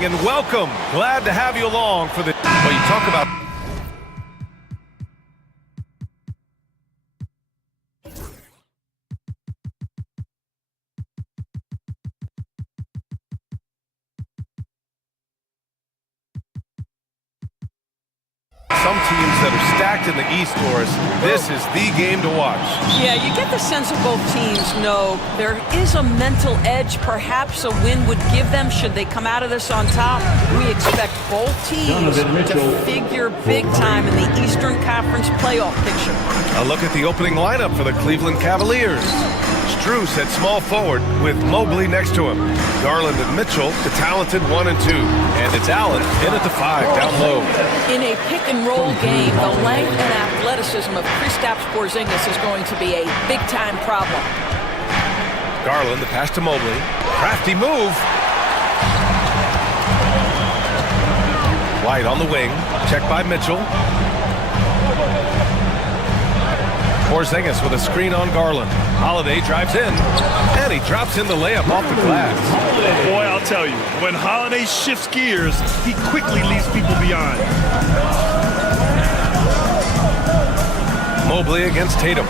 morning and welcome. Glad to have you along for the... Well, you talk about... Some teams that are stacked in the East, Doris, this is the game to watch. Yeah, you get the sense of both teams know there is a mental edge perhaps a win would give them should they come out of this on top. We expect both teams to figure big time in the Eastern Conference playoff picture. A look at the opening lineup for the Cleveland Cavaliers. Strus at small forward with Mobley next to him. Garland and Mitchell, the talented 1 and 2. And it's Allen in at the 5, down low. In a pick-and-roll game, the length and athleticism of Kristaps Porzingis is going to be a big-time problem. Garland, the pass to Mobley. Crafty move. White on the wing. Checked by Mitchell. Porzingis with a screen on Garland. Holiday drives in, and he drops in the layup off the glass. Boy, I'll tell you, when Holiday shifts gears, he quickly leaves people behind. Mobley against Tatum.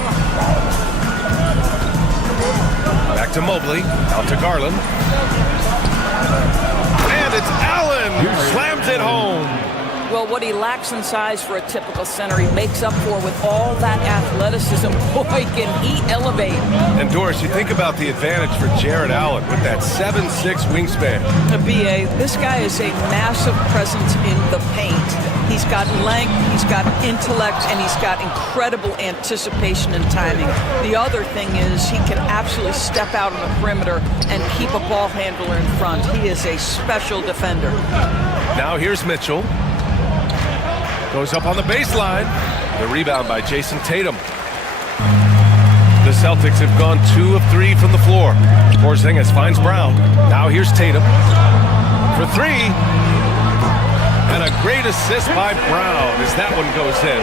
Back to Mobley, out to Garland. And it's Allen who slams it home. Well, what he lacks in size for a typical center, he makes up for with all that athleticism. Boy, can he elevate. And Doris, you think about the advantage for Jared Allen with that 7'6" wingspan. B.A., this guy is a massive presence in the paint. He's got length, he's got intellect, and he's got incredible anticipation and timing. The other thing is he can absolutely step out on the perimeter and keep a ball handler in front. He is a special defender. Now here's Mitchell. Goes up on the baseline. The rebound by Jason Tatum. The Celtics have gone 2 of 3 from the floor. Porzingis finds Brown. Now here's Tatum. For 3. And a great assist by Brown as that one goes in.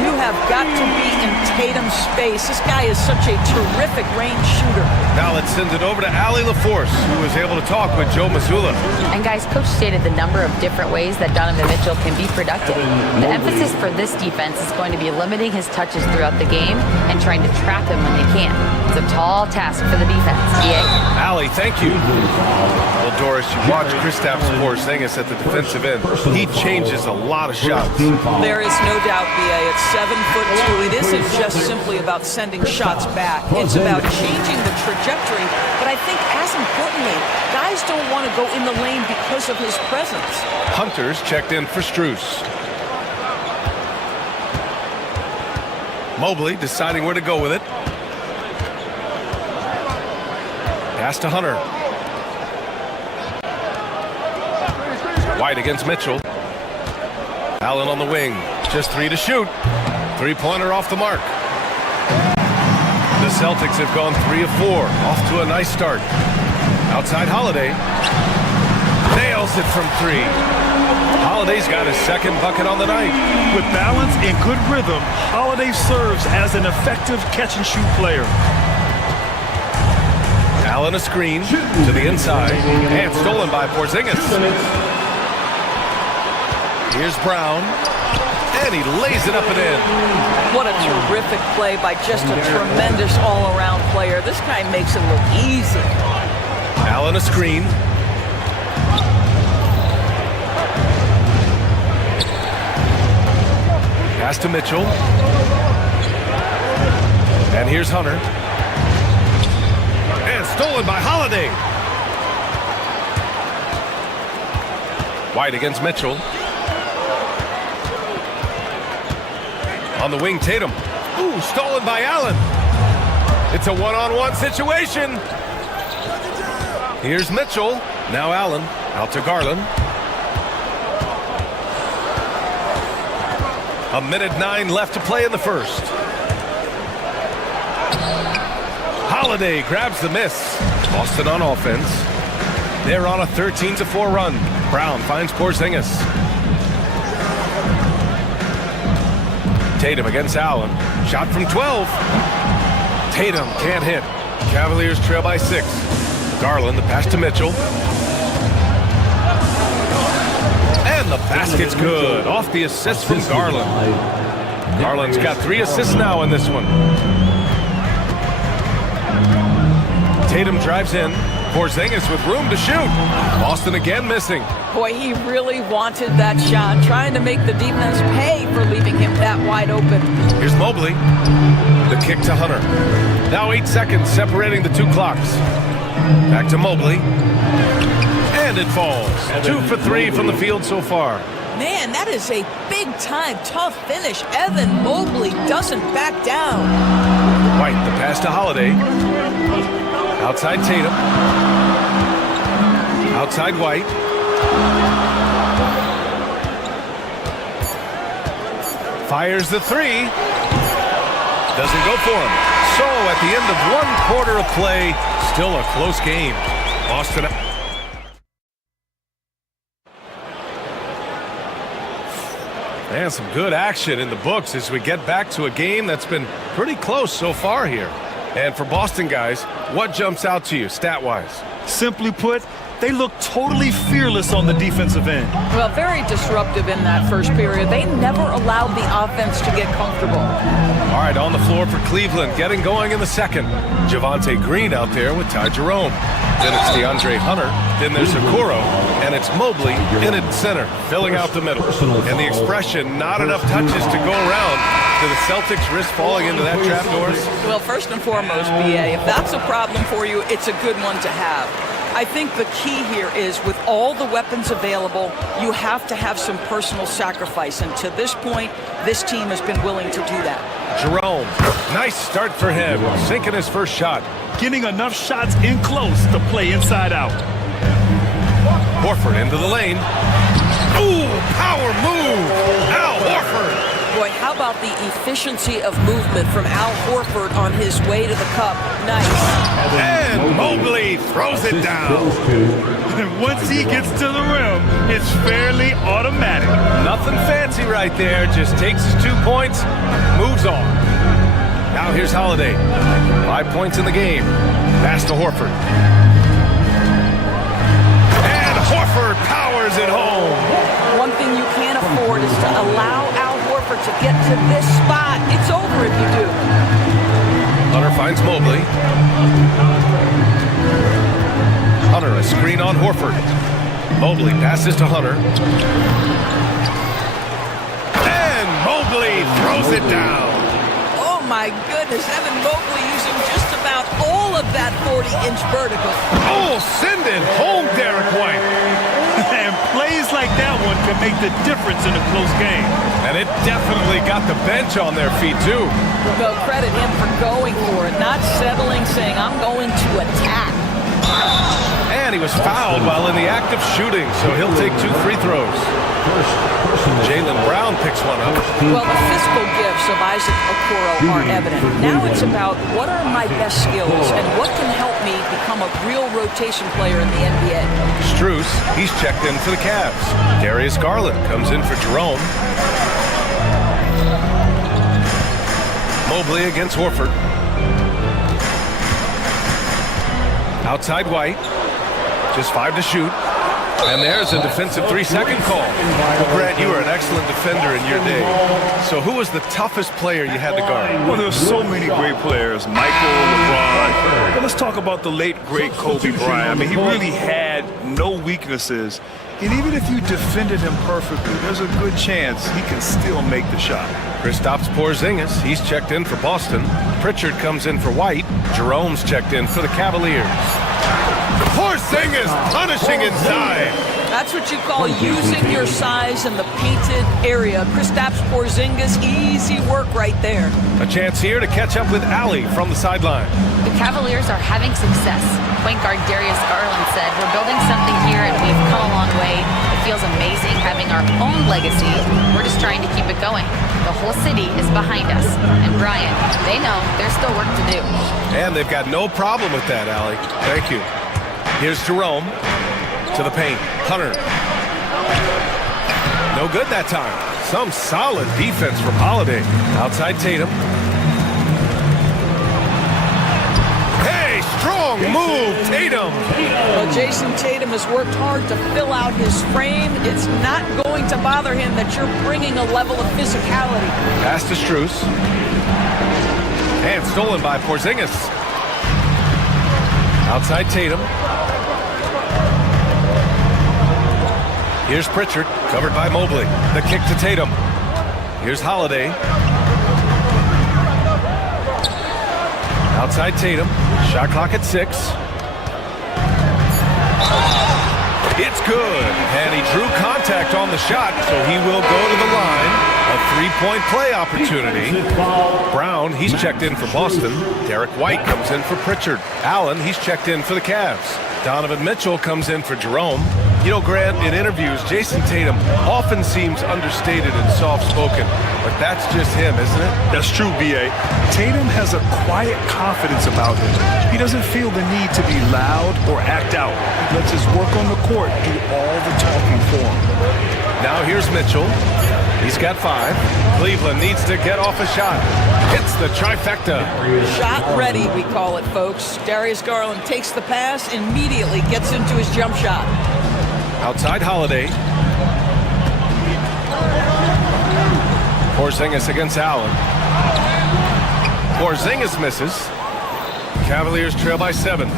You have got to be in Tatum's space. This guy is such a terrific range shooter. Now let's send it over to Allie LaForce, who was able to talk with Joe Mazzulla. And guys, Coach stated the number of different ways that Donovan Mitchell can be productive. The emphasis for this defense is going to be limiting his touches throughout the game and trying to trap him when they can. It's a tall task for the defense. EA? Allie, thank you. Well, Doris, you watch Kristaps Porzingis at the defensive end. He changes a lot of shots. There is no doubt, B.A. At 7'2", it isn't just simply about sending shots back. It's about changing the trajectory. But I think as importantly, guys don't want to go in the lane because of his presence. Hunter's checked in for Strus. Mobley deciding where to go with it. Pass to Hunter. White against Mitchell. Allen on the wing. Just 3 to shoot. 3-pointer off the mark. The Celtics have gone 3 of 4. Off to a nice start. Outside Holiday. Nails it from 3. Holiday's got his second bucket on the night. With balance and good rhythm, Holiday serves as an effective catch-and-shoot player. Allen a screen to the inside. And stolen by Porzingis. Here's Brown. And he lays it up and in. What a terrific play by just a tremendous all-around player. This guy makes it look easy. Allen a screen. Pass to Mitchell. And here's Hunter. And stolen by Holiday. White against Mitchell. On the wing, Tatum. Ooh, stolen by Allen. It's a one-on-one situation. Here's Mitchell. Now Allen. Out to Garland. 1:09 left to play in the first. Holiday grabs the miss. Boston on offense. They're on a 13-4 run. Brown finds Porzingis. Tatum against Allen. Shot from 12. Tatum can't hit. Cavaliers trail by 6. Garland, the pass to Mitchell. And the basket's good. Off the assist from Garland. Garland's got 3 assists now in this one. Tatum drives in. Porzingis with room to shoot. Boston again missing. Boy, he really wanted that shot, trying to make the defense pay for leaving him that wide open. Here's Mobley. The kick to Hunter. Now 8 seconds separating the 2 clocks. Back to Mobley. And it falls. 2 for 3 from the field so far. Man, that is a big-time, tough finish. Evan Mobley doesn't back down. White, the pass to Holiday. Outside Tatum. Outside White. Fires the 3. Doesn't go for him. So at the end of 1 quarter of play, still a close game. Boston. And some good action in the books as we get back to a game that's been pretty close so far here. And for Boston guys, what jumps out to you stat-wise? Simply put, they look totally fearless on the defensive end. Well, very disruptive in that first period. They never allowed the offense to get comfortable. All right, on the floor for Cleveland, getting going in the second. Javonte Green out there with Ty Jerome. Then it's DeAndre Hunter. Then there's Okoro. And it's Mobley in at center, filling out the middle. And the expression, not enough touches to go around. Do the Celtics risk falling into that trap, Doris? Well, first and foremost, BA, if that's a problem for you, it's a good one to have. I think the key here is with all the weapons available, you have to have some personal sacrifice. And to this point, this team has been willing to do that. Jerome, nice start for him, sinking his first shot. Getting enough shots in close to play inside out. Horford into the lane. Ooh, power move. Al Horford. Boy, how about the efficiency of movement from Al Horford on his way to the cup? Nice. And Mobley throws it down. And once he gets to the rim, it's fairly automatic. Nothing fancy right there. Just takes his 2 points, moves on. Now here's Holiday. 5 points in the game. Pass to Horford. And Horford powers it home. One thing you can't afford is to allow Al Horford to get to this spot. It's over if you do. Hunter finds Mobley. Hunter, a screen on Horford. Mobley passes to Hunter. And Mobley throws it down. Oh my goodness, Evan Mobley using just about all of that 40-inch vertical. Oh, send it home, Derek White. And plays like that one can make the difference in a close game. And it definitely got the bench on their feet, too. Well, credit him for going for it, not settling, saying, I'm going to attack. And he was fouled while in the act of shooting, so he'll take 2 free throws. Jaylen Brown picks one up. Well, the physical gifts of Isaac Okoro are evident. Now it's about what are my best skills and what can help me become a real rotation player in the NBA. Strus, he's checked in for the Cavs. Darius Garland comes in for Jerome. Mobley against Horford. Outside White. Just 5 to shoot. And there's a defensive 3-second call. Well, Grant, you were an excellent defender in your day. So who was the toughest player you had to guard? Well, there's so many great players. Michael, LeBron. But let's talk about the late, great Kobe Bryant. I mean, he really had no weaknesses. And even if you defended him perfectly, there's a good chance he can still make the shot. Kristaps Porzingis, he's checked in for Boston. Pritchard comes in for White. Jerome's checked in for the Cavaliers. Porzingis punishing inside. That's what you call using your size in the painted area. Kristaps Porzingis, easy work right there. A chance here to catch up with Allie from the sideline. The Cavaliers are having success. Point guard Darius Garland said, we're building something here and we've come a long way. It feels amazing having our own legacy. We're just trying to keep it going. The whole city is behind us. And Brian, they know there's still work to do. And they've got no problem with that, Allie. Thank you. Here's Jerome to the paint. Hunter. No good that time. Some solid defense from Holiday. Outside Tatum. Hey, strong Wrong move, Tatum. Well, Jason Tatum has worked hard to fill out his frame. It's not going to bother him that you're bringing a level of physicality. Pass to Strus. And stolen by Porzingis. Outside Tatum. Here's Pritchard, covered by Mobley. The kick to Tatum. Here's Holiday. Outside Tatum. Shot clock at 6. It's good. And he drew contact on the shot, so he will go to the line. A three-point play opportunity. Brown, he's checked in for Boston. Derek White comes in for Pritchard. Allen, he's checked in for the Cavs. Donovan Mitchell comes in for Jerome. You know, Grant, in interviews, Jason Tatum often seems understated and soft-spoken, but that's just him, isn't it? That's true, B.A. Tatum has a quiet confidence about him. He doesn't feel the need to be loud or act out. He lets his work on the court do all the talking for him. Now here's Mitchell. He's got 5. Cleveland needs to get off a shot. Hits the trifecta. Shot ready, we call it, folks. Darius Garland takes the pass, immediately gets into his jump shot. Outside Holiday. Porzingis against Allen. Porzingis misses. Cavaliers trail by 7.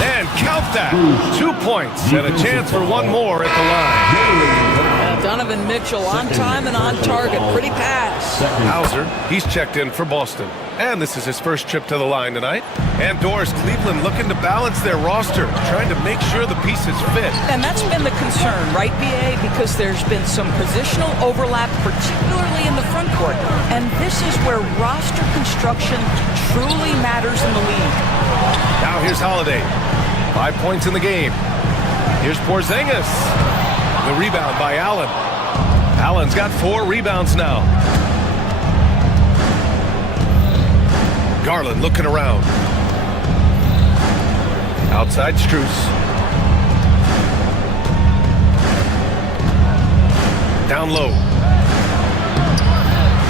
And count that. 2 points and a chance for one more at the line. Donovan Mitchell on time and on target. Pretty pass. Hauser, he's checked in for Boston. And this is his first trip to the line tonight. And Doris, Cleveland looking to balance their roster, trying to make sure the pieces fit. And that's been the concern, right, B.A.? Because there's been some positional overlap, particularly in the front court. And this is where roster construction truly matters in the league. Now here's Holiday. 5 points in the game. Here's Porzingis. The rebound by Allen. Allen's got 4 rebounds now. Garland looking around. Outside Strus. Down low.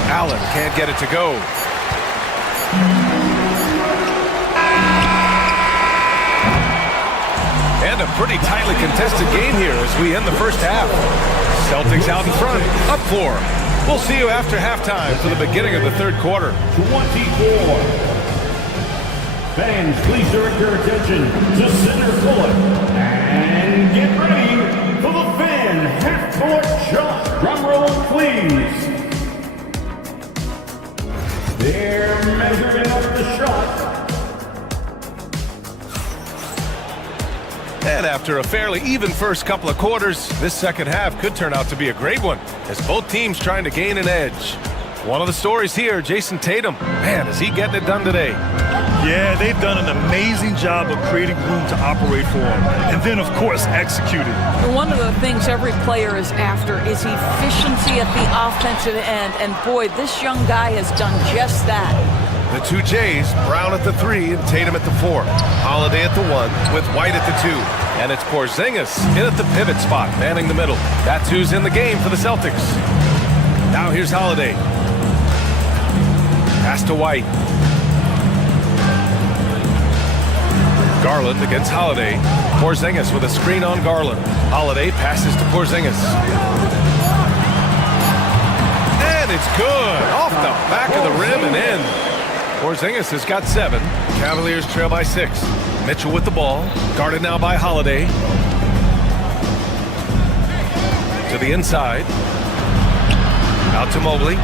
Allen can't get it to go. And a pretty tightly contested game here as we end the first half. Celtics out in front, up 4. We'll see you after halftime for the beginning of the third quarter. 24. Fans, please direct your attention to center court and get ready for the fan half-court shot. Drum roll, please. They're measuring up the shot. And after a fairly even first couple of quarters, this second half could turn out to be a great one as both teams trying to gain an edge. One of the stories here, Jason Tatum. Man, is he getting it done today? Yeah, they've done an amazing job of creating room to operate for him. And then, of course, executing. One of the things every player is after is efficiency at the offensive end. And boy, this young guy has done just that. The 2 J's, Brown at the 3 and Tatum at the 4. Holiday at the 1 with White at the 2. And it's Porzingis in at the pivot spot, manning the middle. That's who's in the game for the Celtics. Now here's Holiday. Pass to White. Garland against Holiday. Porzingis with a screen on Garland. Holiday passes to Porzingis. And it's good. Off the back of the rim and in. Porzingis has got 7. Cavaliers trail by 6. Mitchell with the ball. Guarded now by Holiday. To the inside. Out to Mobley.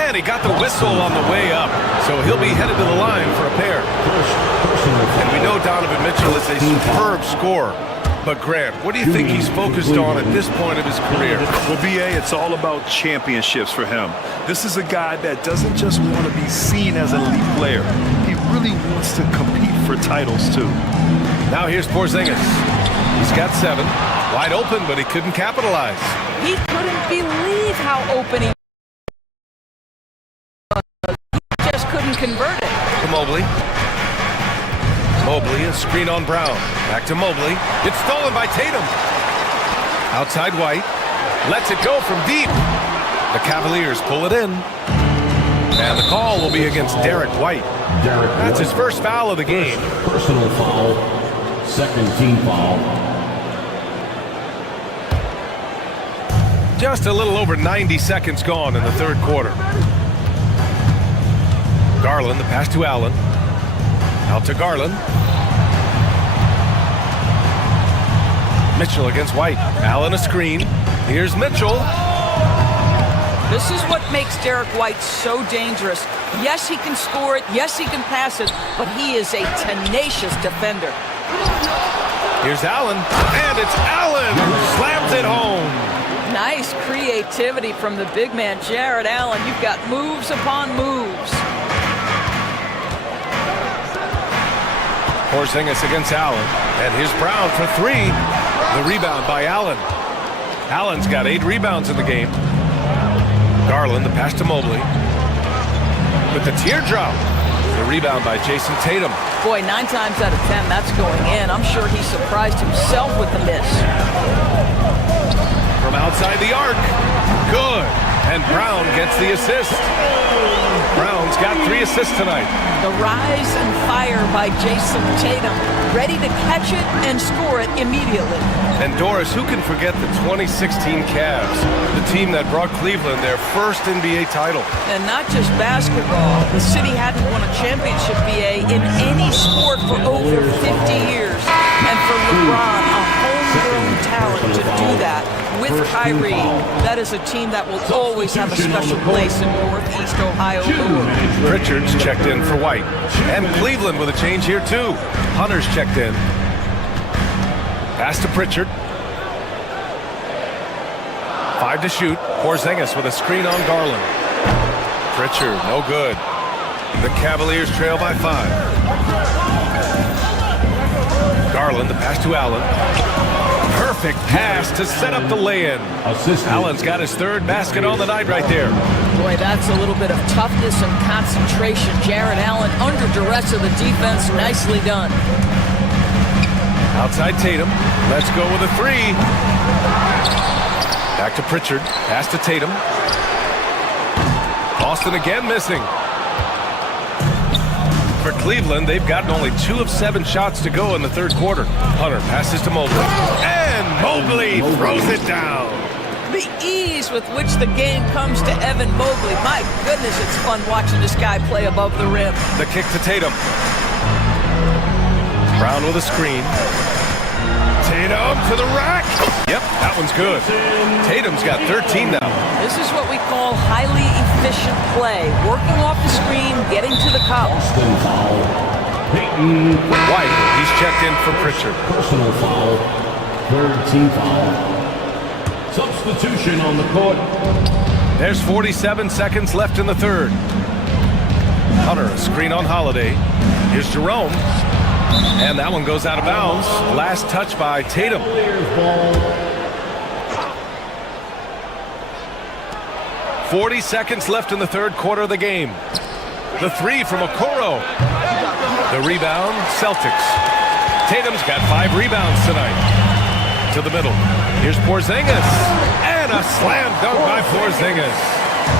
And he got the whistle on the way up. So he'll be headed to the line for a pair. And we know Donovan Mitchell is a superb scorer. But Grant, what do you think he's focused on at this point of his career? Well, B.A., it's all about championships for him. This is a guy that doesn't just want to be seen as an elite player. He really wants to compete for titles, too. Now here's Porzingis. He's got 7. Wide open, but he couldn't capitalize. He couldn't believe how open he was. He just couldn't convert it. To Mobley. Mobley, a screen on Brown. Back to Mobley. It's stolen by Tatum. Outside White. Lets it go from deep. The Cavaliers pull it in. And the call will be against Derek White. That's his first foul of the game. Personal foul. Second team foul. Just a little over 90 seconds gone in the third quarter. Garland, the pass to Allen. Out to Garland. Mitchell against White. Allen a screen. Here's Mitchell. This is what makes Derek White so dangerous. Yes, he can score it. Yes, he can pass it. But he is a tenacious defender. Here's Allen. And it's Allen who slams it home. Nice creativity from the big man, Jared Allen. You've got moves upon moves. Porzingis against Allen. And here's Brown for three. The rebound by Allen. Allen's got 8 rebounds in the game. Garland, the pass to Mobley. With the teardrop. The rebound by Jason Tatum. Boy, 9 times out of 10, that's going in. I'm sure he surprised himself with the miss. From outside the arc. Good. And Brown gets the assist. Brown's got 3 assists tonight. The rise and fire by Jason Tatum. Ready to catch it and score it immediately. And Doris, who can forget the 2016 Cavs, the team that brought Cleveland their first NBA title? And not just basketball. The city hadn't won a championship, BA, in any sport for over 50 years. And for LeBron, a homegrown talent to do that with Kyrie, that is a team that will always have a special place in Northeast Ohio. Pritchard's checked in for White. And Cleveland with a change here, too. Hunter's checked in. Pass to Pritchard. 5 to shoot. Porzingis with a screen on Garland. Pritchard, no good. The Cavaliers trail by 5. Garland, the pass to Allen. Perfect pass to set up the lay-in. Allen's got his 3rd basket on the night right there. Boy, that's a little bit of toughness and concentration. Jared Allen under duress of the defense. Nicely done. Outside Tatum. Let's go with a 3. Back to Pritchard. Pass to Tatum. Austin again missing. For Cleveland, they've gotten only 2 of 7 shots to go in the third quarter. Hunter passes to Mobley. And Mobley throws it down. The ease with which the game comes to Evan Mobley. My goodness, it's fun watching this guy play above the rim. The kick to Tatum. Brown with a screen. Tatum to the rack. Yep, that one's good. Tatum's got 13 now. This is what we call highly efficient play. Working off the screen, getting to the cup. White, he's checked in for Pritchard. Personal foul. 3rd team foul. Substitution on the court. There's 47 seconds left in the third. Hunter, a screen on Holiday. Here's Jerome. And that one goes out of bounds. Last touch by Tatum. 40 seconds left in the third quarter of the game. The 3 from Okoro. The rebound, Celtics. Tatum's got 5 rebounds tonight. To the middle. Here's Porzingis. And a slam dunk by Porzingis.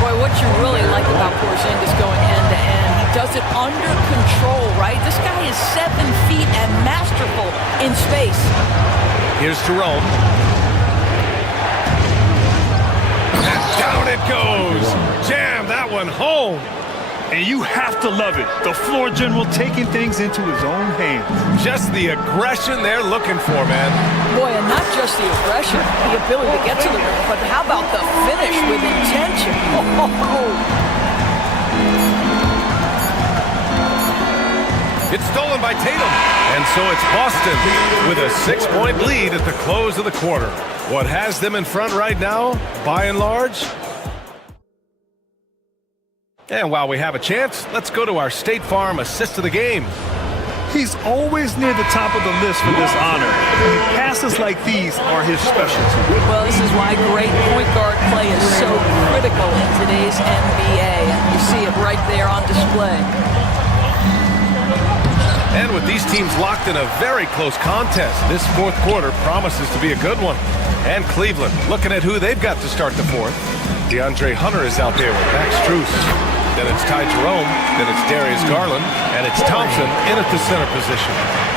Boy, what you really like about Porzingis going end-to-end, he does it under control, right? This guy is 7 feet and masterful in space. Here's Jerome. And down it goes. Jam that one home. And you have to love it. The floor general taking things into his own hands. Just the aggression they're looking for, man. Boy, and not just the aggression, the ability to get to the rim, but how about the finish with intention? It's stolen by Tatum. And so it's Boston with a 6-point lead at the close of the quarter. What has them in front right now, by and large? And while we have a chance, let's go to our State Farm assist of the game. He's always near the top of the list for this honor. Passes like these are his specialty. Well, this is why great point guard play is so critical in today's NBA. And you see it right there on display. And with these teams locked in a very close contest, this fourth quarter promises to be a good one. And Cleveland, looking at who they've got to start the fourth. DeAndre Hunter is out there with Max Strus. Then it's Ty Jerome. Then it's Darius Garland. And it's Thompson in at the center position.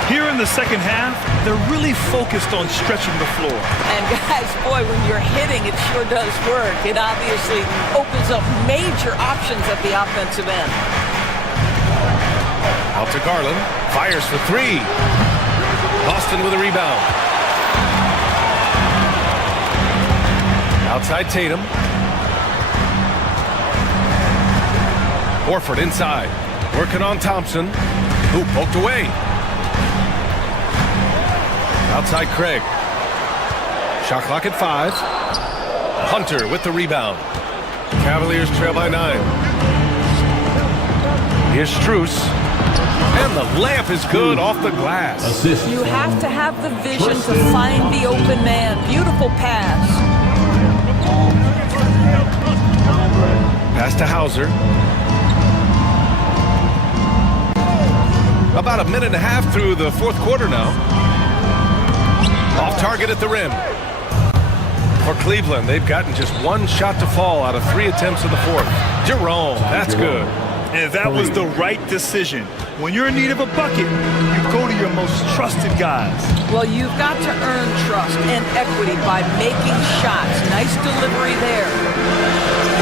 Here in the second half, they're really focused on stretching the floor. And guys, boy, when you're hitting, it sure does work. It obviously opens up major options at the offensive end. Out to Garland. Fires for three. Boston with a rebound. Outside Tatum. Horford inside. Working on Thompson. Who poked away. Outside Craig. Shot clock at 5. Hunter with the rebound. Cavaliers trail by 9. Here's Strus. And the layup is good off the glass. Assist. You have to have the vision to find the open man. Beautiful pass. Pass to Hauser. About a minute and a half through the fourth quarter now. Off target at the rim. For Cleveland, they've gotten just one shot to fall out of 3 attempts in the fourth. Jerome, that's good. And that was the right decision. When you're in need of a bucket, you go to your most trusted guys. Well, you've got to earn trust and equity by making shots. Nice delivery there.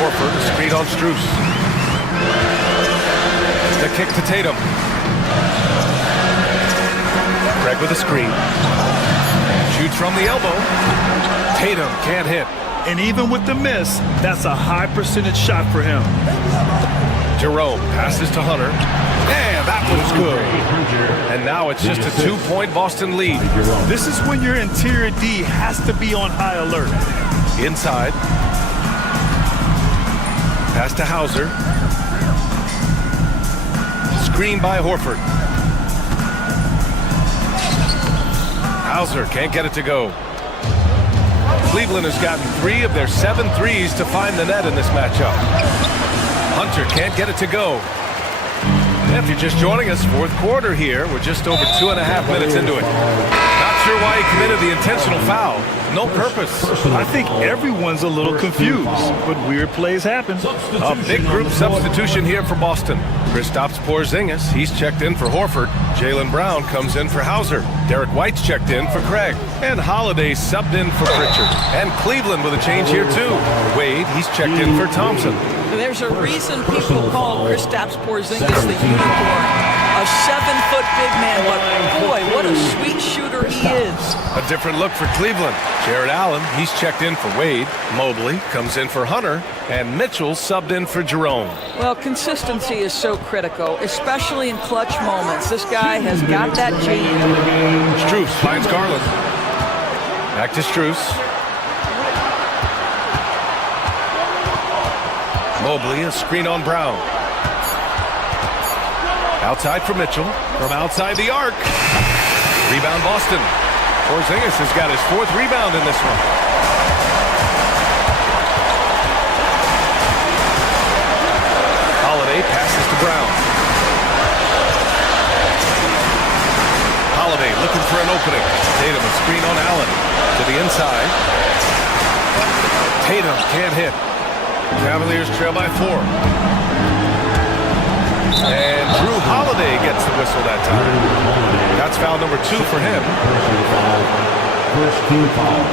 Horford, screen on Strus. The kick to Tatum. Craig with a screen. Shoots from the elbow. Tatum can't hit. And even with the miss, that's a high percentage shot for him. Jerome passes to Hunter. And that was good. And now it's just a 2-point Boston lead. This is when your interior D has to be on high alert. Inside. Pass to Hauser. Screen by Horford. Hauser can't get it to go. Cleveland has gotten 3 of their 7 threes to find the net in this matchup. Hunter can't get it to go. And if you're just joining us, fourth quarter here. We're just over 2.5 minutes into it. Not sure why he committed the intentional foul. No purpose. I think everyone's a little confused, but weird plays happen. A big group substitution here for Boston. Kristaps Porzingis, he's checked in for Horford. Jaylen Brown comes in for Hauser. Derek White's checked in for Craig. And Holiday subbed in for Pritchard. And Cleveland with a change here too. Wade, he's checked in for Thompson. There's a reason people call Kristaps Porzingis the unicorn. A 7-foot big man, but boy, what a sweet shooter he is. A different look for Cleveland. Jared Allen, he's checked in for Wade. Mobley comes in for Hunter. And Mitchell subbed in for Jerome. Well, consistency is so critical, especially in clutch moments. This guy has got that gene. Strus finds Garland. Back to Strus. Mobley, a screen on Brown. Outside for Mitchell. From outside the arc. Rebound Boston. Porzingis has got his 4th rebound in this one. Holiday passes to Brown. Holiday looking for an opening. Tatum a screen on Allen. To the inside. Tatum can't hit. Cavaliers trail by 4. And Drew Holiday gets the whistle that time. That's foul number 2 for him. First team foul.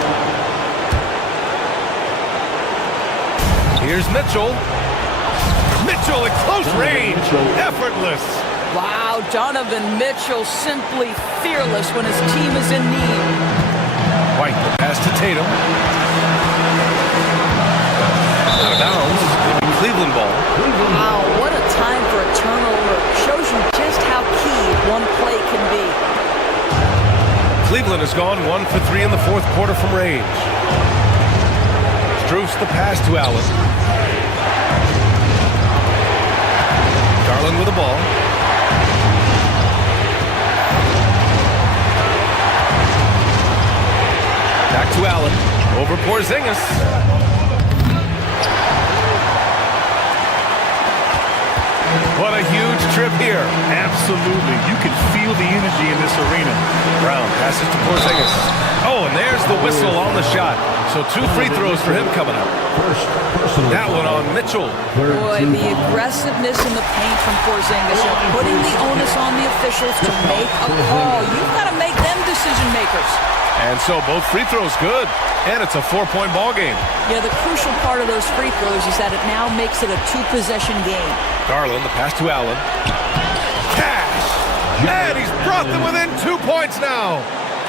Here's Mitchell. Mitchell at close range. Effortless. Wow, Donovan Mitchell simply fearless when his team is in need. White pass to Tatum. Out of bounds. Cleveland ball. Wow, what a time for a turnover. Shows you just how key one play can be. Cleveland has gone 1 for 3 in the fourth quarter from range. Strus the pass to Allen. Garland with the ball. Back to Allen. Over Porzingis. What a huge trip here. Absolutely. You can feel feel the energy in this arena. Brown passes to Porzingis. Oh, and there's the whistle on the shot. So 2 free throws for him coming up. That one on Mitchell. Boy, the aggressiveness in the paint from Porzingis, putting the onus on the officials to make a call. You've got to make them decision makers. And so both free throws good. And it's a 4-point ball game. Yeah, the crucial part of those free throws is that it now makes it a 2-possession game. Garland, the pass to Allen. Cash! And he's brought them within 2 points now.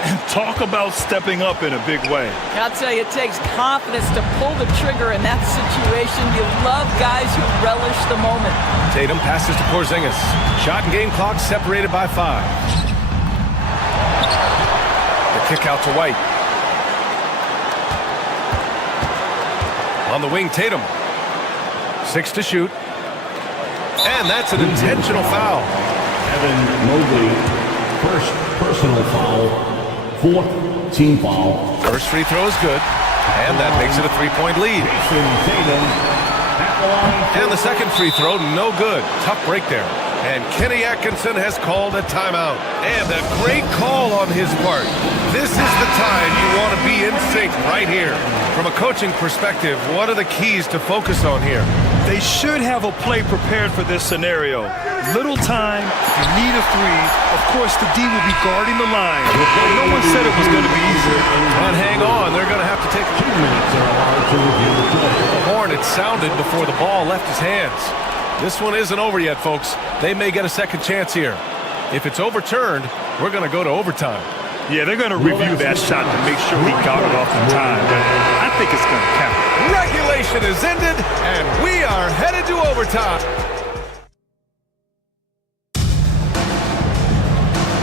And talk about stepping up in a big way. I'll tell you, it takes confidence to pull the trigger in that situation. You love guys who relish the moment. Tatum passes to Porzingis. Shot and game clock separated by 5. The kick out to White. On the wing, Tatum. 6 to shoot. And that's an intentional foul. Evan Mobley, first personal foul, 4th team foul. First free throw is good. And that makes it a 3-point lead. Jason Tatum at the line. And the second free throw, no good. Tough break there. And Kenny Atkinson has called a timeout. And a great call on his part. This is the time you want to be in sync right here. From a coaching perspective, what are the keys to focus on here? They should have a play prepared for this scenario. Little time, you need a 3. Of course, the D will be guarding the line. No one said it was going to be easy. And hang on, they're going to have to take 2 minutes are allowed to review the play. the horn. It sounded before the ball left his hands. This one isn't over yet, folks. They may get a second chance here. If it's overturned, we're going to go to overtime. Yeah, they're going to review that shot to make sure he got it off in time, but I think it's going to count. Regulation is ended, and we are headed to overtime.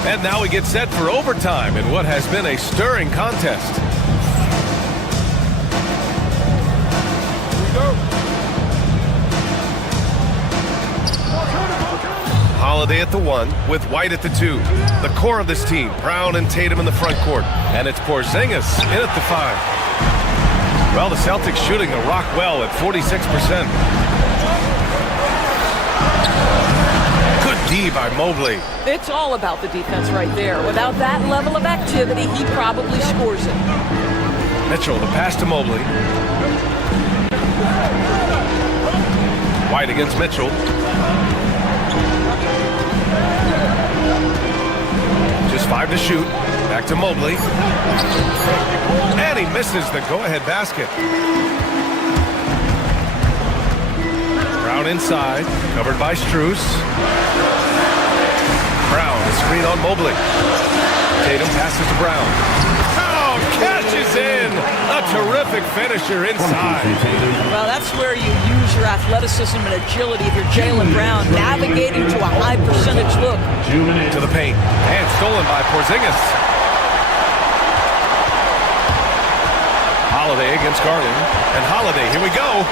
And now we get set for overtime in what has been a stirring contest. Here we go. Holiday at the 1 with White at the 2. The core of this team, Brown and Tatum in the front court. And it's Porzingis in at the 5. Well, the Celtics shooting the rock well at 46%. Good D by Mobley. It's all about the defense right there. Without that level of activity, he probably scores it. Mitchell, the pass to Mobley. White against Mitchell. Just 5 to shoot. Back to Mobley. And he misses the go-ahead basket. Brown inside, covered by Strus. Brown, the screen on Mobley. Tatum passes to Brown. Oh, catches in! A terrific finisher inside. Well, that's where you use your athleticism and agility if you're Jaylen Brown, navigating to a high percentage look. 2 minutes. To the paint, and stolen by Porzingis. Holiday against Garland, and Holiday, here we go.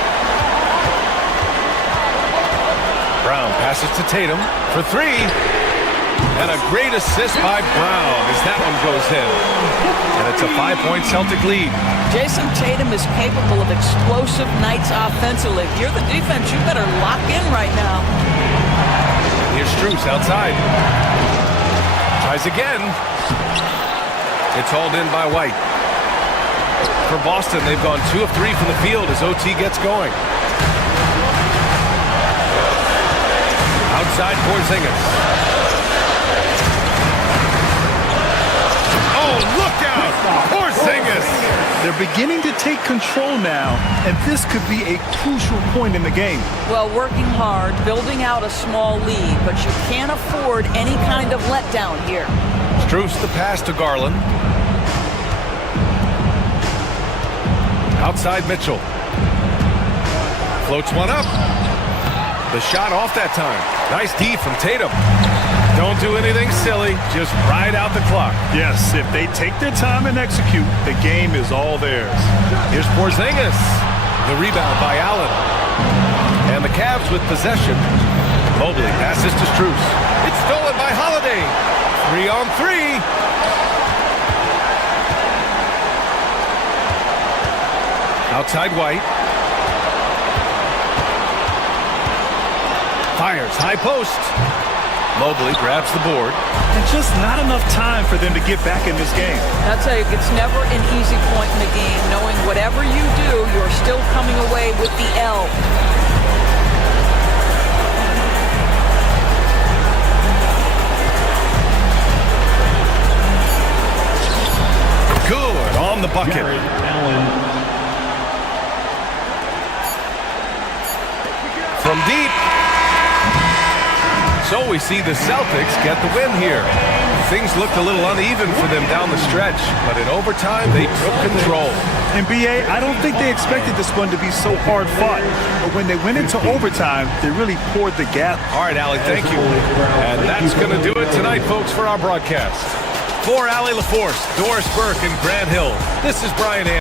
Brown passes to Tatum for 3. And a great assist by Brown as that one goes in. And it's a 5-point Celtic lead. Jason Tatum is capable of explosive nights offensively. If you're the defense, you better lock in right now. Here's Strus outside. Tries again. It's hauled in by White. For Boston, they've gone 2 of 3 from the field as OT gets going. Outside Porzingis. Look out! Porzingis! They're beginning to take control now, and this could be a crucial point in the game. Well, working hard, building out a small lead, but you can't afford any kind of letdown here. Strus the pass to Garland. Outside Mitchell. Floats one up. The shot off that time. Nice D from Tatum. Don't do anything silly, just ride out the clock. Yes, if they take their time and execute, the game is all theirs. Here's Porzingis. The rebound by Allen. And the Cavs with possession. Mobley passes to Strus. It's stolen by Holiday. 3 on 3. Outside White. Fires, high post. Mobley grabs the board. and just not enough time for them to get back in this game. I'll tell you, it's never an easy point in the game, knowing whatever you do, you're still coming away with the L. Good on the bucket. Jared Allen. From deep. So we see the Celtics get the win here. Things looked a little uneven for them down the stretch, but in overtime, they took control. And BA, I don't think they expected this one to be so hard fought. But when they went into overtime, they really poured the gap. All right, Allie, thank you. And that's going to do it tonight, folks, for our broadcast. For Allie LaForce, Doris Burke, and Grant Hill, this is Brian Anderson.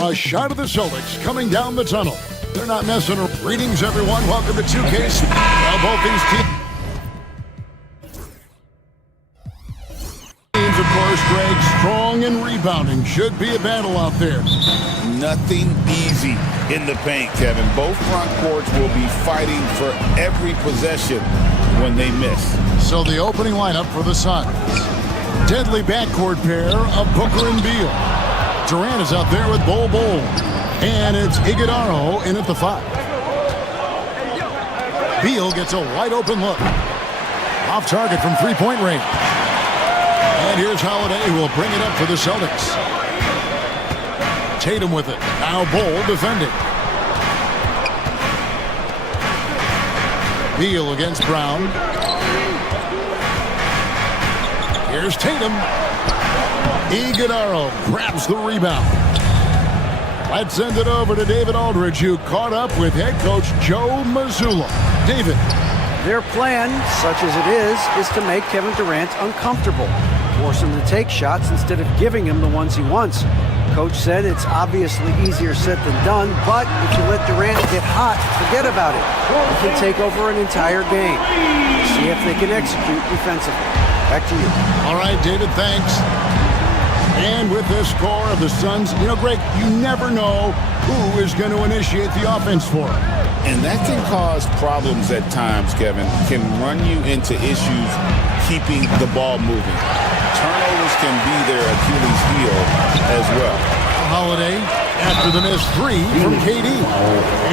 A shot of the Celtics coming down the tunnel. They're not messing around. Greetings, everyone. Welcome to 2K. Well, both these teams, of course, Greg, strong and rebounding. Should be a battle out there. Nothing easy in the paint, Kevin. Both front courts will be fighting for every possession when they miss. So the opening lineup for the Suns. Deadly backcourt pair of Booker and Beal. Durant is out there with Bol Bol. And it's Iguodala in at the 5. Beal gets a wide open look. Off target from three-point range. And here's Holiday, who will bring it up for the Celtics. Tatum with it. Now Bol defending. Beal against Brown. Here's Tatum. Iguodala grabs the rebound. Let's send it over to David Aldridge, who caught up with head coach Joe Mazzulla. David. Their plan, such as it is to make Kevin Durant uncomfortable, force him to take shots instead of giving him the ones he wants. Coach said it's obviously easier said than done, but if you let Durant get hot, forget about it. He can take over an entire game. See if they can execute defensively. Back to you. All right, David, thanks. And with the score of the Suns, Greg, you never know who is going to initiate the offense for him. And that can cause problems at times, Kevin. Can run you into issues keeping the ball moving. Turnovers can be their Achilles heel as well. Holiday after the missed three from KD.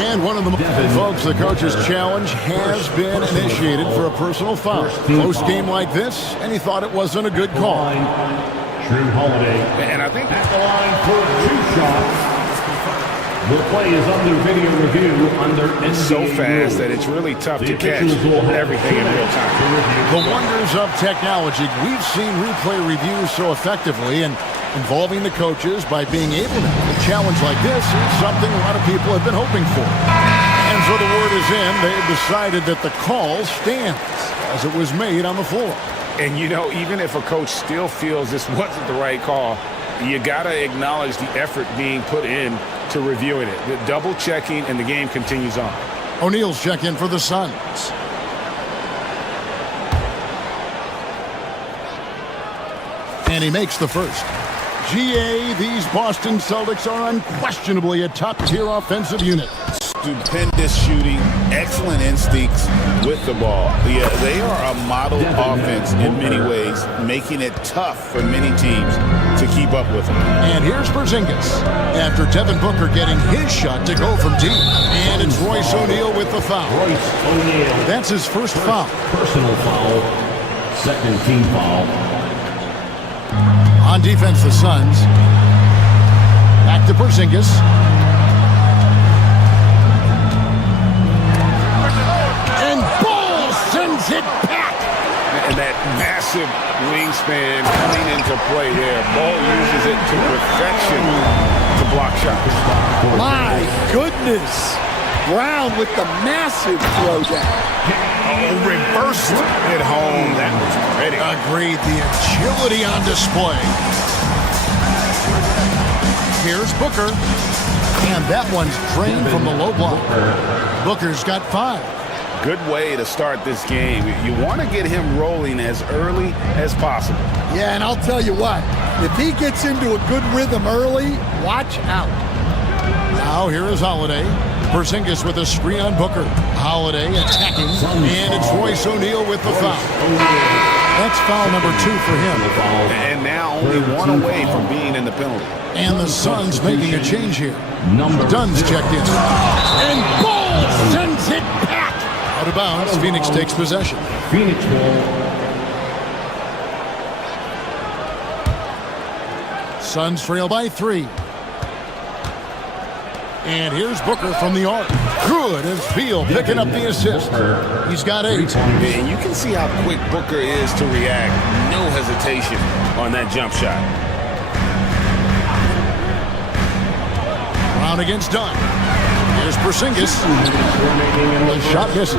And one of the folks, the coach's challenge has been initiated for a personal foul. Close game like this, and he thought it wasn't a good call. Drew Holiday. And I think at the line for 2 shots. The play is under video review under NBA so fast rules. that it's really tough to The catch officials will have everything in real time. The wonders of technology. We've seen replay reviews so effectively, and involving the coaches by being able to have a challenge like this is something a lot of people have been hoping for. And so the word is in. They've decided that the call stands as it was made on the floor. And even if a coach still feels this wasn't the right call, you got to acknowledge the effort being put in to reviewing it. The double checking, and the game continues on. O'Neal's check in for the Suns. And he makes the first. GA, these Boston Celtics are unquestionably a top-tier offensive unit. stupendous shooting, excellent instincts with the ball. Yeah, they are a model offense in many ways, making it tough for many teams to keep up with them. And here's Porzingis after Devin Booker getting his shot to go from deep. And it's Royce O'Neal with the foul. Royce O'Neal. That's his first foul. Personal foul. Second team foul. On defense, the Suns. Back to Porzingis. And Ball sends it back. And that massive wingspan coming into play there. Ball uses it to perfection to block shots. My goodness. Brown with the massive throwdown. Oh, reversed it home. That was pretty. Agreed. The agility on display. Here's Booker. And that one's drained from the low block. Booker's got 5. Good way to start this game. You want to get him rolling as early as possible. Yeah, and I'll tell you what. If he gets into a good rhythm early, watch out. Now here is Holiday. Porzingis with a screen on Booker. Holiday attacking. And it's Royce O'Neal with the foul. That's foul number 2 for him. And now only one away from being in the penalty. And the Suns making a change here. Dunn's checked in. And Ball sends it back. Out of bounds. Phoenix takes possession. Phoenix ball. Suns trail by 3. And here's Booker from the arc. Good as Beal picking up the assist. He's got 8. And you can see how quick Booker is to react. No hesitation on that jump shot. Brown against Dunn. Here's Porzingis. The shot misses.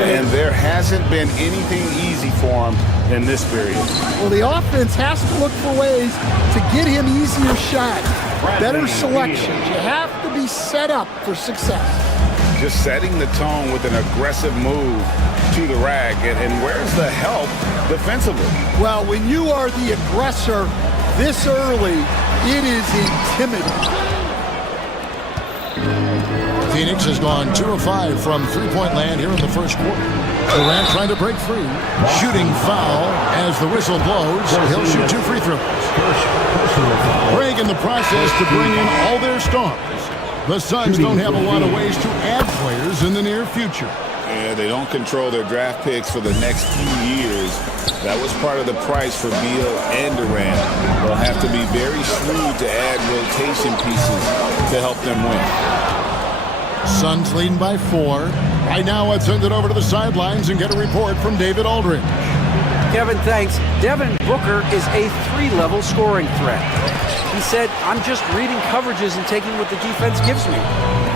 And there hasn't been anything easy for him in this period. Well, the offense has to look for ways to get him easier shots, better selections. You have to be set up for success. Just setting the tone with an aggressive move to the rack. And where's the help defensively? Well, when you are the aggressor this early, it is intimidating. Phoenix has gone 2 of 5 from three-point land here in the first quarter. Durant trying to break free. Shooting foul as the whistle blows. He'll shoot 2 free throws. Break in the process to bring in all their stars. The Suns don't have a lot of ways to add players in the near future. Yeah, they don't control their draft picks for the next few years. That was part of the price for Beal and Durant. They'll have to be very shrewd to add rotation pieces to help them win. Suns leading by 4. Right now, let's send it over to the sidelines and get a report from David Aldridge. Kevin, thanks. Devin Booker is a 3-level scoring threat. He said, I'm just reading coverages and taking what the defense gives me.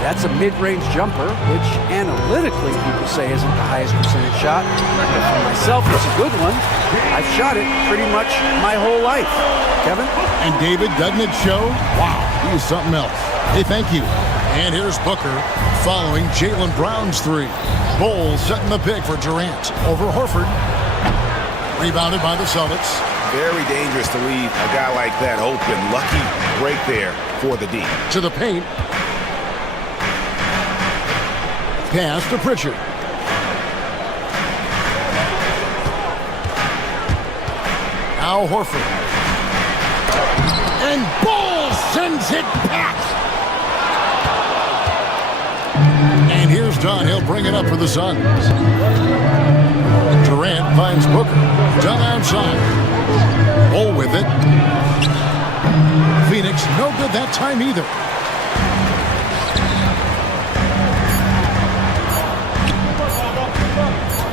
That's a mid-range jumper, which analytically people say isn't the highest percentage shot. But for myself, it's a good one. I've shot it pretty much my whole life. Kevin? And David, doesn't it show? Wow, he is something else. Hey, thank you. And here's Booker following Jaylen Brown's three. Bowles setting the pick for Durant over Horford. Rebounded by the Celtics. Very dangerous to leave a guy like that open. Lucky break there for the D. To the paint. Pass to Pritchard. Now Horford. And Bowles sends it back. And here's Dunn. He'll bring it up for the Suns. Durant finds Booker. Dunn outside. Bull with it. Phoenix no good that time either.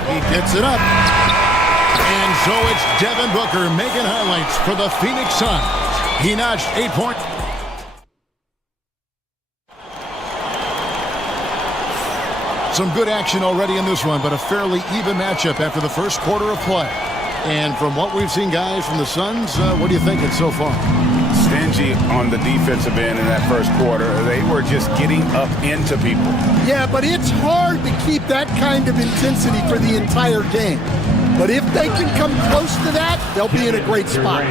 He gets it up. And so it's Devin Booker making highlights for the Phoenix Suns. He notched 8 points. Some good action already in this one, but a fairly even matchup after the first quarter of play. And from what we've seen, guys, from the Suns, what are you thinking so far? Stingy on the defensive end in that first quarter. They were just getting up into people. Yeah, but it's hard to keep that kind of intensity for the entire game. But if they can come close to that, they'll be in a great spot.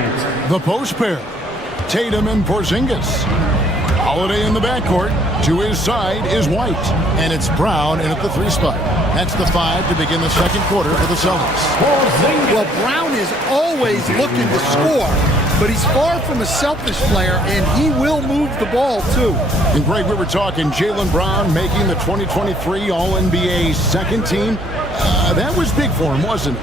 The post pair, Tatum and Porzingis. Holiday in the backcourt. To his side is White. And it's Brown in at the 3 spot. That's the 5 to begin the second quarter for the Celtics. Well, Brown is always looking to score, but he's far from a selfish player, and he will move the ball, too. And, Greg, we were talking Jaylen Brown making the 2023 All-NBA second team. That was big for him, wasn't it?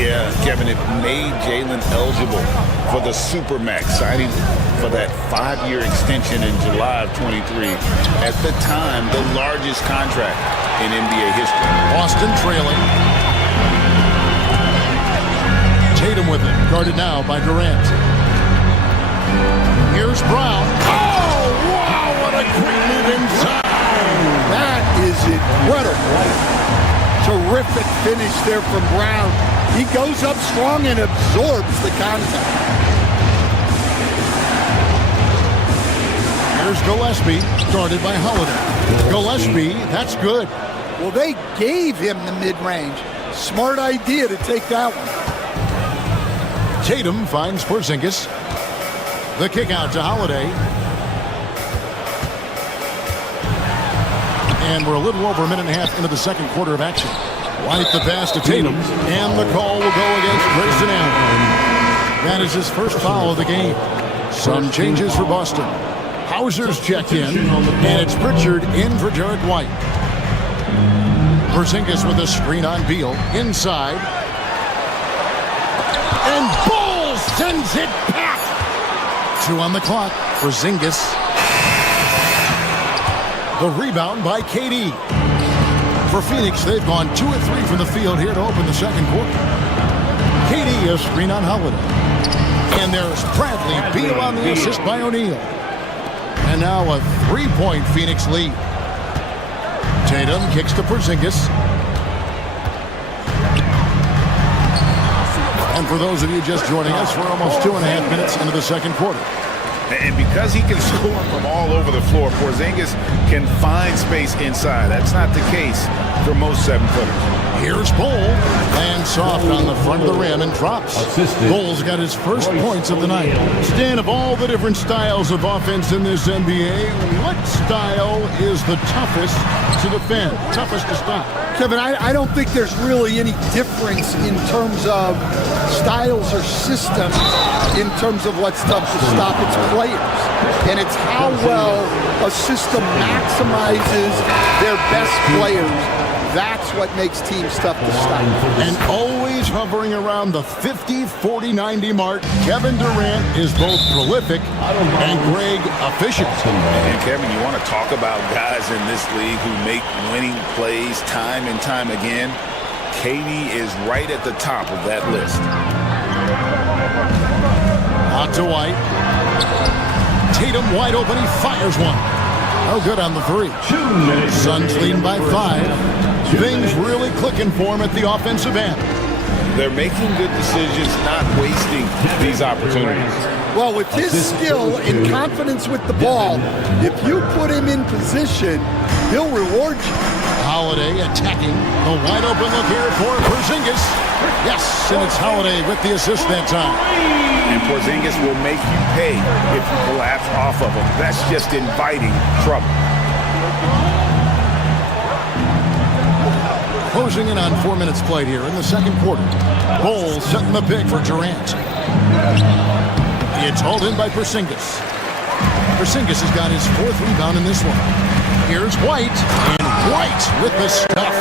Yeah, Kevin, it made Jaylen eligible for the Supermax, signing for that 5-year extension in July of 23. At the time, the largest contract in NBA history. Boston trailing. Tatum with it, guarded now by Durant. Here's Brown. Oh, wow, what a great move inside. That is incredible. Terrific finish there from Brown. He goes up strong and absorbs the contact. Here's Gillespie, guarded by Holiday. Gillespie, that's good. Well, they gave him the mid-range. Smart idea to take that one. Tatum finds Porzingis. The kick out to Holiday. And we're a little over a minute and a half into the second quarter of action. White the pass to Tatum, and the call will go against Grayson Allen. That is his first foul of the game. Some changes for Boston. Hauser's checked in, and it's Pritchard in for Derek White. Porzingis with a screen on Beal, inside. And Bowles sends it back. 2 on the clock. Porzingis. The rebound by KD. For Phoenix, they've gone 2 of 3 from the field here to open the second quarter. KD a screen on Holiday. And there's Bradley Beal on the assist by O'Neal. And now a 3-point Phoenix lead. Tatum kicks to Porzingis. And for those of you just joining us, we're almost 2.5 minutes into the second quarter. And because he can score from all over the floor, Porzingis can find space inside. That's not the case for most 7-footers. Here's Bull. Lands soft on the front of the rim and drops. Bull's got his first points of the night. Stan, of all the different styles of offense in this NBA, what style is the toughest to defend, toughest to stop? Kevin, I don't think there's really any difference in terms of styles or systems in terms of what's tough to stop. It's players. And it's how well a system maximizes their best players. That's what makes teams tough to stop. And always hovering around the 50, 40, 90 mark, Kevin Durant is both prolific and Greg efficient. And Kevin, you want to talk about guys in this league who make winning plays time and time again? KD is right at the top of that list. Out to White. Tatum wide open. He fires one. No good on the three. 2 minutes. Suns leading by 5. Things really clicking for him at the offensive end. They're making good decisions, not wasting these opportunities. Well, with his skill and confidence with the ball, if you put him in position, he'll reward you. Holiday attacking. The wide open look here for Porzingis. Yes, and it's Holiday with the assist that time. And Porzingis will make you pay if you collapse off of him. That's just inviting trouble. Closing in on 4 minutes played here in the second quarter. Bol setting the pick for Durant. It's hauled in by Porzingis. Porzingis has got his 4th rebound in this one. Here's White, and White with the stuff.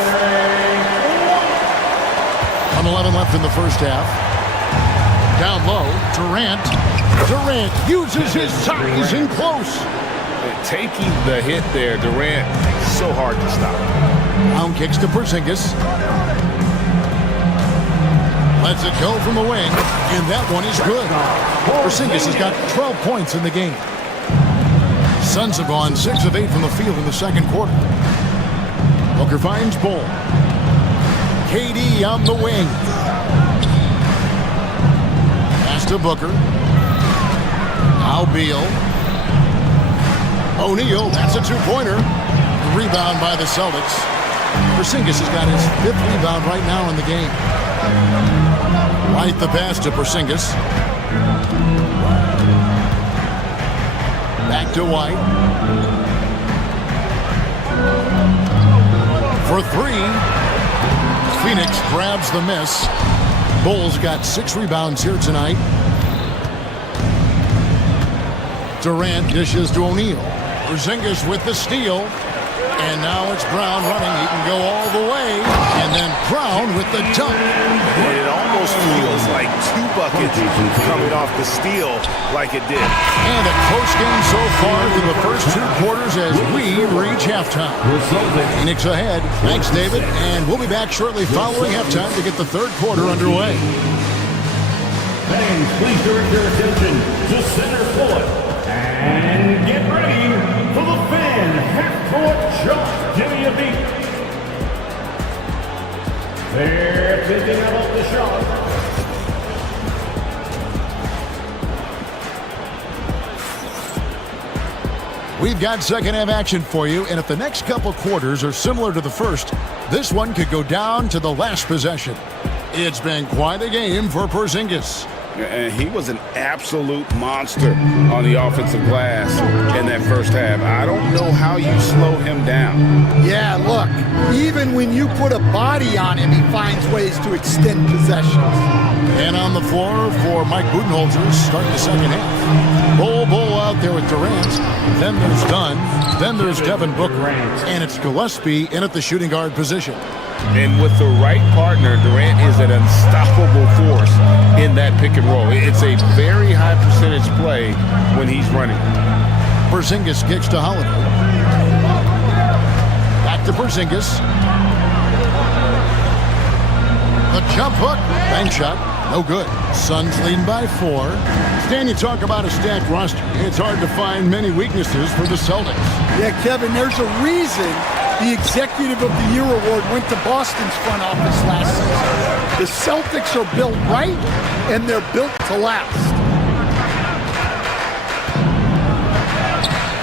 1:11 left in the first half. Down low, Durant. Durant uses his size in close. Taking the hit there, Durant, so hard to stop. Down kicks to Porzingis. Lets it go from the wing, and that one is good. Porzingis has got 12 points in the game. Suns have gone 6 of 8 from the field in the second quarter. Booker finds Bol. KD on the wing. Pass to Booker. Now Beal. O'Neal, that's a 2-pointer. Rebound by the Celtics. Porzingis has got his 5th rebound right now in the game. White the pass to Porzingis. Back to White. For 3. Phoenix grabs the miss. Bulls got 6 rebounds here tonight. Durant dishes to O'Neal. Porzingis with the steal. And now it's Brown running. He can go all the way. And then Brown with the dunk. It almost feels like 2 buckets coming off the steal like it did. And a close game so far through the first 2 quarters as we reach halftime. Phoenix ahead. Thanks, David. And we'll be back shortly following halftime to get the 3rd quarter underway. Fans, please direct your attention to center court. And get ready for the fan half-court shot. Give me a beat. They're thinking about the shot. We've got second half action for you, and if the next couple quarters are similar to the first, this one could go down to the last possession. It's been quite a game for Porzingis. And he was an absolute monster on the offensive glass in that first half. I don't know how you slow him down. Yeah, look, even when you put a body on him, he finds ways to extend possessions. And on the floor for Mike Budenholzer, starting the second half. Bol out there with Durant. Then there's Dunn. Then there's Devin Booker. And it's Gillespie in at the shooting guard position. And with the right partner, Durant is an unstoppable force in that pick and roll. It's a very high percentage play when he's running. Porzingis kicks to Holiday. Back to Porzingis. The jump hook. Bank shot. No good. Suns leading by 4. Stan, you talk about a stacked roster. It's hard to find many weaknesses for the Celtics. Yeah, Kevin, there's a reason the Executive of the Year award went to Boston's front office last season. The Celtics are built right, and they're built to last.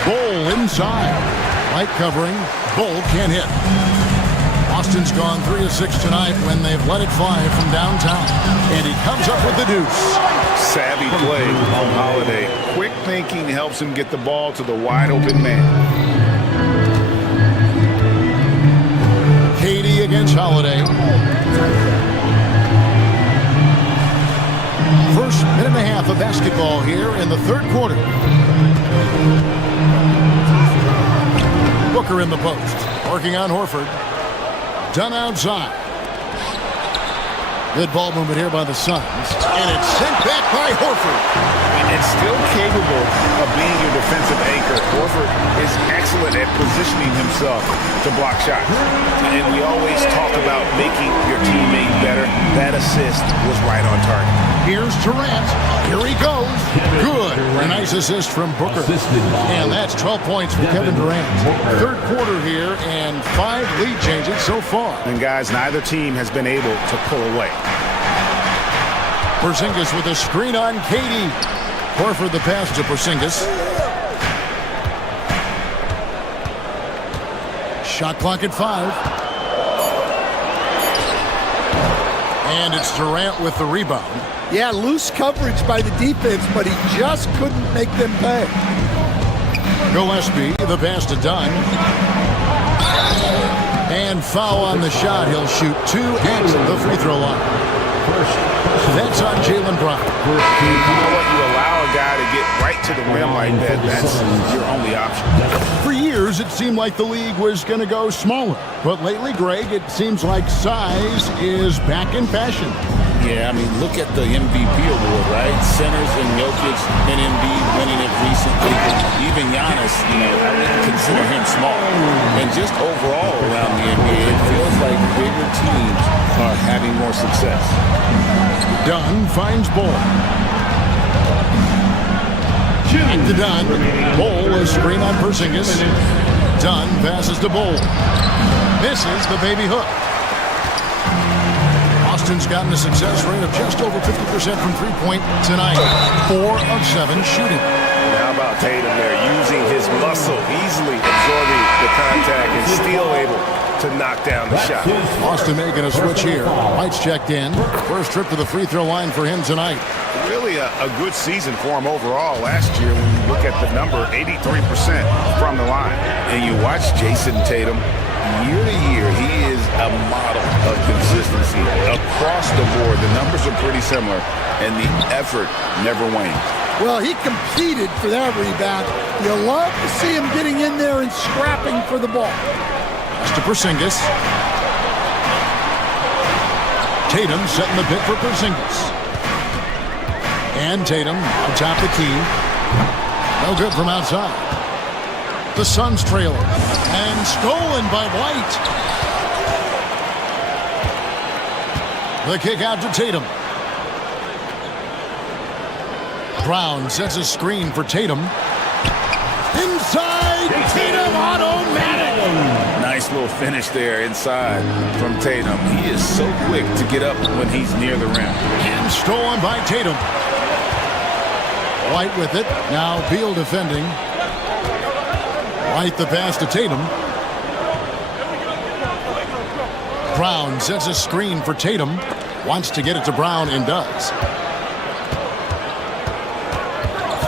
Bol inside. Light covering. Bol can't hit. Boston's gone 3 of 6 tonight when they've let it fly from downtown. And he comes up with the deuce. Savvy play on Holiday. Quick thinking helps him get the ball to the wide open man. KD against Holiday. First minute and a half of basketball here in the 3rd quarter. Booker in the post. Working on Horford. Done outside. Good ball movement here by the Suns. And it's sent back by Horford. And still capable of being your defensive anchor. Horford is excellent at positioning himself to block shots. And we always talk about making your teammate better. That assist was right on target. Here's Durant. Here he goes. Good. A nice assist from Booker. And that's 12 points for Kevin Durant. Third quarter here and 5 lead changes so far. And guys, neither team has been able to pull away. Porzingis with a screen on Katie. Horford the pass to Porzingis. Shot clock at 5. And it's Durant with the rebound. Yeah, loose coverage by the defense, but he just couldn't make them pay. Gillespie, the pass to Dunn. And foul on the shot. He'll shoot 2 at the free throw line. That's on Jaylen Brown. You know what? You allow a guy to get right to the rim like that. That's your only option. For years, it seemed like the league was going to go smaller. But lately, Greg, it seems like size is back in fashion. Yeah, I mean, look at the MVP award, right? Centers and Jokic and Embiid winning it recently. Even Giannis, I wouldn't consider him small. And just overall around the NBA, it feels like bigger teams are having more success. Dunn finds Bull. Back to Dunn. Bull, a screen on Porzingis. Dunn passes to Bull. Misses the baby hook. Austin's gotten a success rate of just over 50% from three-point tonight. 4 of 7 shooting. How about Tatum there, using his muscle, easily absorbing the contact and still able to knock down the shot. Austin making a switch here. White's checked in. First trip to the free throw line for him tonight. Really a good season for him overall last year when you look at the number, 83% from the line. And you watch Jason Tatum. Year to year, he is a model of consistency. Across the board, the numbers are pretty similar, and the effort never wanes. Well, he competed for that rebound. You love to see him getting in there and scrapping for the ball. Pass to Porzingis. Tatum setting the pick for Porzingis. And Tatum atop the key. No good from outside. The Suns trailer. And stolen by White. The kick out to Tatum. Brown sets a screen for Tatum. Inside, Tatum automatic. Nice little finish there inside from Tatum. He is so quick to get up when he's near the rim. And stolen by Tatum. White with it. Now Beal defending. White the pass to Tatum. Brown sets a screen for Tatum. Wants to get it to Brown and does.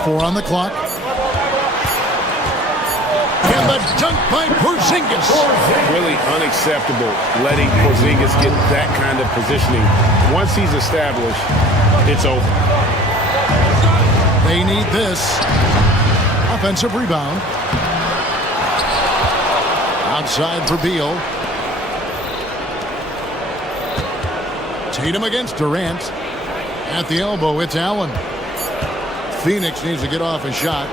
4 on the clock. And the dunk by Porzingis. Really unacceptable letting Porzingis get that kind of positioning. Once he's established, it's over. They need this. Offensive rebound. Outside for Beal. Tatum against Durant. At the elbow, it's Allen. Phoenix needs to get off a shot.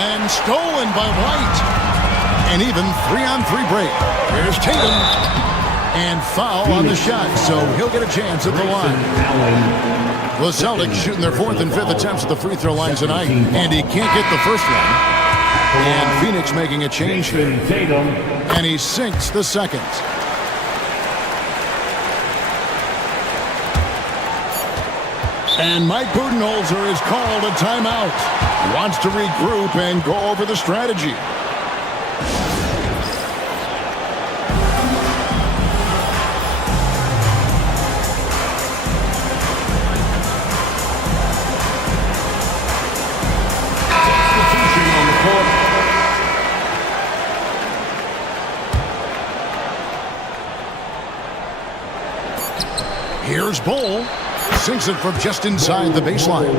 And stolen by White. And even 3-on-3 break. There's Tatum. And foul on the shot, so he'll get a chance at the line. The Celtics shooting their 4th and 5th attempts at the free throw line tonight. And he can't get the first one. And Phoenix making a change. And he sinks the second. And Mike Budenholzer is called a timeout. Wants to regroup and go over the strategy. Here's Bull. Sinks it from just inside the baseline.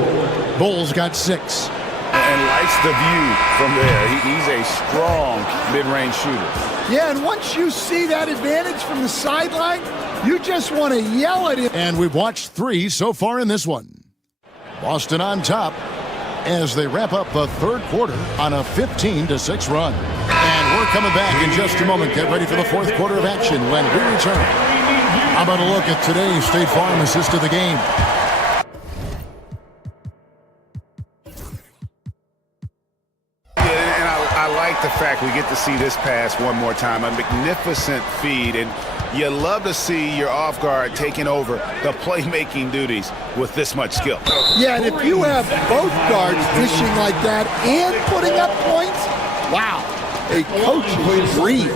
Bull's got 6. And likes the view from there. He's a strong mid-range shooter. Yeah, and once you see that advantage from the sideline, you just want to yell at him. And we've watched 3 so far in this one. Boston on top as they wrap up the third quarter on a 15-6 run. And we're coming back in just a moment. Get ready for the fourth quarter of action when we return. How about a look at today's State Farm assist of the game? like the fact we get to see this pass one more time. A magnificent feed, and you love to see your off guard taking over the playmaking duties with this much skill. Yeah, and if you have both guards dishing like that and putting up points, wow, a coach's dream.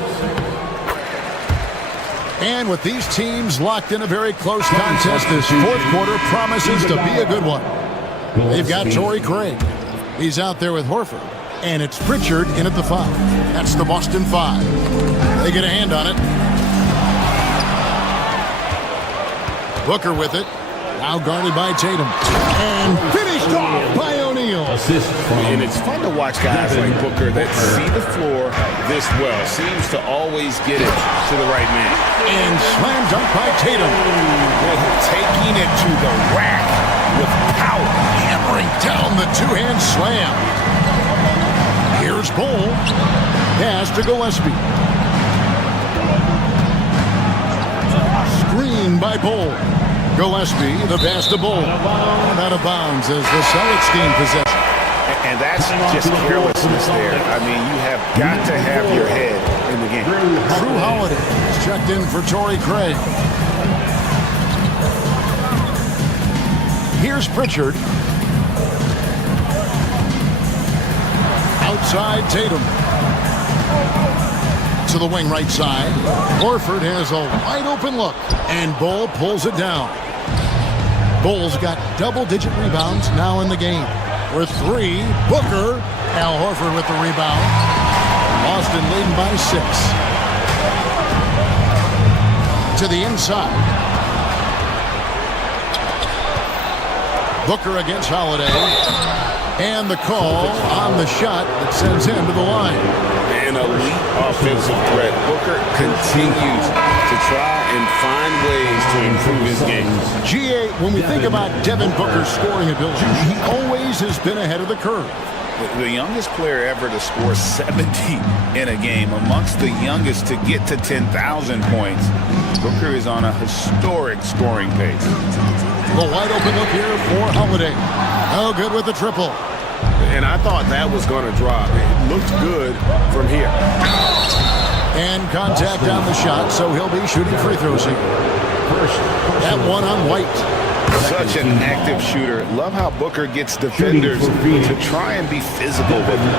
And with these teams locked in a very close contest, this fourth quarter promises to be a good one. They've got Torrey Craig. He's out there with Horford. And it's Pritchard in at the 5. That's the Boston 5. They get a hand on it. Booker with it. Now guarded by Tatum. And finished off by O'Neal. And it's fun to watch guys like Booker that see the floor this well. Seems to always get it to the right man. And slam dunk by Tatum. Taking it to the rack with power. Hammering down the two-hand slam. Here's Bull. Pass to Gillespie. Screen by Bull. Gillespie, the pass to Bull. Out of bounds as the Celtics gain possession. And that's just carelessness there. I mean, you have got to have your head in the game. Drew Holiday is checked in for Torrey Craig. Here's Pritchard. Outside Tatum. To the wing right side. Horford has a wide open look. And Bull pulls it down. Bull's got double-digit rebounds now in the game. With 3, Booker. Al Horford with the rebound. Boston leading by 6. To the inside. Booker against Holiday. And the call on the shot that sends him to the line. An elite offensive threat. Booker continues to try and find ways to improve his game. G.A., when we think about Devin Booker's scoring ability, he always has been ahead of the curve. The youngest player ever to score 70 in a game, amongst the youngest to get to 10,000 points. Booker is on a historic scoring pace. The wide open look here for Holiday. Oh, good with the triple. And I thought that was going to drop. It looked good from here. And contact on the shot, so he'll be shooting free throws here. That one on White. Such an active shooter. Love how Booker gets defenders to try and be physical with him.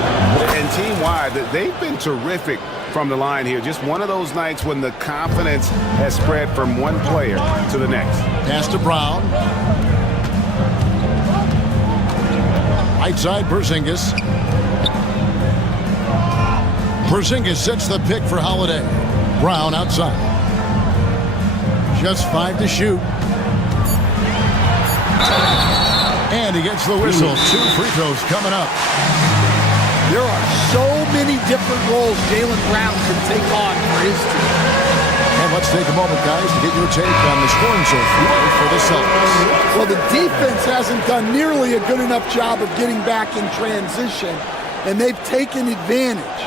And team-wide, they've been terrific from the line here. Just one of those nights when the confidence has spread from one player to the next. Pass to Brown. Right side, Porzingis. Porzingis sets the pick for Holiday. Brown outside. Just 5 to shoot. And he gets the whistle. 2 free throws coming up. There are so many different roles Jaylen Brown can take on for his team. And let's take a moment, guys, to get your take on the scoring so far for the Celtics. Well, the defense hasn't done nearly a good enough job of getting back in transition, and they've taken advantage,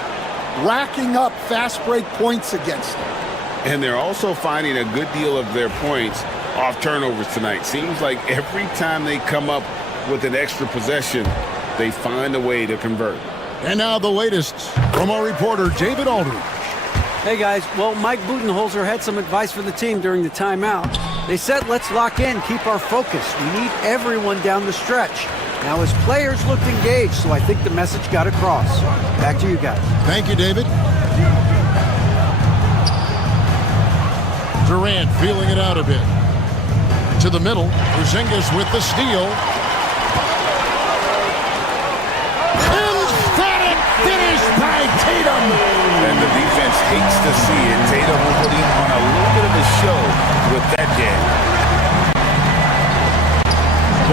racking up fast break points against them. And they're also finding a good deal of their points off turnovers tonight. Seems like every time they come up with an extra possession, they find a way to convert. And now the latest from our reporter, David Aldridge. Hey guys, well, Mike Budenholzer had some advice for the team during the timeout. They said, let's lock in, keep our focus. We need everyone down the stretch. Now his players looked engaged, so I think the message got across. Back to you guys. Thank you, David. Durant feeling it out a bit. To the middle, Porzingis with the steal. Emphatic finish by Tatum. And the defense hates to see it. Tatum putting on a little bit of a show with that game.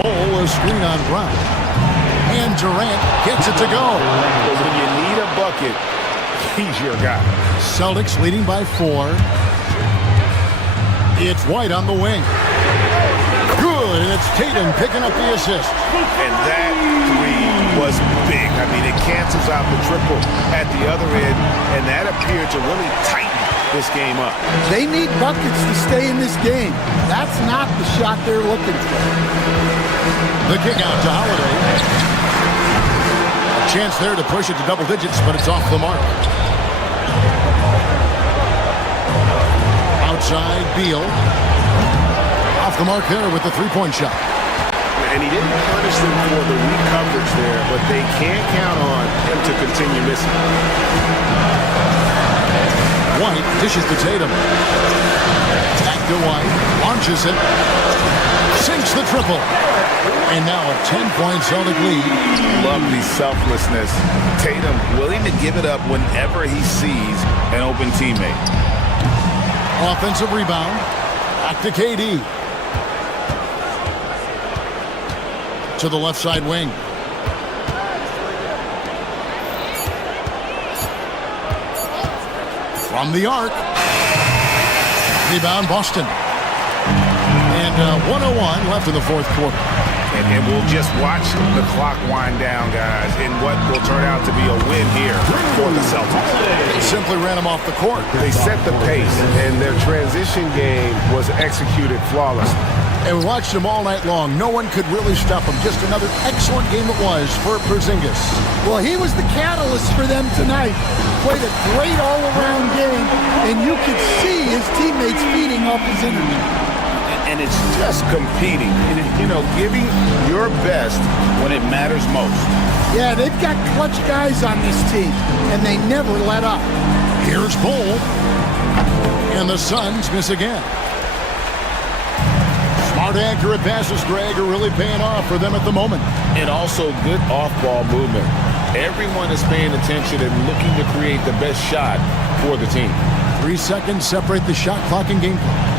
Bull a screen on Brown. And Durant gets it to go. When you need a bucket, he's your guy. Celtics leading by 4. It's White on the wing. Good, and it's Tatum picking up the assist. And that 3 was big. I mean, it cancels out the triple at the other end, and that appeared to really tighten this game up. They need buckets to stay in this game. That's not the shot they're looking for. The kick out to Holiday. chance there to push it to double digits, but it's off the mark. Outside, Beal. Off the mark there with the three-point shot. And he didn't punish them for the weak coverage there, but they can't count on him to continue missing. White dishes to Tatum. Back to White. Launches it. Sinks the triple. And now a 10-point Celtic lead. Love the selflessness. Tatum willing to give it up whenever he sees an open teammate. Offensive rebound. Back to KD. To the left side wing. From the arc. Rebound Boston. And 1:01 left in the fourth quarter. And we'll just watch the clock wind down, guys, in what will turn out to be a win here for the Celtics. They simply ran him off the court. They set the pace, and their transition game was executed flawlessly. And we watched him all night long. No one could really stop him. Just another excellent game it was for Porzingis. Well, he was the catalyst for them tonight. Played a great all-around game, and you could see his teammates feeding off his energy. And it's just competing, you know, giving your best when it matters most. Yeah, they've got clutch guys on this team, and they never let up. Here's Bull. And the Suns miss again. Smart, accurate passes, Greg, are really paying off for them at the moment. And also good off-ball movement. Everyone is paying attention and looking to create the best shot for the team. 3 seconds separate the shot clock and game clock.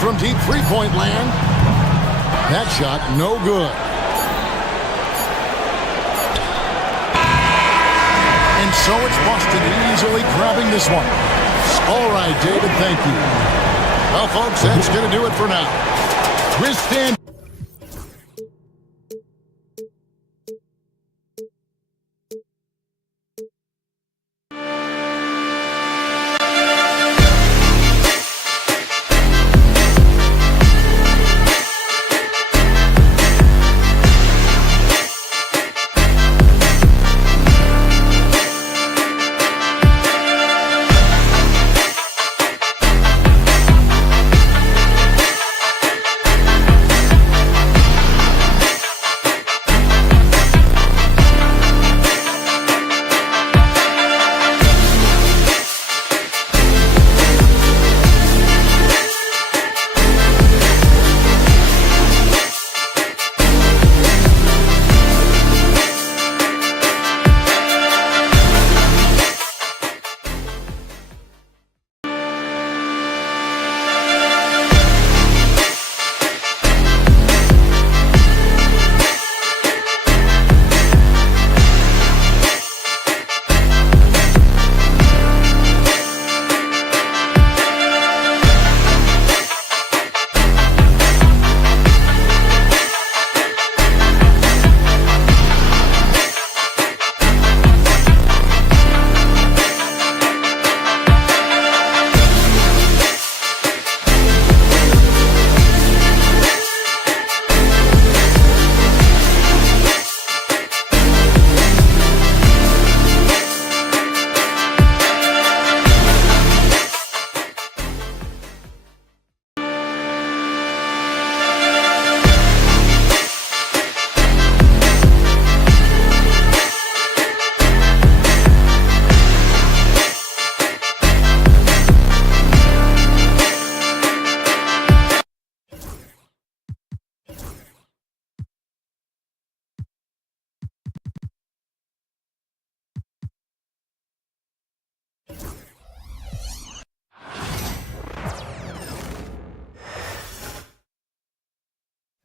From deep three-point land. That shot, no good. And so it's Boston easily grabbing this one. All right, David, thank you. Well, folks, that's going to do it for now. We're standing.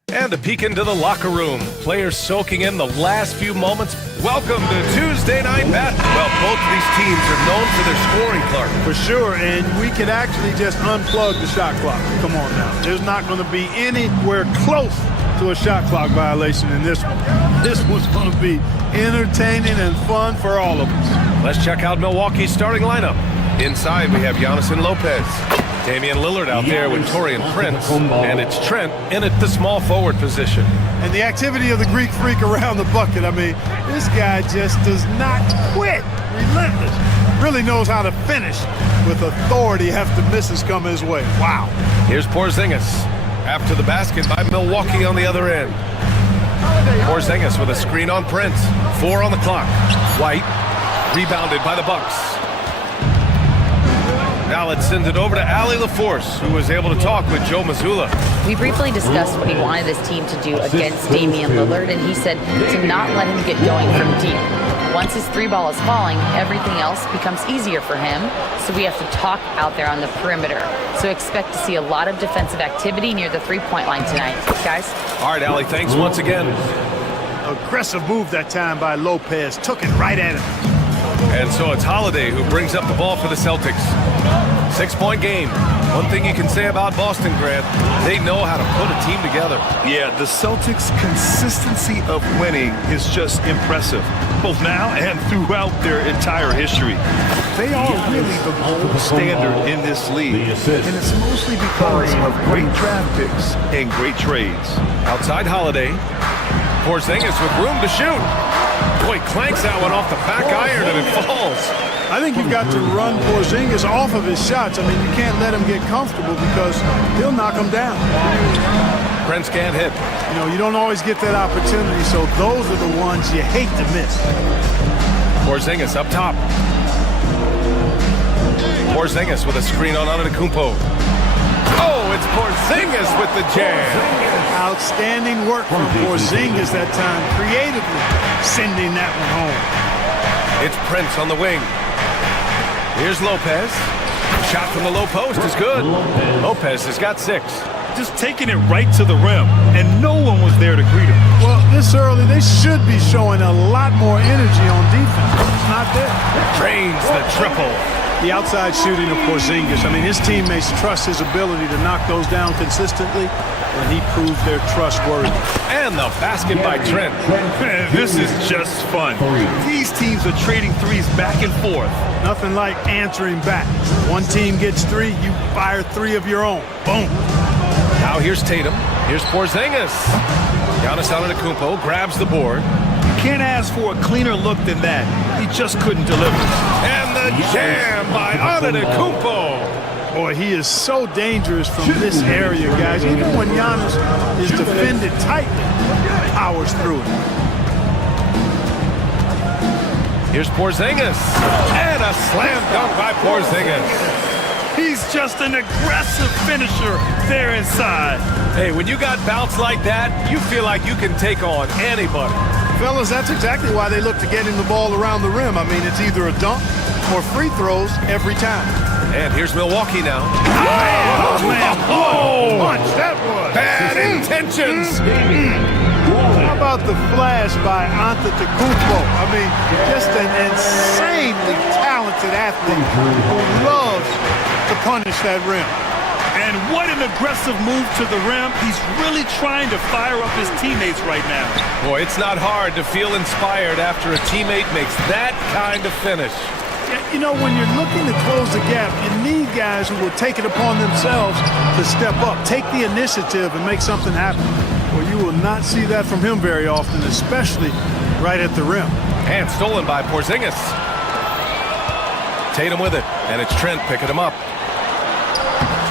And a peek into the locker room. Players soaking in the last few moments. Welcome to Tuesday Night Basketball. Both of these teams are known for their scoring, Clark. For sure, and we can actually just unplug the shot clock. Come on now. There's not going to be anywhere close to a shot clock violation in this one. This one's going to be entertaining and fun for all of us. Let's check out Milwaukee's starting lineup. Inside, we have Giannis and Lopez. Damian Lillard out there with Torian Prince, and it's Trent in at the small forward position. And the activity of the Greek freak around the bucket, I mean, this guy just does not quit. Relentless. Really knows how to finish with authority after misses come his way. Wow. Here's Porzingis after the basket by Milwaukee on the other end. Porzingis with a screen on Prince. 4 on the clock. White rebounded by the Bucks. Now let's send it over to Allie LaForce, who was able to talk with Joe Mazzulla. We briefly discussed what he wanted his team to do against Damian Lillard, and he said to not let him get going from deep. Once his three ball is falling, everything else becomes easier for him, so we have to talk out there on the perimeter. So expect to see a lot of defensive activity near the three-point line tonight. Guys? All right, Allie, thanks once again. Aggressive move that time by Lopez. Took it right at him. And so it's Holiday who brings up the ball for the Celtics. 6-point game. One thing you can say about Boston, Grant, they know how to put a team together. Yeah, the Celtics' consistency of winning is just impressive, both now and throughout their entire history. They are really the gold standard in this league, and it's mostly because of great draft picks and great trades. Outside Holiday. Porzingis with room to shoot. Boy, clanks that one off the back iron and it falls. I think you've got to run Porzingis off of his shots. I mean, you can't let him get comfortable because he'll knock him down. Prince can't hit. You know, you don't always get that opportunity, so those are the ones you hate to miss. Porzingis up top. Porzingis with a screen on Antetokounmpo. Oh, it's Porzingis with the jam. Outstanding work from Porzingis that time, creatively sending that one home. It's Prince on the wing. Here's Lopez. Shot from the low post is good. Lopez has got 6. Just taking it right to the rim, and no one was there to greet him. Well, this early, they should be showing a lot more energy on defense. It's not there. Drains the triple. The outside shooting of Porzingis. I mean, his teammates trust his ability to knock those down consistently, and he proves they're trustworthy. And the basket by Trent. Man, this is just fun. These teams are trading threes back and forth. Nothing like answering back. One team gets 3, you fire 3 of your own. Boom. Now here's Tatum. Here's Porzingis. Giannis Antetokounmpo grabs the board. Can't ask for a cleaner look than that. He just couldn't deliver. And the jam by Antetokounmpo. Boy, he is so dangerous from this area, guys. Even when Giannis is defended tightly, powers through it. Here's Porzingis. And a slam dunk by Porzingis. He's just an aggressive finisher there inside. Hey, when you got bounce like that, you feel like you can take on anybody. Fellas, that's exactly why they look to get him the ball around the rim. I mean, it's either a dunk or free throws every time. And here's Milwaukee now. Oh, man. Oh, punch that was. Bad intentions. How about the flash by Antetokounmpo? I mean, just an insanely talented athlete who loves to punish that rim. And what an aggressive move to the rim. He's really trying to fire up his teammates right now. Boy, it's not hard to feel inspired after a teammate makes that kind of finish. You know, when you're looking to close the gap, you need guys who will take it upon themselves to step up, take the initiative, and make something happen. Well, you will not see that from him very often, especially right at the rim. And stolen by Porzingis. Tatum with it, and it's Trent picking him up.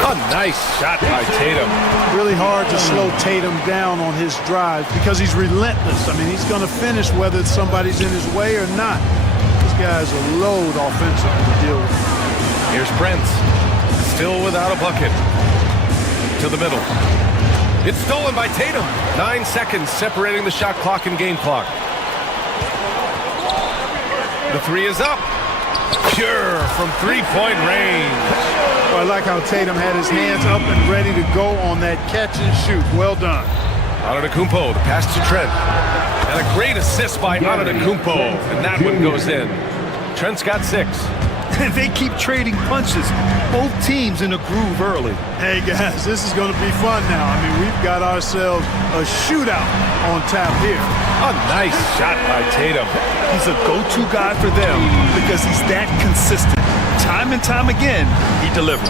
A nice shot by Tatum. Really hard to slow Tatum down on his drive because he's relentless. I mean, he's going to finish whether somebody's in his way or not. This guy's a load offensively to deal with. Here's Prince, still without a bucket. To the middle. It's stolen by Tatum. 9 seconds separating the shot clock and game clock. The 3 is up. Pure from three-point range. Well, I like how Tatum had his hands up and ready to go on that catch and shoot. Well done. Antetokounmpo, the pass to Trent. And a great assist by Antetokounmpo. And that one goes in. Trent's got 6. They keep trading punches. Both teams in a groove early. Hey, guys, this is going to be fun now. I mean, we've got ourselves a shootout on tap here. A nice shot by Tatum. He's a go-to guy for them because he's that consistent. time and time again, he delivers.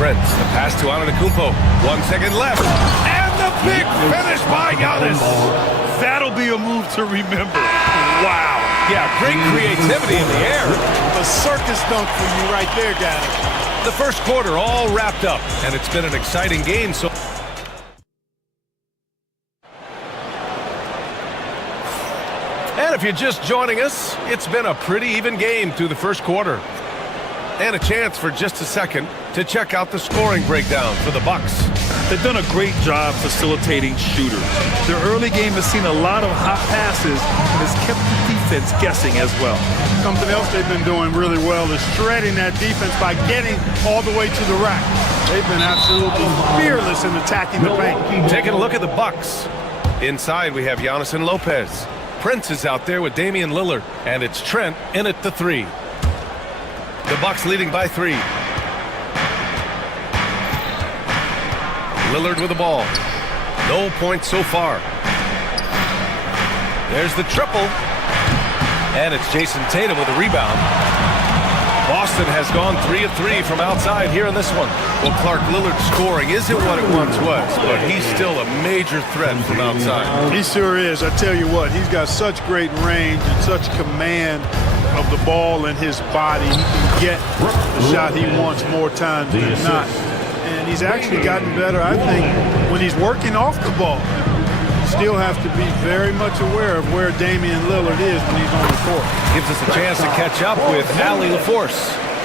Prince, the pass to Antetokounmpo. 1 second left. And the big finish by Giannis. That'll be a move to remember. Wow. Yeah, great creativity in the air. A circus dunk for you right there, guys. The first quarter all wrapped up, and it's been an exciting game. So. And if you're just joining us, it's been a pretty even game through the first quarter. And a chance for just a second to check out the scoring breakdown for the Bucks. They've done a great job facilitating shooters. Their early game has seen a lot of hot passes and has kept the defense guessing as well. Something else they've been doing really well is shredding that defense by getting all the way to the rack. They've been absolutely fearless in attacking the paint. Taking a look at the Bucks. Inside we have Giannis and Lopez. Prince is out there with Damian Lillard, and it's Trent in at the 3. The Bucks leading by 3. Lillard with the ball. No points so far. There's the triple. And it's Jason Tatum with a rebound. Boston has gone 3 of 3 from outside here in this one. Well, Clark, Lillard's scoring isn't what it once was, but he's still a major threat from outside. He sure is. I tell you what, he's got such great range and such command of the ball in his body. He can get the shot he wants more times than not. And he's actually gotten better, I think, when he's working off the ball. Still have to be very much aware of where Damian Lillard is when he's on the court. Gives us a chance to catch up with Allie LaForce.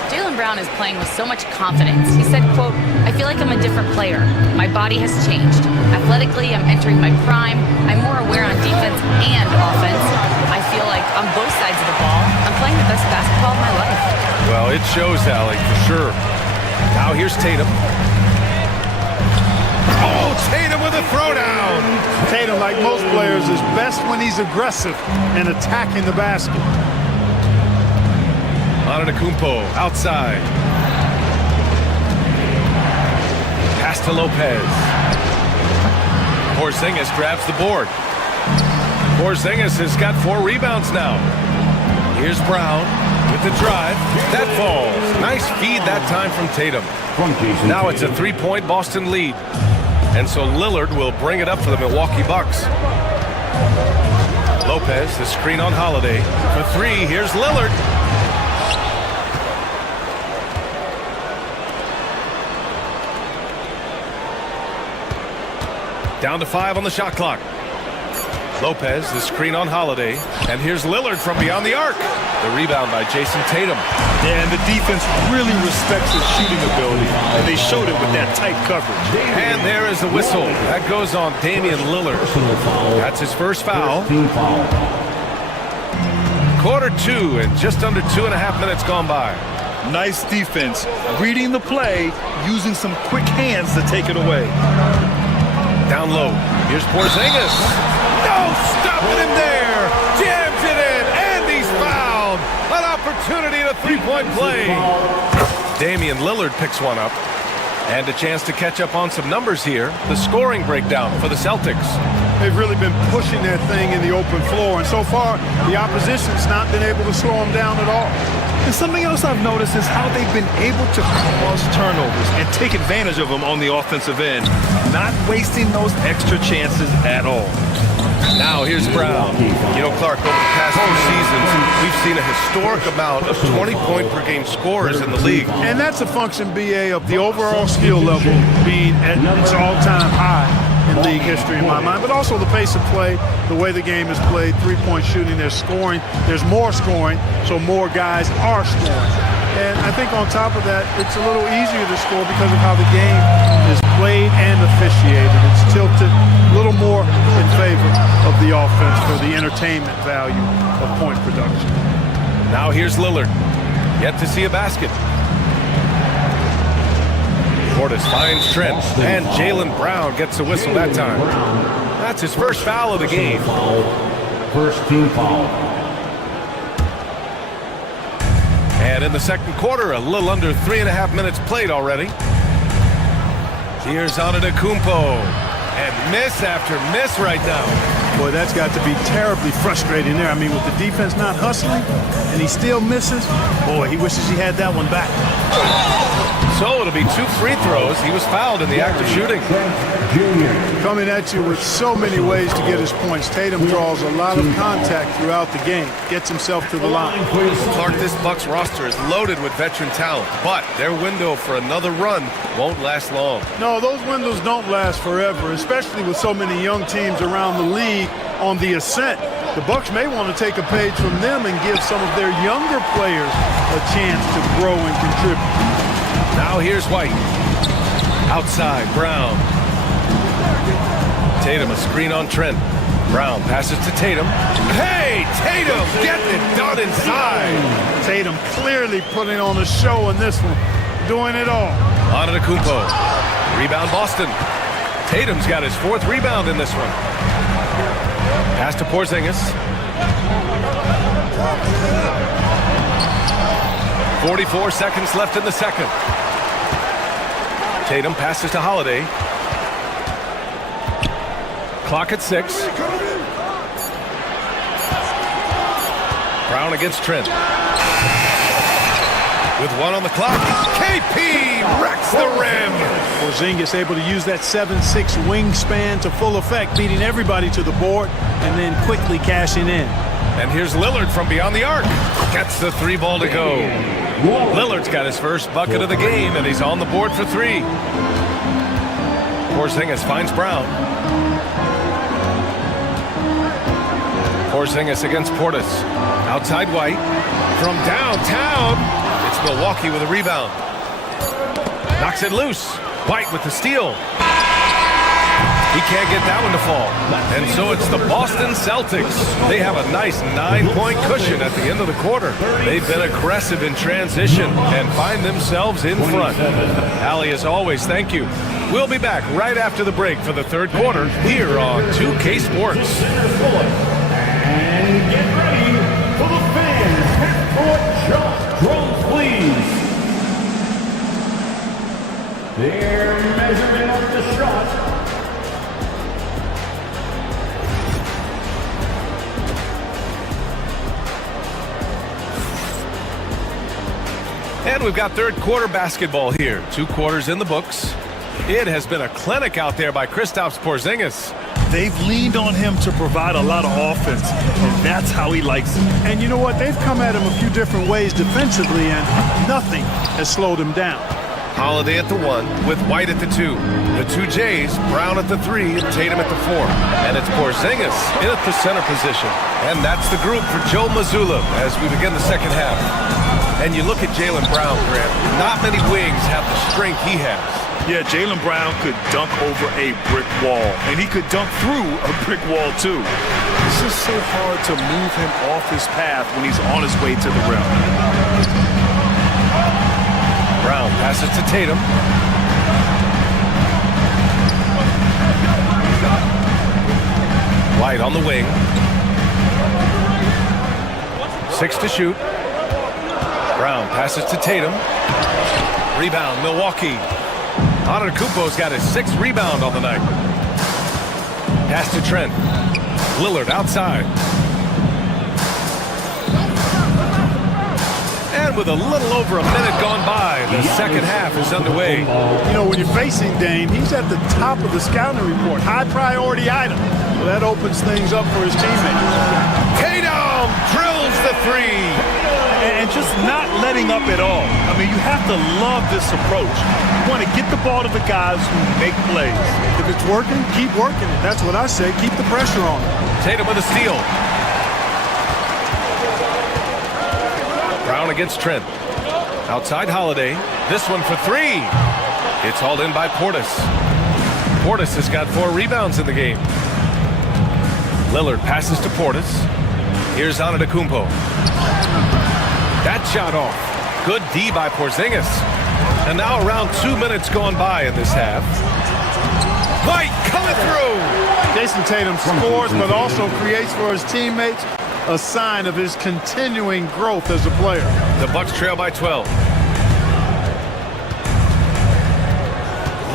Jaylen Brown is playing with so much confidence. He said, quote, "I feel like I'm a different player. My body has changed. Athletically, I'm entering my prime. I'm more aware on defense and offense. I feel like on both sides of the ball, I'm playing the best basketball of my life." Well, it shows, Allie, for sure. Now here's Tatum. Oh, Tatum with a throwdown. Tatum, like most players, is best when he's aggressive and attacking the basket. Antetokounmpo outside. Pass to Lopez. Porzingis grabs the board. Porzingis has got 4 rebounds now. Here's Brown with the drive. That falls. Nice feed that time from Tatum. Now it's a 3-point Boston lead. And so Lillard will bring it up for the Milwaukee Bucks. Lopez, the screen on Holiday. For 3, here's Lillard. Down to 5 on the shot clock. Lopez, the screen on Holiday. And here's Lillard from beyond the arc. The rebound by Jason Tatum. Yeah, and the defense really respects his shooting ability, and they showed it with that tight coverage. And there is the whistle. That goes on Damian Lillard. That's his first foul. Quarter 2 and just under 2.5 minutes gone by. Nice defense, reading the play, using some quick hands to take it away. Down low. Here's Porzingis. No stopping him there. Jams it in, and he's fouled. An opportunity at a 3-point play. Damian Lillard picks one up. And a chance to catch up on some numbers here. The scoring breakdown for the Celtics. They've really been pushing that thing in the open floor, and so far, the opposition's not been able to slow them down at all. And something else I've noticed is how they've been able to cause turnovers and take advantage of them on the offensive end, not wasting those extra chances at all. Now here's Brown. You know, Clark, over the past 2 seasons, we've seen a historic amount of 20-point-per-game scorers in the league. And that's a function, BA, of the overall skill level being at its all-time high in league history in my mind, but also the pace of play, the way the game is played, 3-point shooting, there's scoring, there's more scoring, so more guys are scoring. And I think on top of that, it's a little easier to score because of how the game is played and officiated. It's tilted a little more in favor of the offense for the entertainment value of point production. Now here's Lillard. Yet to see a basket. Portis finds Trent, and Jaylen Brown gets a whistle that time. That's his first foul of the game. First team foul. And in the second quarter, a little under 3.5 minutes played already. Here's Antetokounmpo. And miss after miss right now. Boy, that's got to be terribly frustrating there. I mean, with the defense not hustling and he still misses, boy, he wishes he had that one back. So it'll be 2 free throws. He was fouled in the act of shooting. Coming at you with so many ways to get his points. Tatum draws a lot of contact throughout the game, gets himself to the line. Clark, this Bucks roster is loaded with veteran talent, but their window for another run won't last long. No, those windows don't last forever, especially with so many young teams around the league on the ascent. The Bucks may want to take a page from them and give some of their younger players a chance to grow and contribute. Now here's White. Outside, Brown. Tatum, a screen on Trent. Brown passes to Tatum. Hey, Tatum getting it done inside. Tatum clearly putting on a show in this one, doing it all. Antetokounmpo. Rebound Boston. Tatum's got his 4th rebound in this one. Pass to Porzingis. 44 seconds left in the second. Tatum passes to Holiday. Clock at 6. Brown against Trent. With 1 on the clock, KP wrecks the rim. Porzingis able to use that 7'6" wingspan to full effect, beating everybody to the board and then quickly cashing in. And here's Lillard from beyond the arc. Gets the 3 ball to go. Lillard's got his first bucket of the game, and he's on the board for 3. Porzingis finds Brown. Porzingis against Portis. Outside White. From downtown, it's Milwaukee with a rebound. Knocks it loose. White with the steal. He can't get that one to fall. And so it's the Boston Celtics. They have a nice 9-point cushion at the end of the quarter. They've been aggressive in transition and find themselves in front. Allie, as always, thank you. We'll be back right after the break for the 3rd quarter here on 2K Sports. And get ready for the fans half-court shot. Drones, please. Their measurement of the shot. And we've got 3rd quarter basketball here. 2 quarters in the books. It has been a clinic out there by Kristaps Porzingis. They've leaned on him to provide a lot of offense, and that's how he likes it. And you know what? They've come at him a few different ways defensively, and nothing has slowed him down. Holiday at the 1 with White at the 2. The 2 Jays, Brown at the 3 and Tatum at the 4. And it's Porzingis in at the center position. And that's the group for Joe Mazzulla as we begin the second half. And you look at Jaylen Brown, Grant. Not many wings have the strength he has. Yeah, Jaylen Brown could dunk over a brick wall, and he could dunk through a brick wall, too. It's just so hard to move him off his path when he's on his way to the rim. Brown passes to Tatum. White on the wing. 6 to shoot. Brown passes to Tatum. Rebound, Milwaukee. Antetokounmpo's got his 6th rebound on the night. Pass to Trent. Lillard outside. And with a little over a minute gone by, the second half is underway. You know, when you're facing Dame, he's at the top of the scouting report. High priority item. Well, that opens things up for his teammates. Tatum drills the 3. And just not letting up at all. I mean, you have to love this approach. You want to get the ball to the guys who make plays. If it's working, keep working it. That's what I say. Keep the pressure on him. Tatum with a steal. Brown against Trent. Outside Holiday. This one for 3. It's hauled in by Portis. Portis has got 4 rebounds in the game. Lillard passes to Portis. Here's Antetokounmpo. That shot off. Good D by Porzingis. And now around 2 minutes gone by in this half. White coming through. Jason Tatum scores, but also creates for his teammates a sign of his continuing growth as a player. The Bucks trail by 12.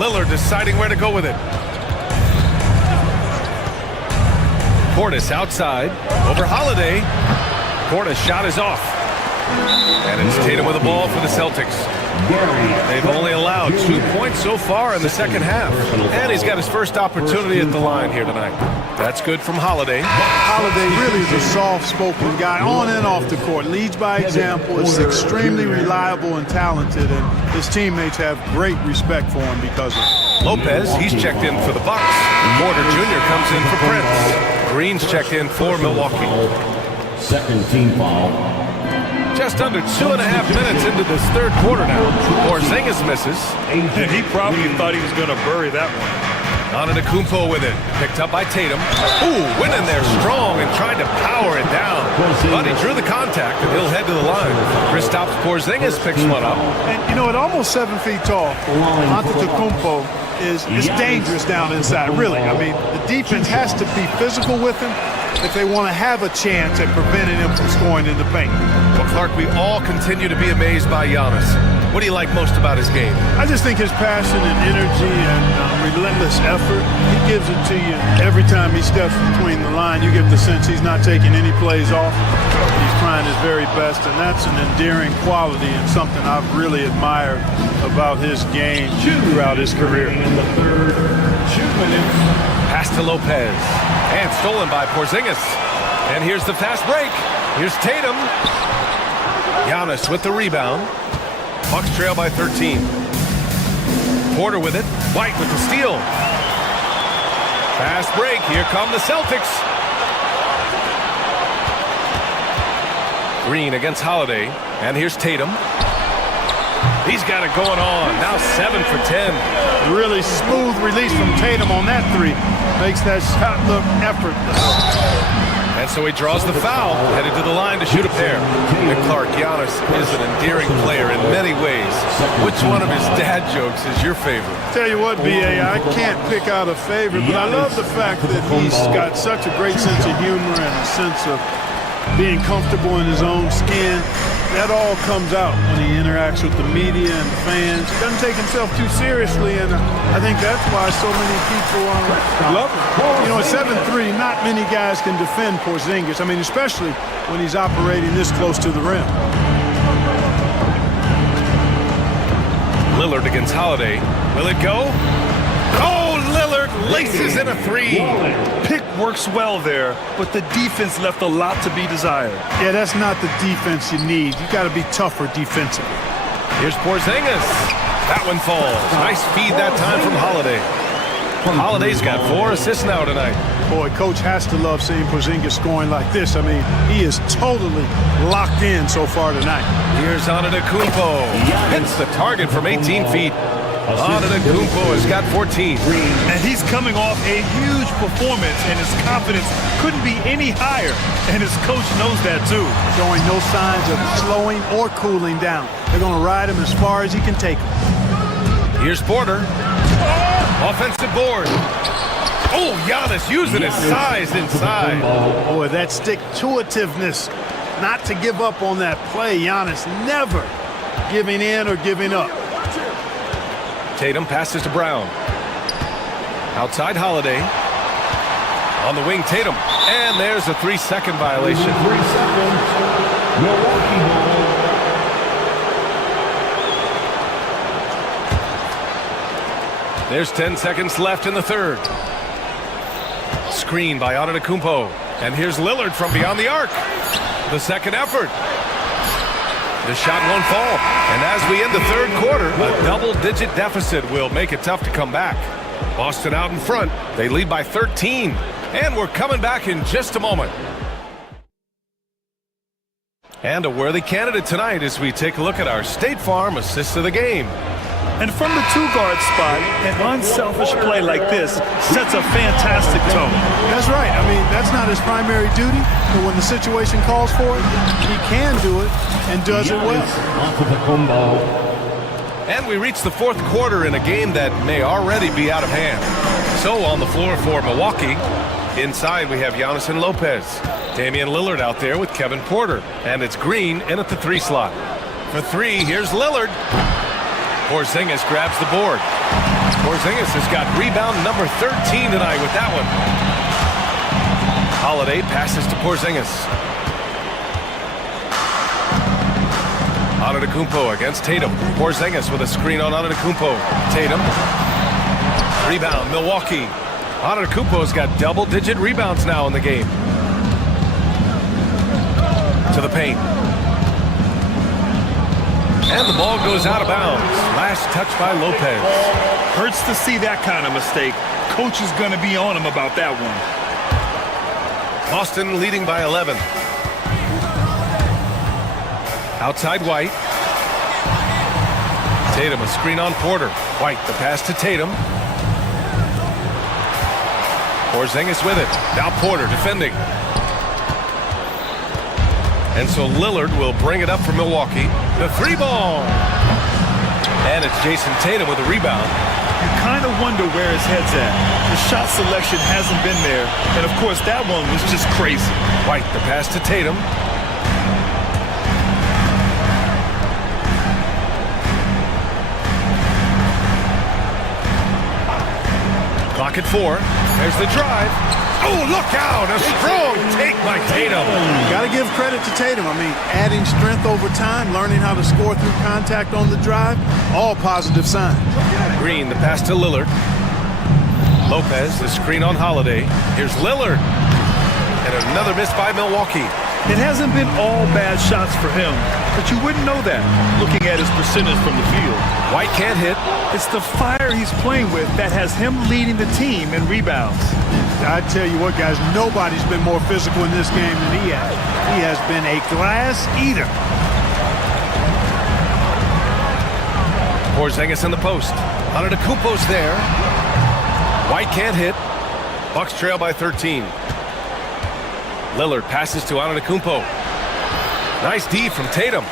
Lillard deciding where to go with it. Portis outside. Over Holiday. Portis shot is off. And it's Tatum with the ball for the Celtics. They've only allowed 2 points so far in the second half. And he's got his first opportunity at the line here tonight. That's good from Holiday. Holiday really is a soft-spoken guy on and off the court. Leads by example, is extremely reliable and talented, and his teammates have great respect for him because of it. Lopez, he's checked in for the Bucks. Porter Jr. comes in for Prince. Green's checked in for Milwaukee. Second team foul. Just under 2.5 minutes into this third quarter now. Porzingis misses. And he probably thought he was going to bury that one. Antetokounmpo with it. Picked up by Tatum. Ooh, went in there strong and tried to power it down. But he drew the contact, and he'll head to the line. Kristaps Porzingis picks one up. And, you know, at almost 7 feet tall, Antetokounmpo is dangerous down inside, really. I mean, the defense has to be physical with him if they want to have a chance at preventing him from scoring in the paint. Well, Clark, we all continue to be amazed by Giannis. What do you like most about his game? I just think his passion and energy and relentless effort, he gives it to you every time he steps between the line. You get the sense he's not taking any plays off. He's trying his very best, and that's an endearing quality and something I've really admired about his game throughout his career. In the third, 2 minutes. Pass to Lopez. And stolen by Porzingis. And here's the fast break. Here's Tatum. Giannis with the rebound. Bucks trail by 13. Porter with it. White with the steal. Fast break. Here come the Celtics. Green against Holiday. And here's Tatum. He's got it going on. Now 7 for 10. Really smooth release from Tatum on that three. Makes that shot look effortless. And so he draws the foul, headed to the line to shoot a pair. And Clark, Giannis is an endearing player in many ways. Which one of his dad jokes is your favorite? Tell you what, B.A., I can't pick out a favorite, but I love the fact that he's got such a great sense of humor and a sense of being comfortable in his own skin. That all comes out when he interacts with the media and the fans. He doesn't take himself too seriously, and I think that's why so many people love him. You know, at 7'3", not many guys can defend Porzingis. I mean, especially when he's operating this close to the rim. Lillard against Holiday. Will it go? Oh, Lillard laces in a three. Pick works well there, but the defense left a lot to be desired. Yeah, that's not the defense you need. You got to be tougher defensively. Here's Porzingis. That one falls. Nice feed that time from Holiday. Holiday's got 4 assists now tonight. Boy, coach has to love seeing Porzingis scoring like this. I mean, he is totally locked in so far tonight. Here's Antetokounmpo. Hits the target from 18 feet. Antetokounmpo has got 14. And he's coming off a huge performance, and his confidence couldn't be any higher. And his coach knows that too. Showing no signs of slowing or cooling down. They're going to ride him as far as he can take him. Here's Porter. Offensive board. Oh, Giannis using his size inside. Boy, that stick-to-itiveness, not to give up on that play. Giannis never giving in or giving up. Tatum passes to Brown. Outside Holiday. On the wing, Tatum. And there's a 3-second violation. 3 seconds. Milwaukee ball. There's 10 seconds left in the third. Screen by Antetokounmpo. And here's Lillard from beyond the arc. The second effort. The shot won't fall. And as we end the third quarter, a double-digit deficit will make it tough to come back. Boston out in front. They lead by 13. And we're coming back in just a moment. And a worthy candidate tonight as we take a look at our State Farm assist of the game. And from the two-guard spot, an unselfish play like this sets a fantastic tone. That's right. I mean, that's not his primary duty, but when the situation calls for it, he can do it and does it well. And we reach the fourth quarter in a game that may already be out of hand. So on the floor for Milwaukee, inside we have Giannis and Lopez. Damian Lillard out there with Kevin Porter. And it's Green in at the 3 slot. For 3, here's Lillard. Porzingis grabs the board. Porzingis has got rebound number 13 tonight with that one. Holiday passes to Porzingis. Antetokounmpo against Tatum. Porzingis with a screen on Antetokounmpo. Tatum. Rebound, Milwaukee. Antetokounmpo's got double-digit rebounds now in the game. To the paint. And the ball goes out of bounds. Last touch by Lopez. Hurts to see that kind of mistake. Coach is going to be on him about that one. Boston leading by 11. Outside White. Tatum, a screen on Porter. White, the pass to Tatum. Porzingis with it. Now Porter defending. And so Lillard will bring it up for Milwaukee. The three ball. And it's Jason Tatum with a rebound. You kind of wonder where his head's at. The shot selection hasn't been there. And, of course, that one was just crazy. White, the pass to Tatum. Clock at 4. There's the drive. Oh, look out! A strong take by Tatum. Got to give credit to Tatum. I mean, adding strength over time, learning how to score through contact on the drive, all positive signs. Green, the pass to Lillard. Lopez, the screen on Holiday. Here's Lillard. And another miss by Milwaukee. It hasn't been all bad shots for him, but you wouldn't know that looking at his percentage from the field. White can't hit. It's the fire he's playing with that has him leading the team in rebounds. I tell you what, guys, nobody's been more physical in this game than he has. He has been a glass eater. Porzingis in the post. Antetokounmpo's there. White can't hit. Bucks trail by 13. Lillard passes to Antetokounmpo. Nice D from Tatum.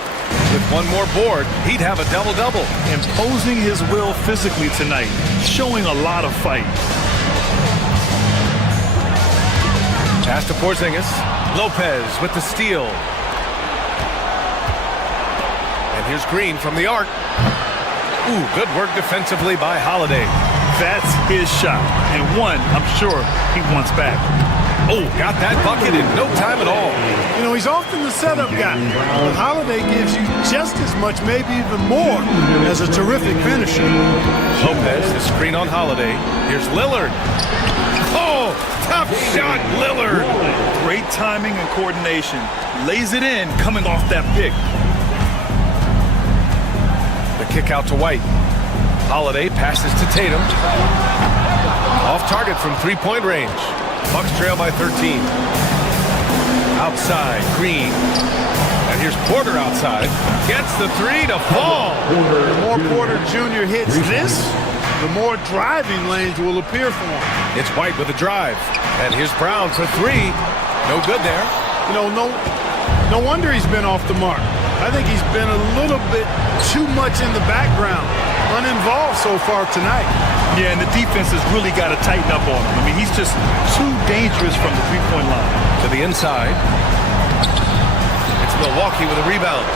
With one more board, he'd have a double-double. Imposing his will physically tonight, showing a lot of fight. Pass to Porzingis. Lopez with the steal. And here's Green from the arc. Ooh, good work defensively by Holiday. That's his shot, and one I'm sure he wants back. Oh, got that bucket in no time at all. You know, he's often the setup guy, but Holiday gives you just as much, maybe even more, as a terrific finisher. Lopez, the screen on Holiday. Here's Lillard. Oh, tough shot, Lillard. Great timing and coordination. Lays it in coming off that pick. The kick out to White. Holiday passes to Tatum. Off target from three-point range. Bucks trail by 13. Outside, Green. And here's Porter outside. Gets the three to fall. The more Porter Jr. hits this, the more driving lanes will appear for him. It's White with a drive. And here's Brown for three. No good there. You know, no wonder he's been off the mark. I think he's been a little bit too much in the background, uninvolved so far tonight. Yeah, and the defense has really got to tighten up on him. I mean, he's just too dangerous from the three-point line. To the inside. It's Milwaukee with a rebound.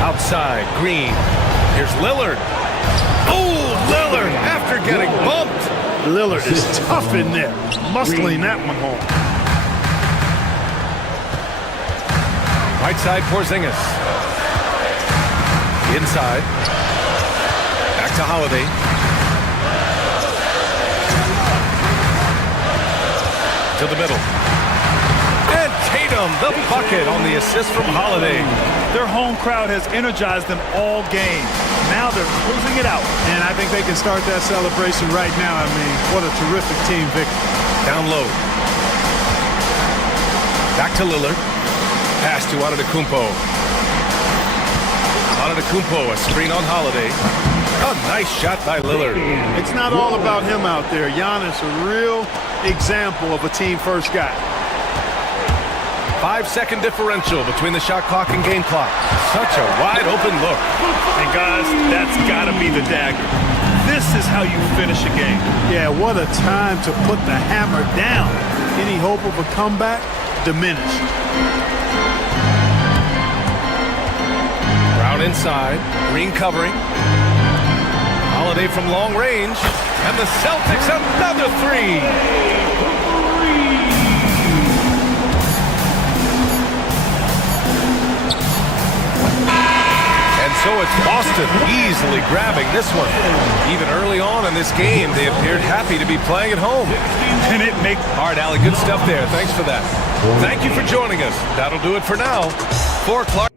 Outside, Green. Here's Lillard. Oh, Lillard after getting bumped. Lillard is tough in there, muscling that one home. Right side, Porzingis. Inside. Back to Holiday. To the middle. And Tatum, the bucket on the assist from Holiday. Their home crowd has energized them all game. Now they're closing it out. And I think they can start that celebration right now. I mean, what a terrific team victory. Down low. Back to Lillard. Pass to Antetokounmpo. Antetokounmpo, a screen on Holiday. A nice shot by Lillard. It's not all about him out there. Giannis, a real example of a team-first guy. 5-second differential between the shot clock and game clock. Such a wide open look. And guys, that's got to be the dagger. This is how you finish a game. Yeah, what a time to put the hammer down. Any hope of a comeback? Diminished. Brown inside, Green covering. Holiday from long range, and the Celtics another three. it's Boston easily grabbing this one. Even early on in this game, they appeared happy to be playing at home. And it makes All right, Allie, good stuff there. Thanks for that. Thank you for joining us. That'll do it for now. For Clark.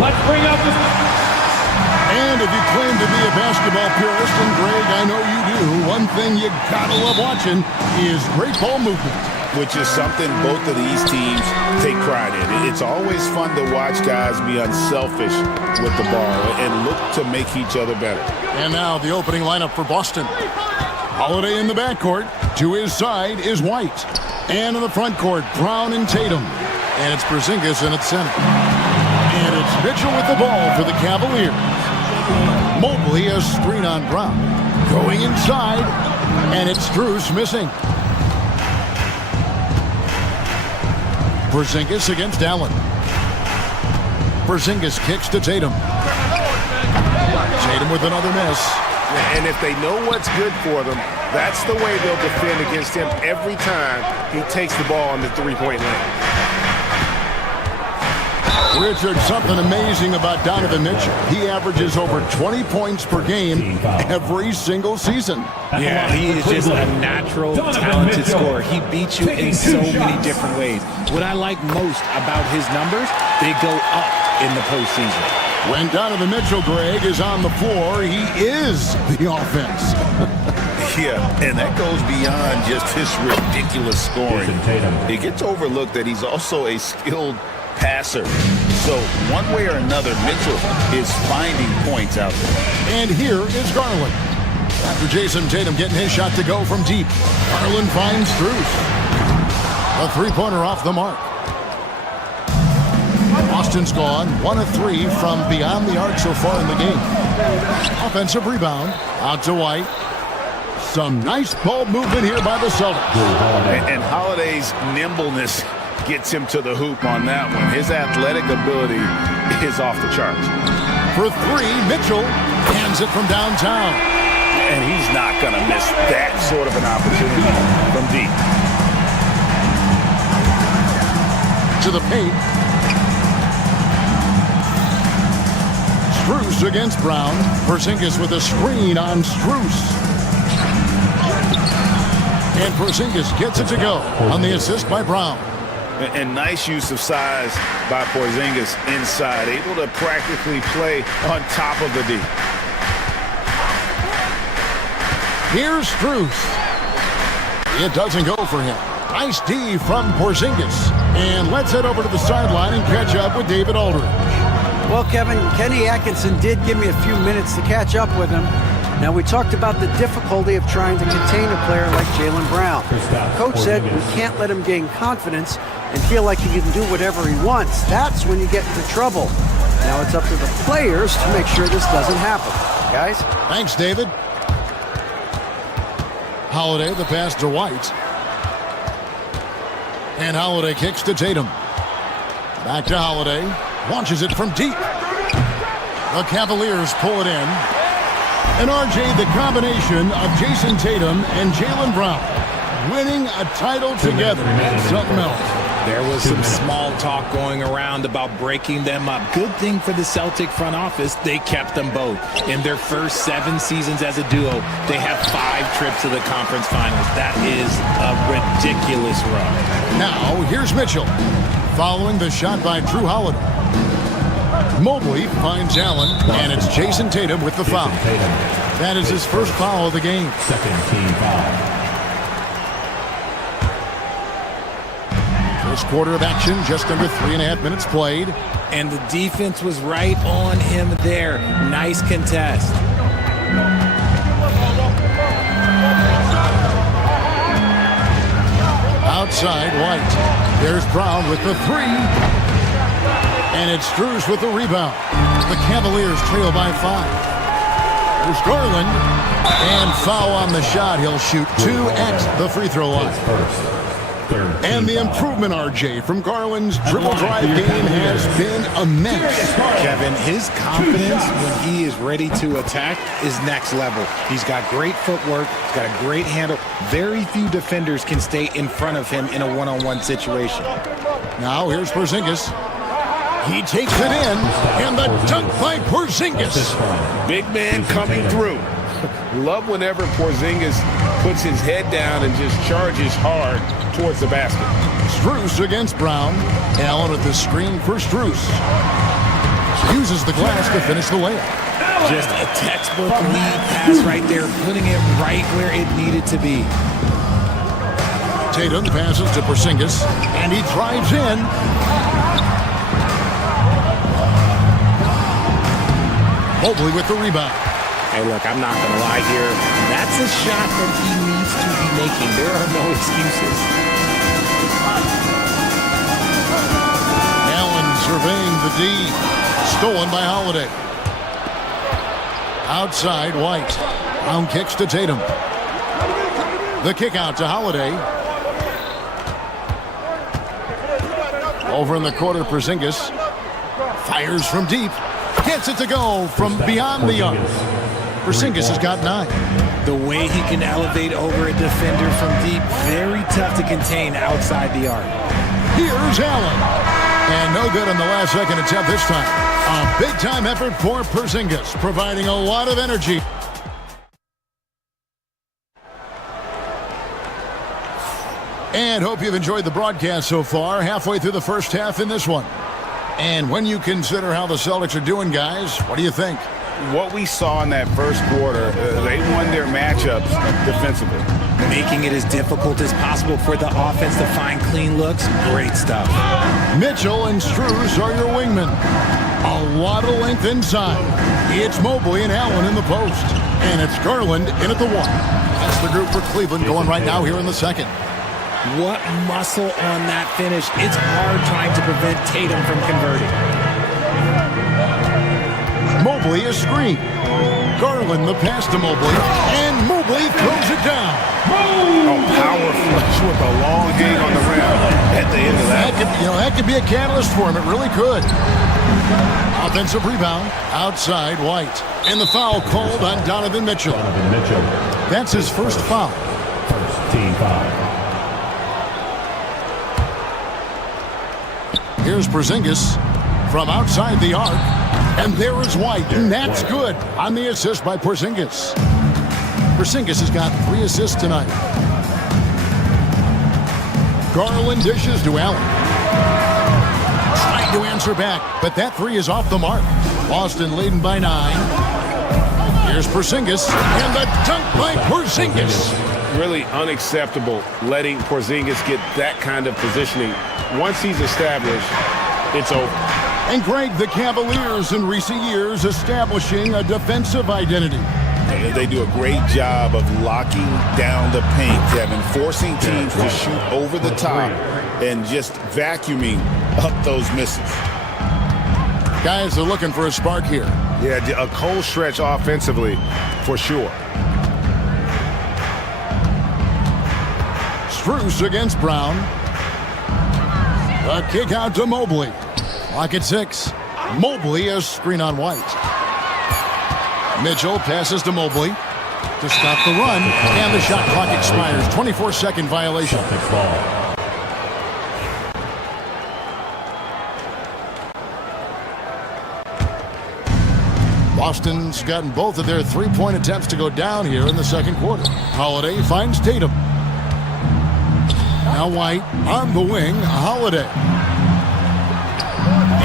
let's bring up the... And if you claim to be a basketball purist, and Greg, I know you do, one thing you gotta love watching is great ball movement. Which is something both of these teams take pride in. It's always fun to watch guys be unselfish with the ball and look to make each other better. And now the opening lineup for Boston. Holiday in the backcourt. To his side is White. And in the front court, Brown and Tatum. And it's Porzingis in at center. And it's Mitchell with the ball for the Cavaliers. Mobley a screen on Brown. Going inside. And it's Strus missing. Porzingis against Allen. Porzingis kicks to Tatum. Tatum with another miss. And if they know what's good for them, that's the way they'll defend against him every time he takes the ball in the three-point lane. Richard, something amazing about Donovan Mitchell. He averages over 20 points per game every single season. Yeah, he is just a natural, talented scorer. He beats you in so many different ways. What I like most about his numbers, they go up in the postseason. When Donovan Mitchell, Greg, is on the floor, he is the offense. Yeah, and that goes beyond just his ridiculous scoring. It gets overlooked that he's also a skilled passer. So one way or another, Mitchell is finding points out there. And here is Garland. After Jason Tatum getting his shot to go from deep, Garland finds Strus. A three-pointer off the mark. Boston's gone 1 of 3 from beyond the arc so far in the game. Offensive rebound out to White. Some nice ball movement here by the Celtics. And Holiday's nimbleness gets him to the hoop on that one. His athletic ability is off the charts. For 3, Mitchell hands it from downtown. And he's not going to miss that sort of an opportunity from deep. To the paint. Strus against Brown. Porzingis with a screen on Strus. And Porzingis gets it to go on the assist by Brown. And nice use of size by Porzingis inside. Able to practically play on top of the D. Here's Strus. It doesn't go for him. Nice D from Porzingis. And let's head over to the sideline and catch up with David Aldridge. Well, Kevin, Kenny Atkinson did give me a few minutes to catch up with him. Now, we talked about the difficulty of trying to contain a player like Jaylen Brown. Coach said we can't let him gain confidence and feel like he can do whatever he wants. That's when you get into trouble. Now it's up to the players to make sure this doesn't happen. Guys? Thanks, David. Holiday, the pass to White. And Holiday kicks to Tatum. Back to Holiday. Launches it from deep. The Cavaliers pull it in. And RJ, the combination of Jason Tatum and Jaylen Brown winning a title together. Something else. There was some small talk going around about breaking them up. Good thing for the Celtic front office, they kept them both. In their first 7 seasons as a duo, they have 5 trips to the conference finals. That is a ridiculous run. Now, here's Mitchell. Following the shot by Drew Holiday. Mobley finds Allen, and it's Jason Tatum with the foul. That is his first foul of the game. Second team foul. First quarter of action, just under 3.5 minutes played. And the defense was right on him there. Nice contest. Outside, White. There's Brown with the 3. And it's Strus with the rebound. The Cavaliers trail by 5. There's Garland. And foul on the shot. He'll shoot 2 at the free throw line. And the improvement, RJ, from Garland's dribble drive game has been immense. Kevin, his confidence when he is ready to attack is next level. He's got great footwork. He's got a great handle. Very few defenders can stay in front of him in a one-on-one situation. Now here's Porzingis. He takes it in, and the dunk by Porzingis. Big man coming through. Love whenever Porzingis puts his head down and just charges hard towards the basket. Strus against Brown. Allen with the screen for Strus. Uses the glass to finish the layup. Just a textbook lead pass right there, putting it right where it needed to be. Tatum passes to Porzingis, and he drives in. Mobley with the rebound. Hey, look, I'm not going to lie here. That's a shot that he needs to be making. There are no excuses. Allen surveying the D. Stolen by Holiday. Outside, White. Brown kicks to Tatum. The kick out to Holiday. Over in the quarter, Porzingis. Fires from deep. Gets it to go from beyond the arc. Porzingis has got 9. The way he can elevate over a defender from deep, very tough to contain outside the arc. Here's Allen. And no good on the last second attempt this time. A big-time effort for Porzingis, providing a lot of energy. And hope you've enjoyed the broadcast so far. Halfway through the first half in this one. And when you consider how the Celtics are doing, guys, what do you think? What we saw in that first quarter, they won their matchups defensively. Making it as difficult as possible for the offense to find clean looks. Great stuff. Mitchell and Strus are your wingmen. A lot of length inside. It's Mobley and Allen in the post. And it's Garland in at the 1. That's the group for Cleveland going right now here in the second. What muscle on that finish. It's hard trying to prevent Tatum from converting. Mobley is screened. Garland the pass to Mobley. And Mobley throws it down. Oh, power flush with a long hang on the rim at the end of that. That could be a catalyst for him. It really could. Offensive rebound. Outside, White. And the foul called on Donovan Mitchell. That's his first foul. First team foul. Here's Porzingis from outside the arc. And there is White. And that's good on the assist by Porzingis. Porzingis has got 3 assists tonight. Garland dishes to Allen. Trying to answer back, but that 3 is off the mark. Boston leading by 9. Here's Porzingis, and the dunk by Porzingis. Really unacceptable letting Porzingis get that kind of positioning. Once he's established, it's over. And Greg, the Cavaliers in recent years establishing a defensive identity. They do a great job of locking down the paint, Kevin, forcing teams to shoot over the top and just vacuuming up those misses. Guys are looking for a spark here. Yeah, a cold stretch offensively, for sure. Strus against Brown. A kick out to Mobley. Clock at 6. Mobley a screen on White. Mitchell passes to Mobley to stop the run, and the shot clock expires. 24-second violation. Boston's gotten both of their 3-point attempts to go down here in the second quarter. Holiday finds Tatum. Now White on the wing. Holiday.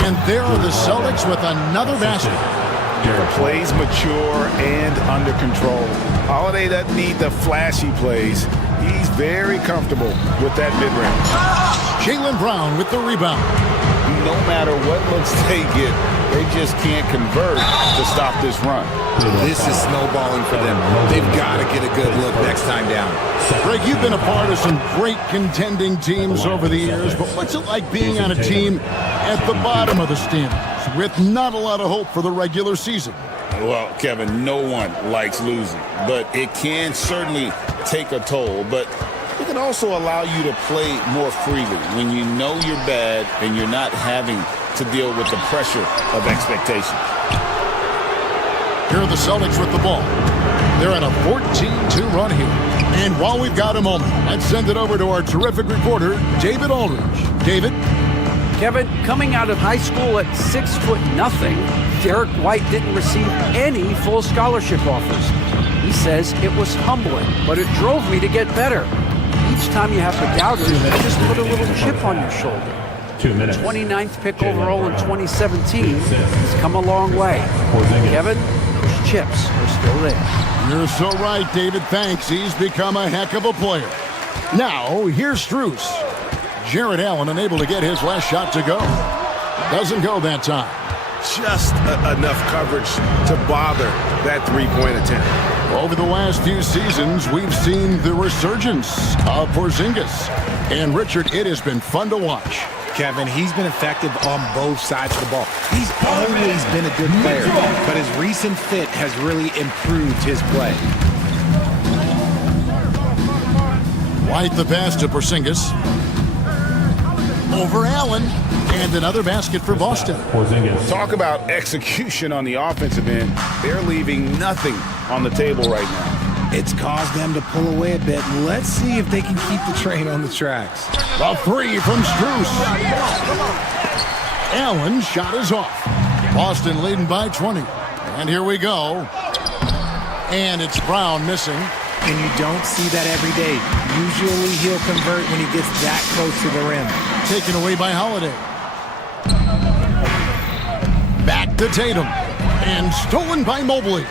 And there are the Celtics with another basket. Plays mature and under control. Holiday doesn't need the flashy plays. He's very comfortable with that mid-range. Jaylen Brown with the rebound. No matter what looks they get, they just can't convert to stop this run. This is snowballing for them. They've got to get a good look next time down. Greg, you've been a part of some great contending teams over the years, but what's it like being on a team at the bottom of the standings with not a lot of hope for the regular season? Well, Kevin, no one likes losing, but it can certainly take a toll. But it can also allow you to play more freely when you know you're bad and you're not having to deal with the pressure of expectation. Here are the Celtics with the ball. They're on a 14-2 run here. And while we've got a moment, let's send it over to our terrific reporter, David Aldridge. David? Kevin, coming out of high school at 6'0", Derek White didn't receive any full scholarship offers. He says it was humbling, but it drove me to get better. Each time you have the doubters, you just put a little chip on your shoulder. 2 minutes. 29th pick overall in 2017. He's come a long way. Kevin, those chips are still there. You're so right, David. Thanks. He's become a heck of a player. Now, here's Strus. Jared Allen unable to get his last shot to go. Doesn't go that time. Just enough coverage to bother that three-point attempt. Over the last few seasons, we've seen the resurgence of Porzingis. And Richard, it has been fun to watch. Kevin, he's been effective on both sides of the ball. He's always been a good player, but his recent fit has really improved his play. White the pass to Porzingis. Over Allen. And another basket for Boston. Talk about execution on the offensive end. They're leaving nothing on the table right now. It's caused them to pull away a bit. Let's see if they can keep the train on the tracks. A three from Strus. Allen's shot is off. Boston leading by 20. And here we go. And it's Brown missing. And you don't see that every day. Usually he'll convert when he gets that close to the rim. Taken away by Holiday. Back to Tatum. And stolen by Mobley.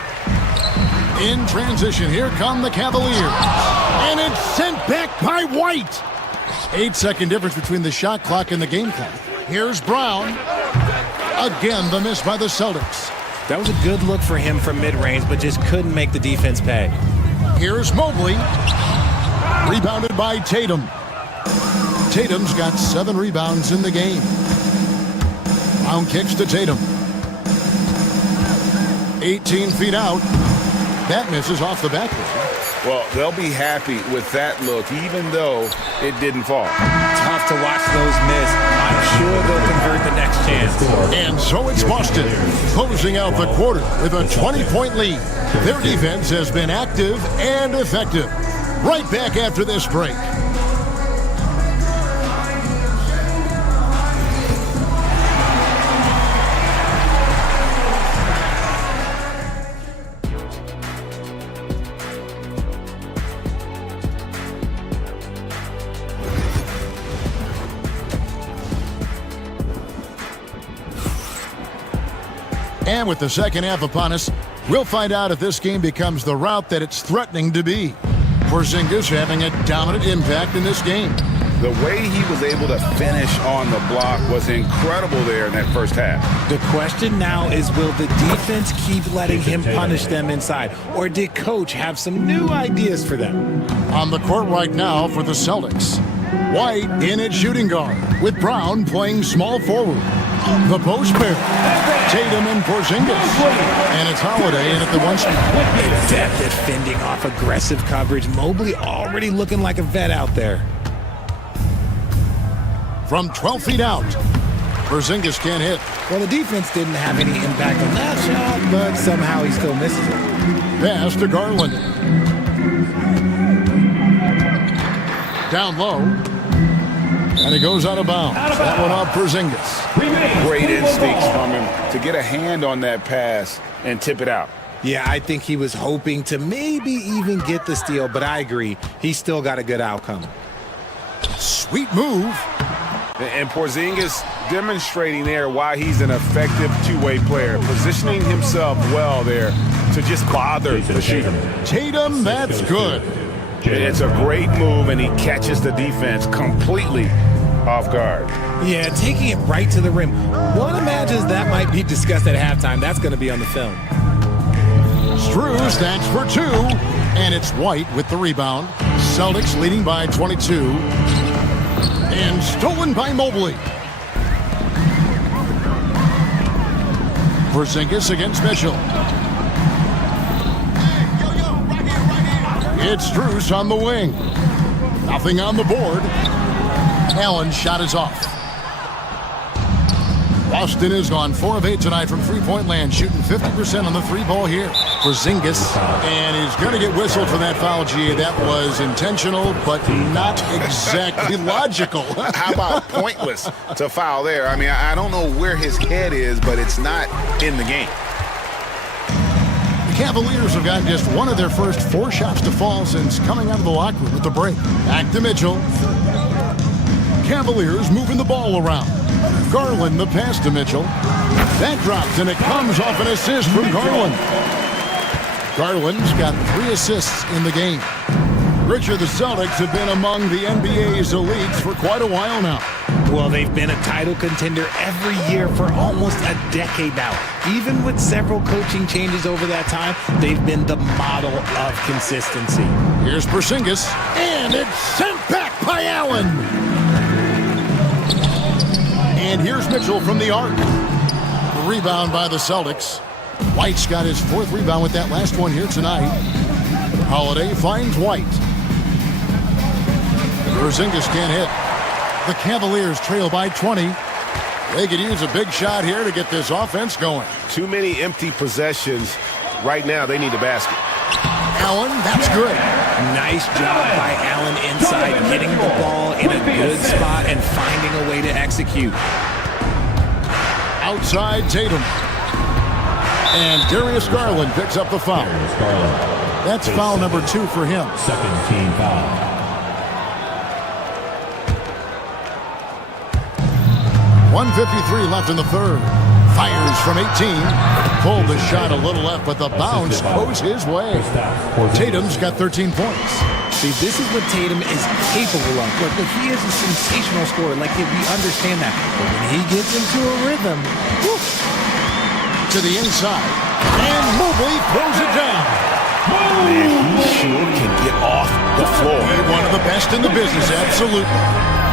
In transition, here come the Cavaliers. And it's sent back by White. 8-second difference between the shot clock and the game clock. Here's Brown. Again, the miss by the Celtics. That was a good look for him from mid-range, but just couldn't make the defense pay. Here's Mobley. Rebounded by Tatum. Tatum's got 7 rebounds in the game. Brown kicks to Tatum. 18 feet out. That misses off the backboard. Well, they'll be happy with that look, even though it didn't fall. Tough to watch those miss. I'm sure they'll convert the next chance. And so it's Boston closing out the quarter with a 20-point lead. Their defense has been active and effective. Right back after this break. And with the second half upon us, we'll find out if this game becomes the route that it's threatening to be. Porzingis having a dominant impact in this game. The way he was able to finish on the block was incredible there in that first half. The question now is, will the defense keep letting him punish them inside? Or did Coach have some new ideas for them? On the court right now for the Celtics. White in at shooting guard, with Brown playing small forward. The post pair, Tatum and Porzingis. And it's Holiday in at the 1 spot. Depth at fending off aggressive coverage. Mobley already looking like a vet out there. From 12 feet out, Porzingis can't hit. Well, the defense didn't have any impact on that shot, but somehow he still misses it. Pass to Garland. Down low. And he goes out of bounds. That one off Porzingis. Great instincts from him to get a hand on that pass and tip it out. Yeah, I think he was hoping to maybe even get the steal, but I agree. He still got a good outcome. Sweet move. And Porzingis demonstrating there why he's an effective two-way player, positioning himself well there to just bother the shooter. Tatum, that's good. It's a great move, and he catches the defense completely off guard. Yeah, taking it right to the rim. One imagines that might be discussed at halftime. That's going to be on the film. Strus, that's for 2. And it's White with the rebound. Celtics leading by 22. And stolen by Mobley. Porzingis against Mitchell. It's Strus on the wing. Nothing on the board. Allen's shot is off. Boston has gone 4 of 8 tonight from three-point land, shooting 50% on the 3-ball here. Porzingis, and he's going to get whistled for that foul, G. That was intentional, but not exactly logical. How about pointless to foul there? I mean, I don't know where his head is, but it's not in the game. The Cavaliers have gotten just one of their first 4 shots to fall since coming out of the locker room with the break. Back to Mitchell. Cavaliers moving the ball around. Garland, the pass to Mitchell. That drops, and it comes off an assist from Garland. Garland's got 3 assists in the game. Richard, the Celtics have been among the NBA's elites for quite a while now. Well, they've been a title contender every year for almost a decade now. Even with several coaching changes over that time, they've been the model of consistency. Here's Porzingis, and it's sent back by Allen. And here's Mitchell from the arc. Rebound by the Celtics. White's got his 4th rebound with that last one here tonight. Holiday finds White. Porzingis can't hit. The Cavaliers trail by 20. They could use a big shot here to get this offense going. Too many empty possessions. Right now, they need a basket. Allen, that's good. Nice job by Allen inside, getting the ball in a good spot and finding a way to execute. Outside Tatum. And Darius Garland picks up the foul. That's foul number 2 for him. Second team foul. 1:53 left in the third. Fires from 18. Pulled the shot a little left, but the bounce goes his way. Tatum's got 13 points. See, this is what Tatum is capable of. Look, he is a sensational scorer. Like, we understand that. But when he gets into a rhythm, whew. To the inside. And Mobley throws it down. Man, he sure can get off the floor. One of the best in the business, absolutely.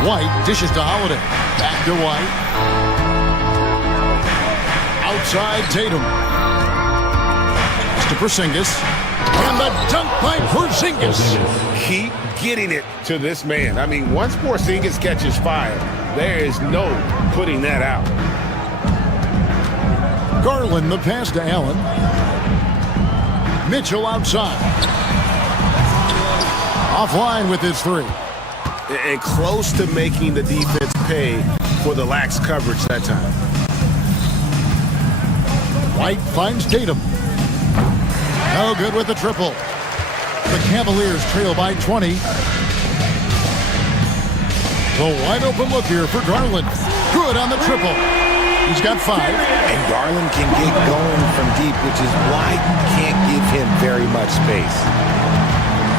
White dishes to Holiday. Back to White. Outside Tatum. To Porzingis. And the dunk by Porzingis. Keep getting it to this man. I mean, once Porzingis catches fire, there is no putting that out. Garland, the pass to Allen. Mitchell outside. Offline with his 3. And close to making the defense pay for the lax coverage that time. White finds Tatum. No good with the triple. The Cavaliers trail by 20. The wide open look here for Garland. Good on the triple. He's got 5. And Garland can get going from deep, which is why you can't give him very much space.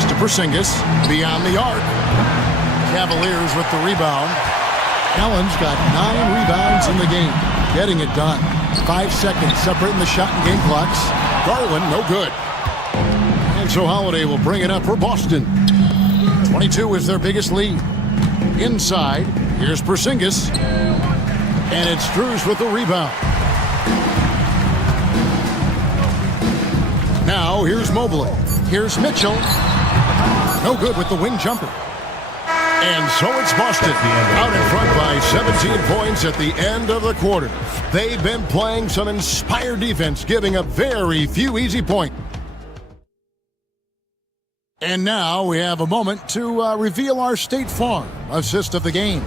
To Porzingis, beyond the arc. Cavaliers with the rebound. Allen's got 9 rebounds in the game. Getting it done. 5 seconds separating the shot and game clocks. Garland, no good. And so Holiday will bring it up for Boston. 22 is their biggest lead. Inside, here's Porzingis. And it's Strus with the rebound. Now, here's Mobley. Here's Mitchell. No good with the wing jumper. And so it's Boston out in front by 17 points at the end of the quarter. They've been playing some inspired defense, giving up very few easy points. And now we have a moment to reveal our State Farm assist of the game.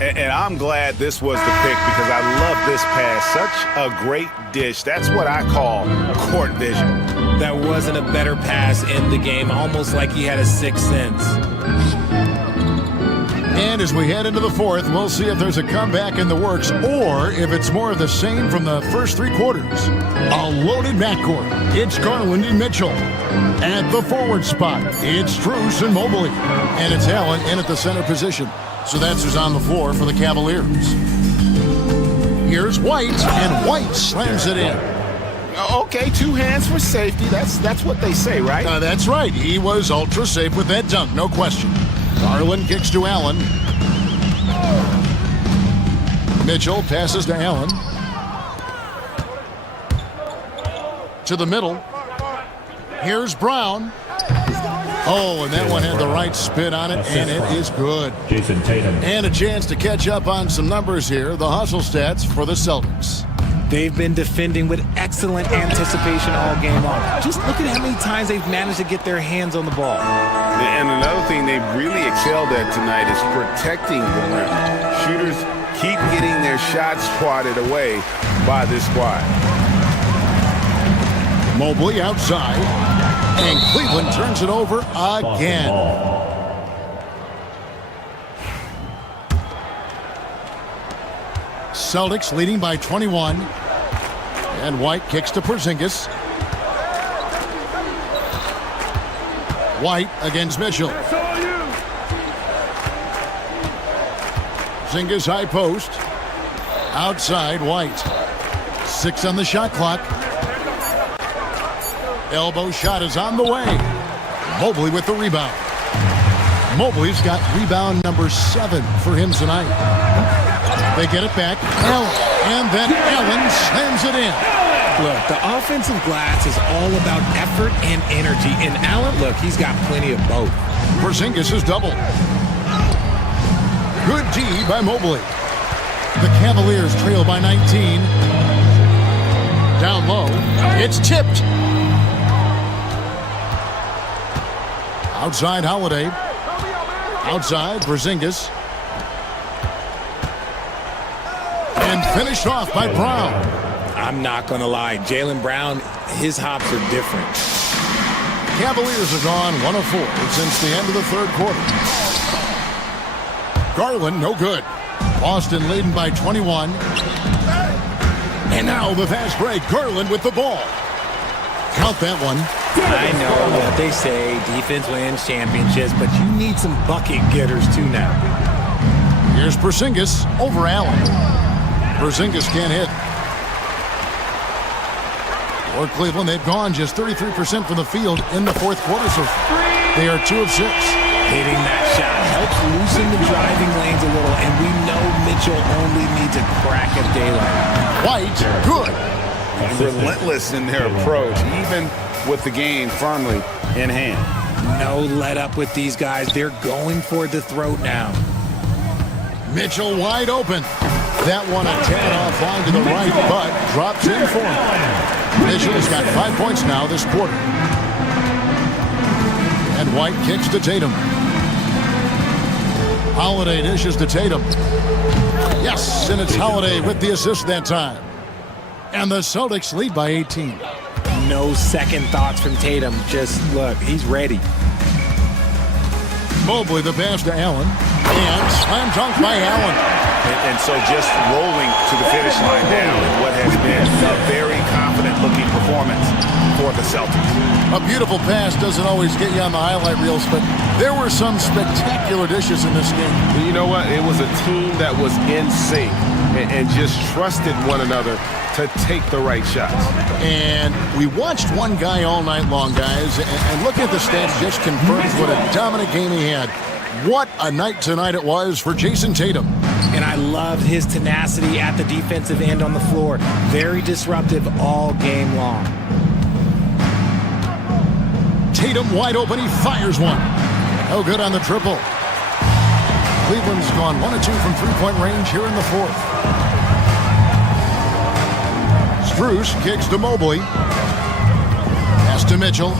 And I'm glad this was the pick because I love this pass. Such a great dish. That's what I call court vision. That wasn't a better pass in the game, almost like he had a 6th sense. And as we head into the 4th, we'll see if there's a comeback in the works or if it's more of the same from the first 3 quarters. A loaded backcourt. It's Garland and Mitchell. At the forward spot, it's Strus and Mobley. And it's Allen in at the center position. So that's who's on the floor for the Cavaliers. Here's White, and White slams it in. Okay, 2 hands for safety. That's what they say, right? That's right. He was ultra safe with that dunk, no question. Garland kicks to Allen. Mitchell passes to Allen. To the middle. Here's Brown. Oh, and that one had the right spin on it, and it is good. Jason Tatum. And a chance to catch up on some numbers here. The hustle stats for the Celtics. They've been defending with excellent anticipation all game long. Just look at how many times they've managed to get their hands on the ball. And another thing they've really excelled at tonight is protecting the rim. Shooters keep getting their shots swatted away by this squad. Mobley outside. And Cleveland turns it over again. Celtics leading by 21. And White kicks to Porzingis. White against Mitchell. Porzingis high post. Outside White. 6 on the shot clock. Elbow shot is on the way. Mobley with the rebound. Mobley's got rebound number 7 for him tonight. They get it back. Allen. And then Allen slams it in. Look, the offensive glass is all about effort and energy. And Allen, look, he's got plenty of both. Porzingis is double. Good D by Mobley. The Cavaliers trail by 19. Down low. It's tipped. Outside Holiday. Outside Porzingis. And finished off by Brown. I'm not going to lie. Jaylen Brown, his hops are different. Cavaliers have gone 1 of 4 since the end of the third quarter. Garland, no good. Boston leading by 21. And now the fast break. Garland with the ball. Count that one. I know what they say, defense wins championships, but you need some bucket getters too now. Here's Porzingis over Allen. Porzingis can't hit. For Cleveland, they've gone just 33% from the field in the fourth quarter, so they are 2 of 6. Hitting that shot helps loosen the driving lanes a little, and we know Mitchell only needs a crack at daylight. White, good. Relentless in their approach, even with the game firmly in hand. No let up with these guys. They're going for the throat now. Mitchell wide open. That one a tad offline to the right, but drops in for him. Mitchell's got 5 points now this quarter. And White kicks to Tatum. Holiday dishes to Tatum. Yes, and it's Holiday with the assist that time. And the Celtics lead by 18. No second thoughts from Tatum. Just look, he's ready. Mobley the pass to Allen. And slam dunk by Allen. And so just rolling to the finish line down in what has been a very confident-looking performance for the Celtics. A beautiful pass doesn't always get you on the highlight reels, but there were some spectacular dishes in this game. You know what? It was a team that was in sync and just trusted one another to take the right shots. And we watched one guy all night long, guys, and looking at the stats just confirms what a dominant game he had. What a night tonight it was for Jason Tatum. And I loved his tenacity at the defensive end on the floor. Very disruptive all game long. Tatum wide open, he fires one. No good on the triple. Cleveland's gone 1 of 2 from three-point range here in the fourth. Strus kicks to Mobley. Pass to Mitchell.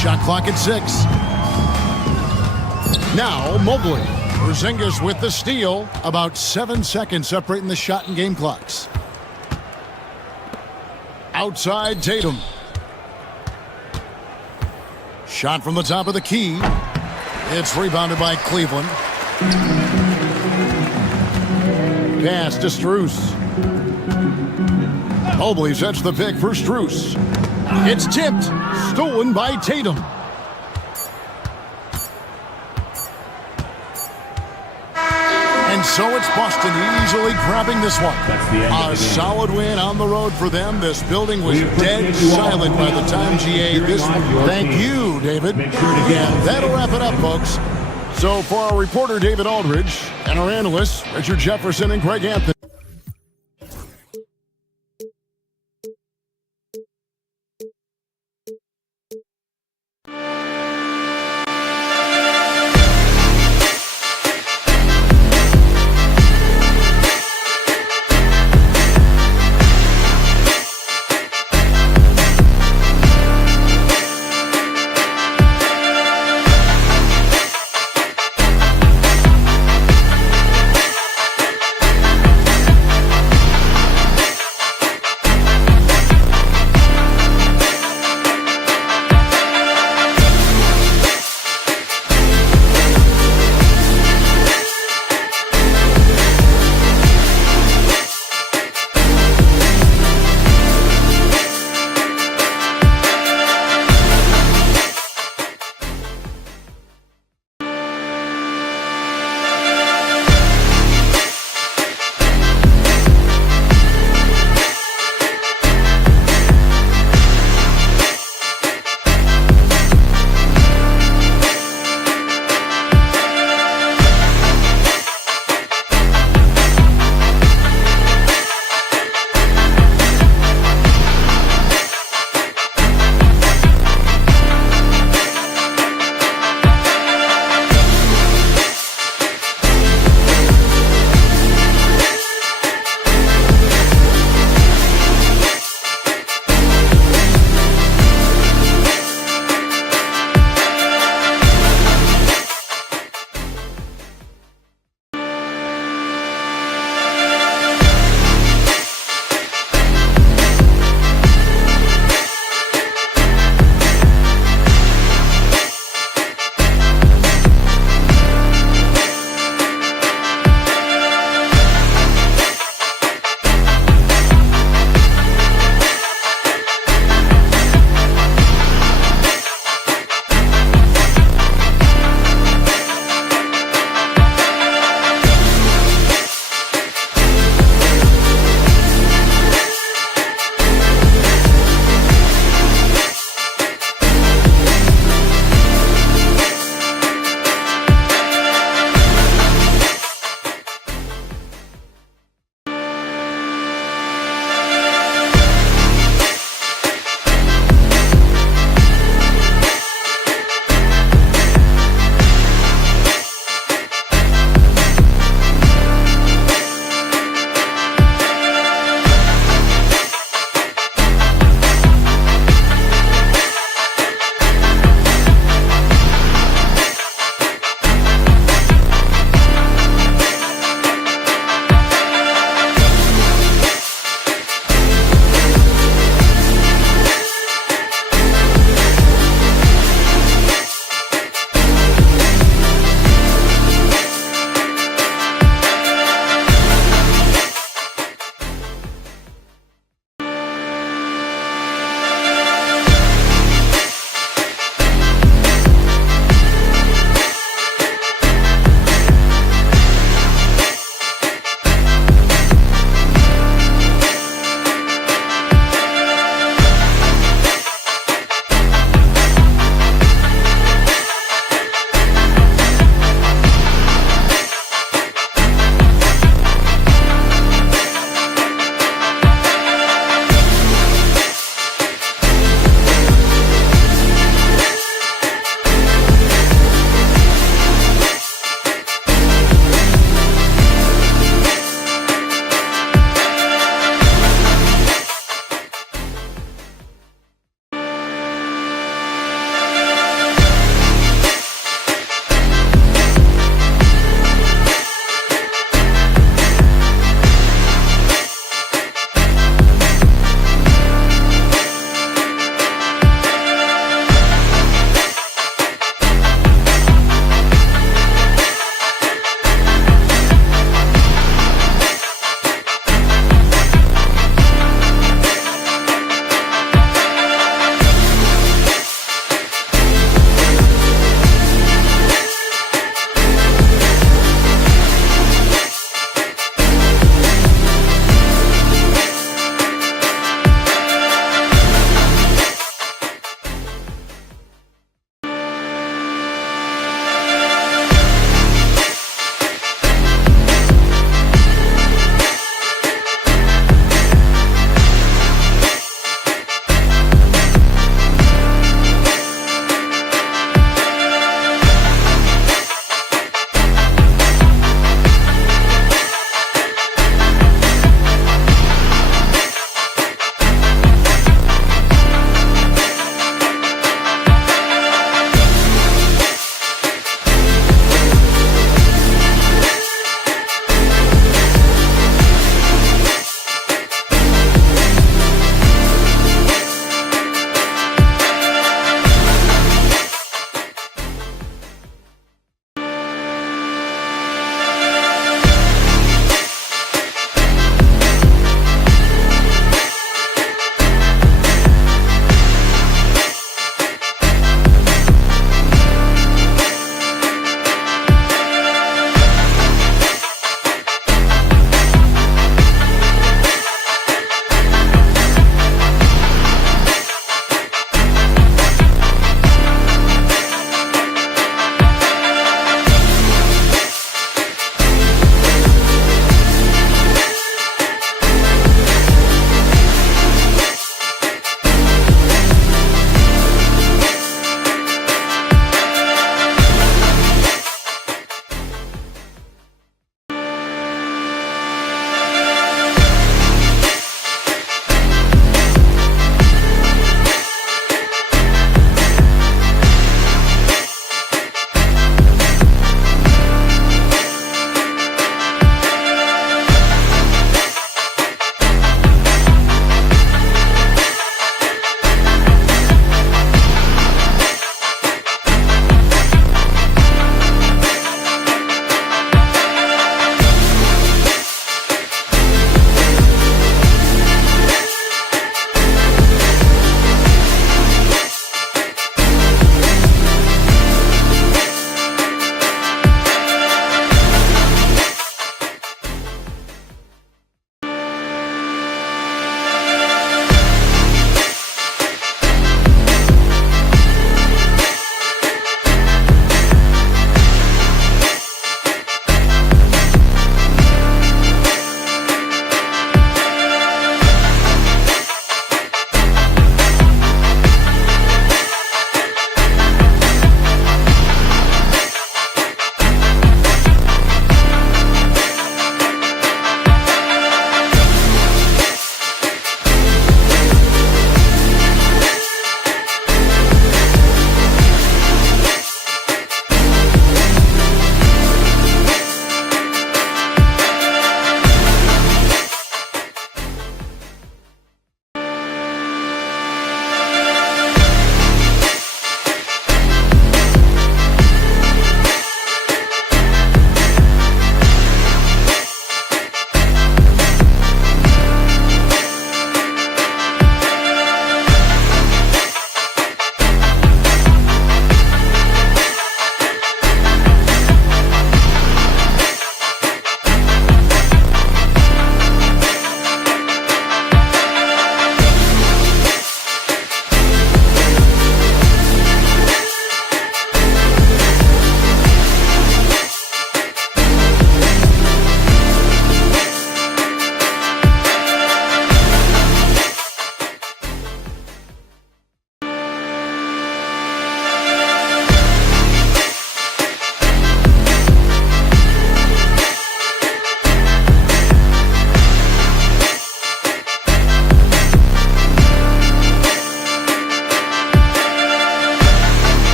Shot clock at 6. Now Mobley. Porzingis with the steal. About 7 seconds separating the shot and game clocks. Outside Tatum. Shot from the top of the key. It's rebounded by Cleveland. Pass to Strus. Mobley sets the pick for Strus. It's tipped. Stolen by Tatum. And so it's Boston easily grabbing this one. A solid win on the road for them. This building was dead silent by the time GA this. Thank you, David. And that'll wrap it up, folks. So for our reporter, David Aldridge, and our analysts, Richard Jefferson and Greg Anthony.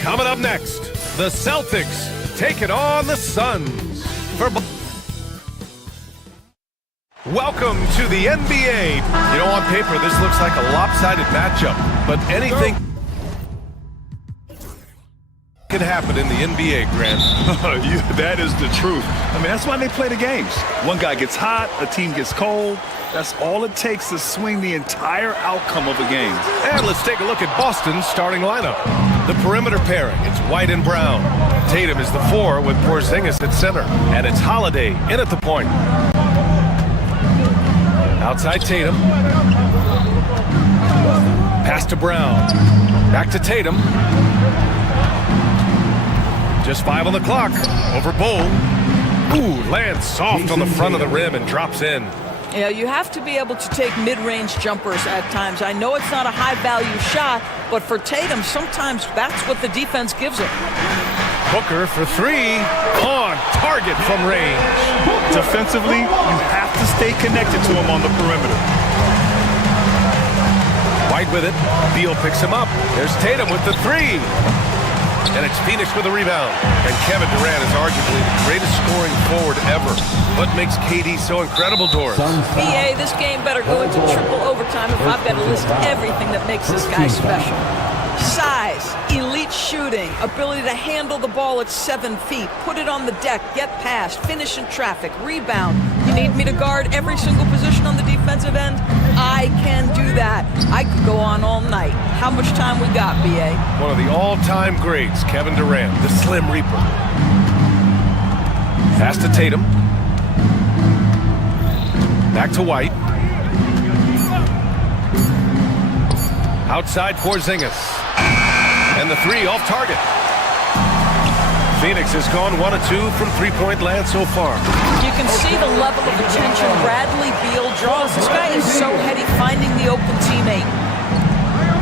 Coming up next, the Celtics taking on the Suns. Welcome to the NBA. You know, on paper, this looks like a lopsided matchup, but anything can happen in the NBA, Grant. That is the truth. I mean, that's why they play the games. One guy gets hot, a team gets cold. That's all it takes to swing the entire outcome of a game. And let's take a look at Boston's starting lineup. The perimeter pairing, it's White and Brown. Tatum is the 4 with Porzingis at center. And it's Holiday in at the point. Outside Tatum. Pass to Brown. Back to Tatum. Just 5 on the clock. Over Bull. Ooh, lands soft on the front of the rim and drops in. Yeah, you have to be able to take mid-range jumpers at times. I know it's not a high-value shot, but for Tatum, sometimes that's what the defense gives him. Booker for 3, on target from range. Defensively, you have to stay connected to him on the perimeter. White with it. Beal picks him up. There's Tatum with the 3. And it's Phoenix with a rebound. And Kevin Durant is arguably the greatest scoring forward ever. What makes KD so incredible, Doris? BA, this game better go into triple overtime if I've got to list everything that makes this guy special. Size, elite shooting, ability to handle the ball at 7 feet, put it on the deck, get past, finish in traffic, rebound. You need me to guard every single position on the defensive end? I can do that. I could go on all night. How much time we got, BA? One of the all-time greats, Kevin Durant, the Slim Reaper. Pass to Tatum. Back to White. Outside Porzingis. And the 3 off target. Phoenix has gone 1 of 2 from three-point land so far. You can see the level of attention Bradley Beal draws. This guy is so heady finding the open teammate.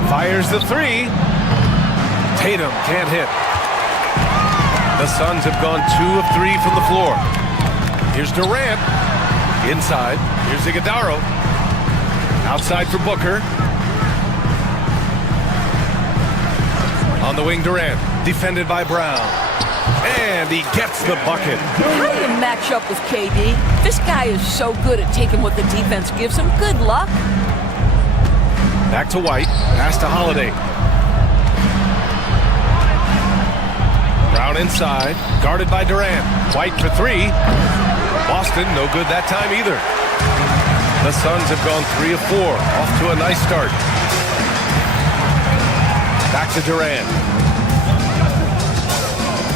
Fires the 3. Tatum can't hit. The Suns have gone 2 of 3 from the floor. Here's Durant. Inside. Here's Iguodala. Outside for Booker. On the wing, Durant. Defended by Brown. And he gets the bucket. How do you match up with KD? This guy is so good at taking what the defense gives him. Good luck. Back to White. Pass to Holiday. Brown inside. Guarded by Durant. White for 3. Boston, no good that time either. The Suns have gone 3 of 4. Off to a nice start. Back to Durant.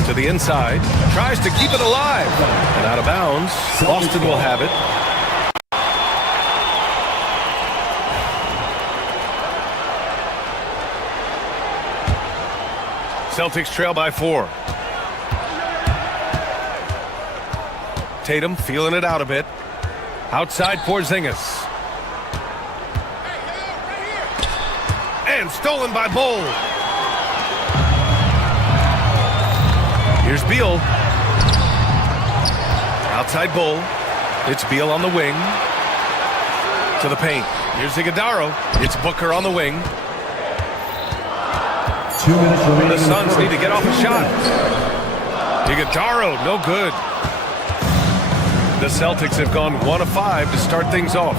To the inside. Tries to keep it alive. And out of bounds. Boston will have it. Celtics trail by 4. Tatum feeling it out a bit. Outside Porzingis. And stolen by Bull. Here's Beal. Outside Bull. It's Beal on the wing. To the paint. Here's Iguodala. It's Booker on the wing. 2 minutes remaining. The Suns need to get off a shot. Iguodala, no good. The Celtics have gone 1 of 5 to start things off.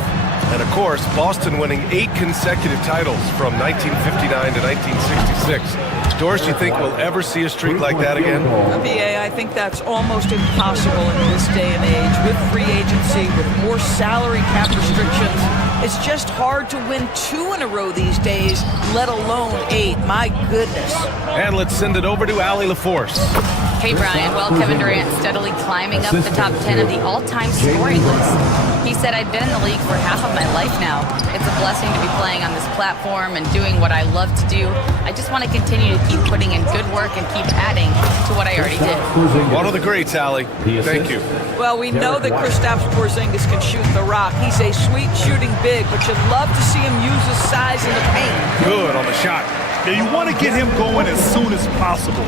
And of course, Boston winning 8 consecutive titles from 1959 to 1966. Doris, you think we'll ever see a streak like that again? BA, I think that's almost impossible in this day and age. With free agency, with more salary cap restrictions, it's just hard to win 2 in a row these days, let alone 8. My goodness. And let's send it over to Allie LaForce. Hey, Brian. Well, Kevin Durant steadily climbing up the top 10 of the all-time scoring list. He said, I've been in the league for half of my life now. It's a blessing to be playing on this platform and doing what I love to do. I just want to continue to keep putting in good work and keep adding to what I already did. One of the greats, Allie. Thank you. Well, we know that Kristaps Porzingis can shoot the rock. He's a sweet shooting big, but you'd love to see him use his size in the paint. Good on the shot. Yeah, you want to get him going as soon as possible.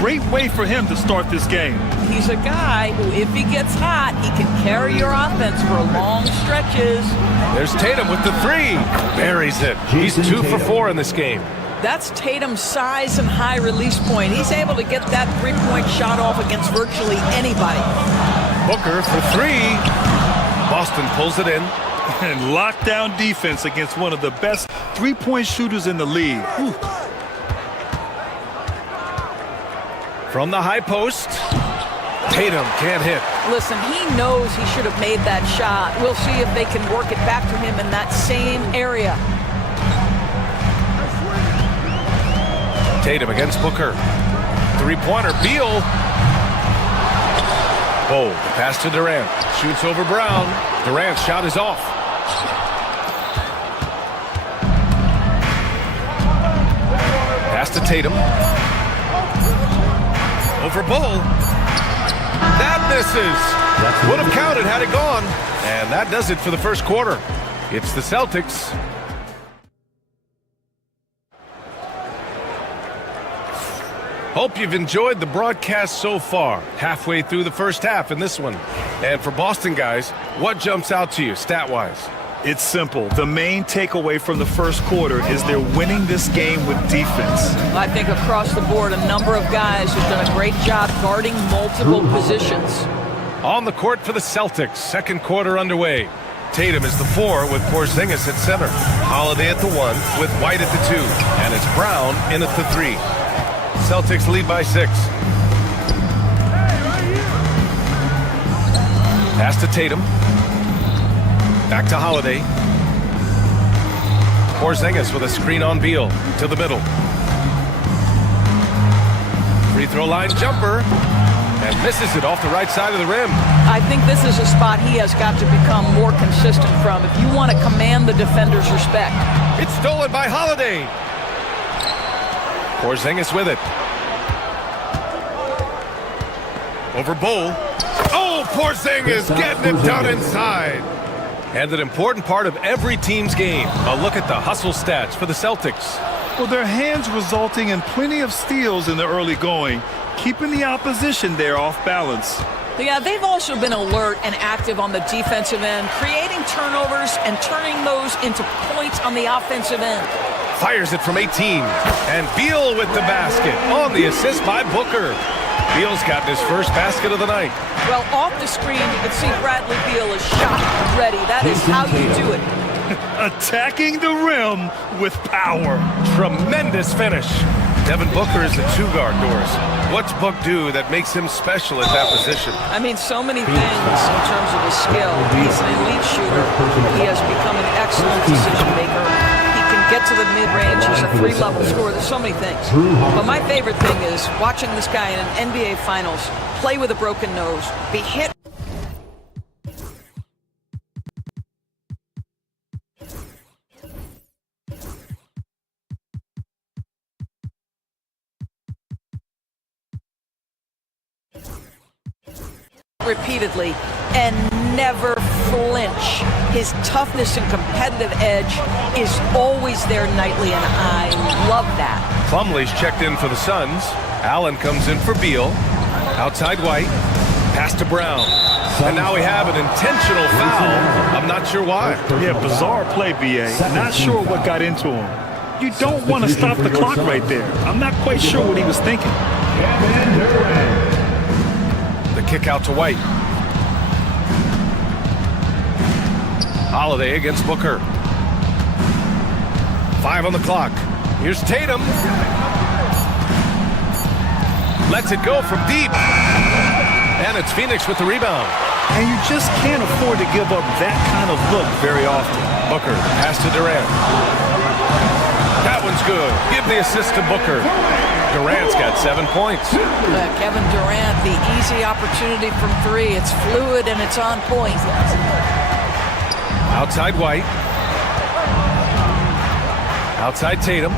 Great way for him to start this game. He's a guy who, if he gets hot, he can carry your offense for long stretches. There's Tatum with the 3. Buries it. He's 2 for 4 in this game. That's Tatum's size and high release point. He's able to get that three-point shot off against virtually anybody. Booker for three. Boston pulls it in. And lockdown defense against one of the best three-point shooters in the league. Whew. From the high post, Tatum can't hit. Listen, he knows he should have made that shot. We'll see if they can work it back to him in that same area. Tatum against Booker. Three-pointer, Beal. Oh, the pass to Durant. Shoots over Brown. Durant's shot is off. Pass to Tatum. Over Bull. That misses. Would have counted had it gone. And that does it for the first quarter. It's the Celtics. Hope you've enjoyed the broadcast so far. Halfway through the first half in this one. And for Boston guys, what jumps out to you stat-wise? It's simple. The main takeaway from the first quarter is they're winning this game with defense. I think across the board, a number of guys have done a great job guarding multiple positions. On the court for the Celtics, second quarter underway. Tatum is the 4 with Porzingis at center. Holiday at the 1 with White at the 2. And it's Brown in at the 3. Celtics lead by 6. Pass to Tatum. Back to Holiday. Porzingis with a screen on Beal to the middle. Free throw line jumper. And misses it off the right side of the rim. I think this is a spot he has got to become more consistent from if you want to command the defender's respect. It's stolen by Holiday. Porzingis with it. Over Bull. Oh, Porzingis getting it done inside. And an important part of every team's game. A look at the hustle stats for the Celtics. Well, their hands resulting in plenty of steals in the early going, keeping the opposition there off balance. Yeah, they've also been alert and active on the defensive end, creating turnovers and turning those into points on the offensive end. Fires it from 18. And Beal with the basket on the assist by Booker. Beal's gotten his first basket of the night. Well, off the screen, you can see Bradley Beal is shot ready. That is how you do it. Attacking the rim with power. Tremendous finish. Devin Booker is a two-guard, Doris. What's Book do that makes him special at that position? I mean, so many things in terms of his skill. He's an elite shooter. He has become an excellent decision maker. He can get to the mid-range. He's a three-level scorer. There's so many things. But my favorite thing is watching this guy in an NBA Finals play with a broken nose, be hit. Repeatedly and never flinch. His toughness and competitive edge is always there nightly, and I love that. Plumlee's checked in for the Suns. Allen comes in for Beal. Outside White. Pass to Brown. And now we have an intentional foul. I'm not sure why. Yeah, bizarre play, B.A. Not sure what got into him. You don't want to stop the clock right there. I'm not quite sure what he was thinking. The kick out to White. Holiday against Booker. 5 on the clock. Here's Tatum. Lets it go from deep. And it's Phoenix with the rebound. And you just can't afford to give up that kind of look very often. Booker, pass to Durant. That one's good. Give the assist to Booker. Durant's got 7 points. Kevin Durant, the easy opportunity from 3. It's fluid and it's on point. Outside White. Outside Tatum.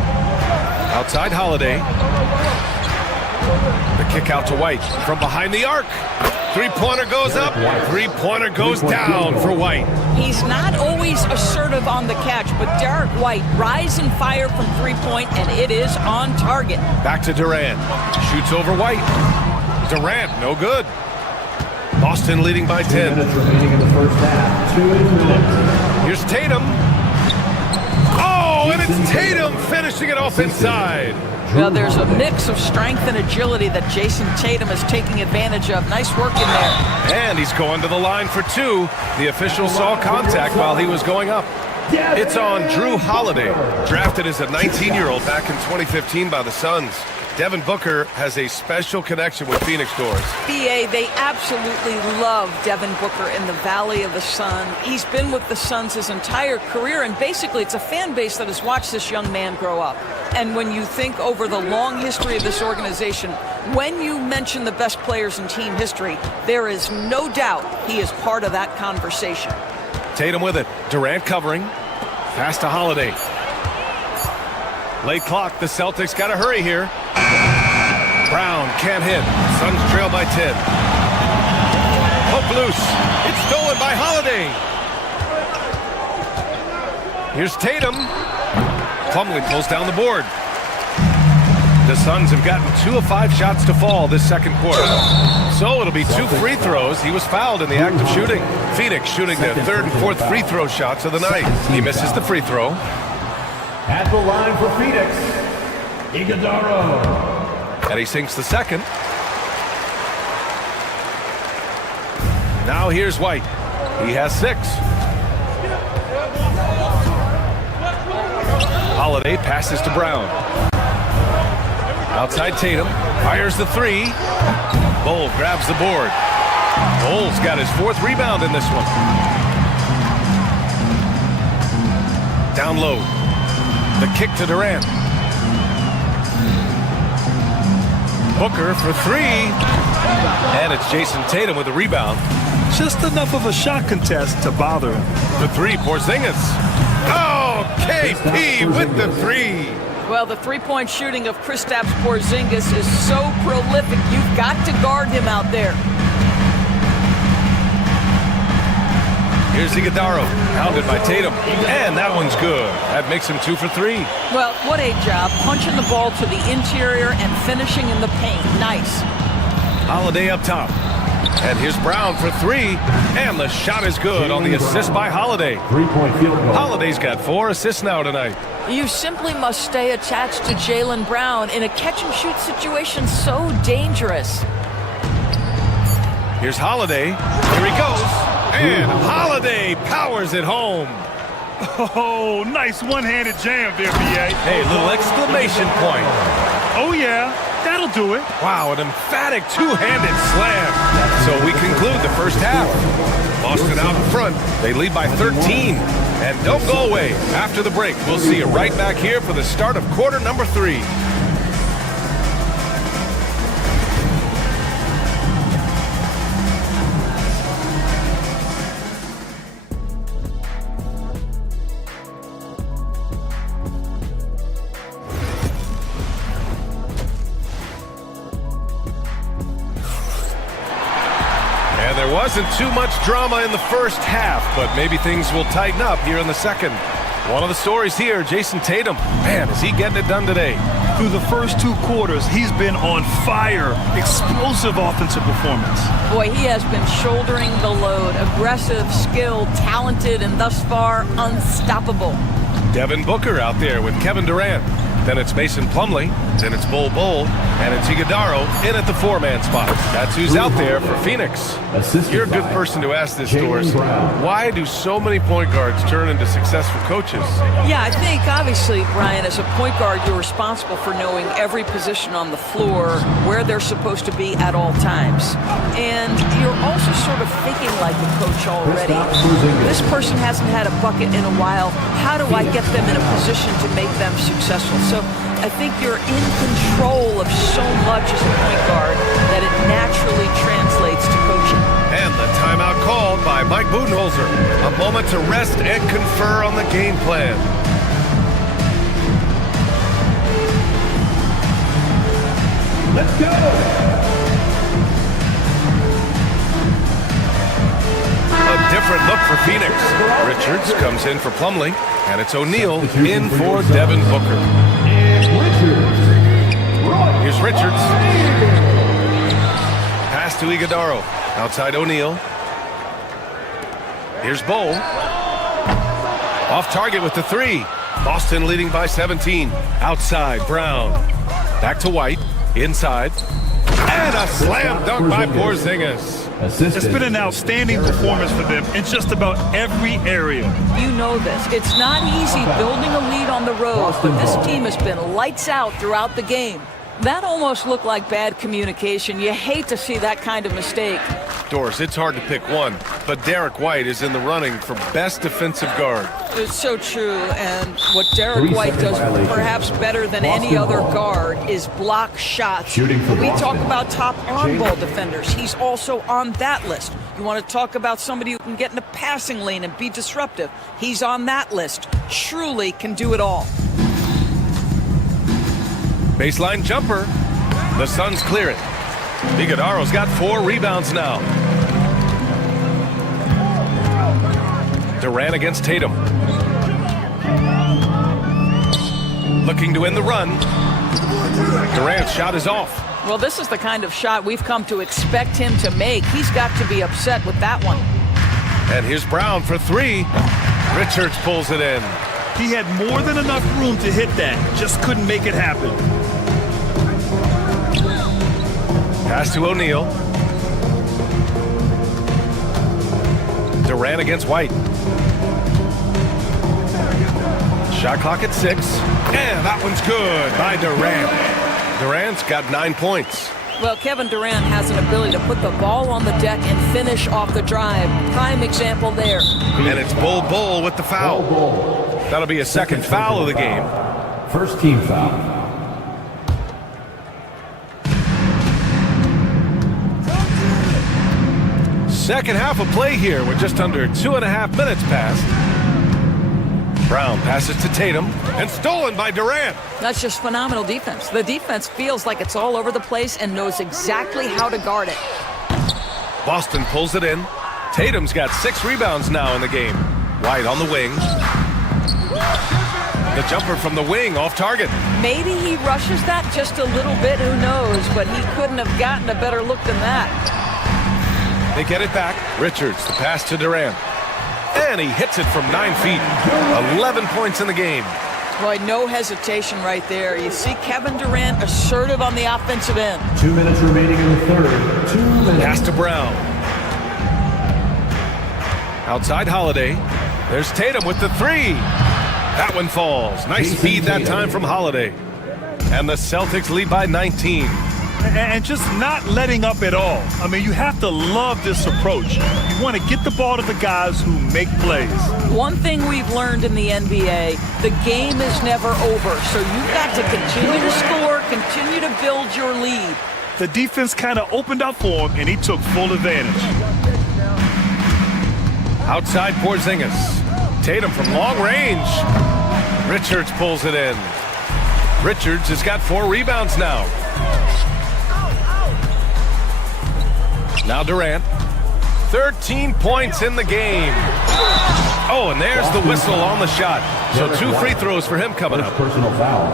Outside Holiday. The kick out to White from behind the arc. Three-pointer goes up. Three-pointer goes down for White. He's not always assertive on the catch, but Derek White rise and fire from three-point, and it is on target. Back to Durant. Shoots over White. Durant, no good. Boston leading by 10. Here's Tatum. Oh, Oh, and it's Tatum finishing it off inside. Well, there's a mix of strength and agility that Jason Tatum is taking advantage of. Nice work in there. And he's going to the line for two. The official saw contact while he was going up. It's on Drew Holiday, drafted as a 19-year-old back in 2015 by the Suns. Devin Booker has a special connection with Phoenix Doors. BA, they absolutely love Devin Booker in the Valley of the Sun. He's been with the Suns his entire career, and basically it's a fan base that has watched this young man grow up. And when you think over the long history of this organization, when you mention the best players in team history, there is no doubt he is part of that conversation. Tatum with it. Durant covering. Pass to Holiday. Late clock. The Celtics got to hurry here. Brown can't hit. Suns trail by 10. Hook loose. It's stolen by Holiday. Here's Tatum. Plumlee pulls down the board. The Suns have gotten 2 of 5 shots to fall this second quarter. So it'll be 2 free throws. He was fouled in the act of shooting. Phoenix shooting their 3rd and 4th free throw shots of the night. He misses the free throw. At the line for Phoenix, Iguodala. And he sinks the second. Now here's White. He has 6. Holiday passes to Brown. Outside Tatum. Fires the 3. Bull grabs the board. Bull's got his 4th rebound in this one. Down low. The kick to Durant. Booker for 3. And it's Jason Tatum with the rebound. Just enough of a shot contest to bother him. The 3, Porzingis. Oh, KP with the 3. Well, the three-point shooting of Kristaps Porzingis is so prolific. You've got to guard him out there. Here's Iguodala, pounded by Tatum, and that one's good. That makes him 2 for 3. Well, what a job. Punching the ball to the interior and finishing in the paint. Nice. Holiday up top. And here's Brown for 3, and the shot is good on the assist by Holiday. 3-point field goal. Holiday's got 4 assists now tonight. You simply must stay attached to Jaylen Brown in a catch-and-shoot situation so dangerous. Here's Holiday. Here he goes. And Holiday powers it home. Oh, nice one-handed jam there, B.A. Hey, little exclamation point. Oh, yeah. That'll do it. Wow, an emphatic two-handed slam. So we conclude the first half. Boston out in front. They lead by 13. And don't go away. After the break, we'll see you right back here for the start of quarter number 3. There wasn't too much drama in the first half, but maybe things will tighten up here in the second. One of the stories here, Jason Tatum. Man, is he getting it done today? Through the first 2 quarters, he's been on fire. Explosive offensive performance. Boy, he has been shouldering the load. Aggressive, skilled, talented, and thus far, unstoppable. Devin Booker out there with Kevin Durant. Then it's Mason Plumlee. Then it's Bol Bol. And it's Iguodala in at the 4-man spot. That's who's out there for Phoenix. You're a good person to ask this, Doris. Why do so many point guards turn into successful coaches? Yeah, I think, obviously, Brian, as a point guard, you're responsible for knowing every position on the floor, where they're supposed to be at all times. And you're also sort of thinking like a coach already. This person hasn't had a bucket in a while. How do I get them in a position to make them successful? So I think you're in control of so much as a point guard that it naturally translates to coaching. And the timeout called by Mike Budenholzer. A moment to rest and confer on the game plan. Let's go. A different look for Phoenix. Richards comes in for Plumlee, and it's O'Neal in for Devin Booker. Here's Richards. Pass to Iguodala. Outside O'Neal. Here's Bol. Off target with the 3. Boston leading by 17. Outside, Brown. Back to White. Inside. And a slam dunk by Porzingis. It's been an outstanding performance for them in just about every area. You know this. It's not easy building a lead on the road, but this team has been lights out throughout the game. That almost looked like bad communication. You hate to see that kind of mistake. Doris, it's hard to pick one, but Derek White is in the running for best defensive guard. It's so true, and what Derek White does perhaps better than any other guard is block shots. When we talk about top arm ball defenders, he's also on that list. You want to talk about somebody who can get in the passing lane and be disruptive, he's on that list. Truly can do it all. Baseline jumper. The Suns clear it. Iguodala's got 4 rebounds now. Durant against Tatum. Looking to end the run. Durant's shot is off. Well, this is the kind of shot we've come to expect him to make. He's got to be upset with that one. And here's Brown for 3. Richards pulls it in. He had more than enough room to hit that. Just couldn't make it happen. Pass to O'Neal. Durant against White. Shot clock at 6. And that one's good by Durant. Durant's got 9 points. Well, Kevin Durant has an ability to put the ball on the deck and finish off the drive. Prime example there. And it's Bull with the foul. That'll be a second foul of the game. First team foul. Second half of play here with just under 2.5 minutes passed. Brown passes to Tatum and stolen by Durant. That's just phenomenal defense. The defense feels like it's all over the place and knows exactly how to guard it. Boston pulls it in. Tatum's got 6 rebounds now in the game. White on the wing. The jumper from the wing off target. Maybe he rushes that just a little bit, who knows, but he couldn't have gotten a better look than that. They get it back. Richards, the pass to Durant. And he hits it from 9 feet. 11 points in the game. Boy, no hesitation right there. You see Kevin Durant assertive on the offensive end. 2 minutes remaining in the third. 2 minutes. Pass to Brown. Outside Holiday. There's Tatum with the 3. That one falls. Nice feed that time from Holiday. And the Celtics lead by 19. And just not letting up at all. I mean, you have to love this approach. You want to get the ball to the guys who make plays. One thing we've learned in the NBA, the game is never over. So you've got to continue to score, continue to build your lead. The defense kind of opened up for him, and he took full advantage. Outside Porzingis. Tatum from long range. Richards pulls it in. Richards has got 4 rebounds now. Now Durant, 13 points in the game. Oh, and there's the whistle on the shot. So 2 free throws for him coming up. Personal foul.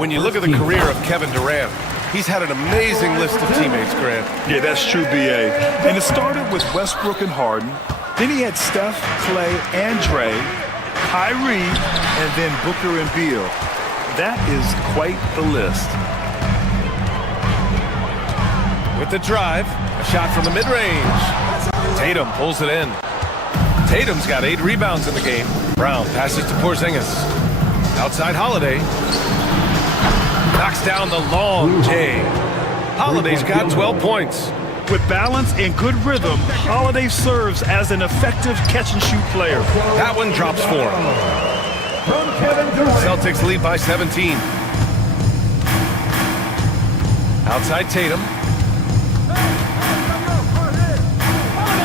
When you look at the career of Kevin Durant, he's had an amazing list of teammates, Grant. Yeah, that's true, B.A. And it started with Westbrook and Harden. Then he had Steph, Clay, and Dre, Kyrie, and then Booker and Beal. That is quite the list. With the drive, a shot from the mid-range. Tatum pulls it in. Tatum's got 8 rebounds in the game. Brown passes to Porzingis. Outside Holiday. Knocks down the long J. Holiday's got 12 points. With balance and good rhythm, Holiday serves as an effective catch-and-shoot player. That one drops for him. Celtics lead by 17. Outside Tatum.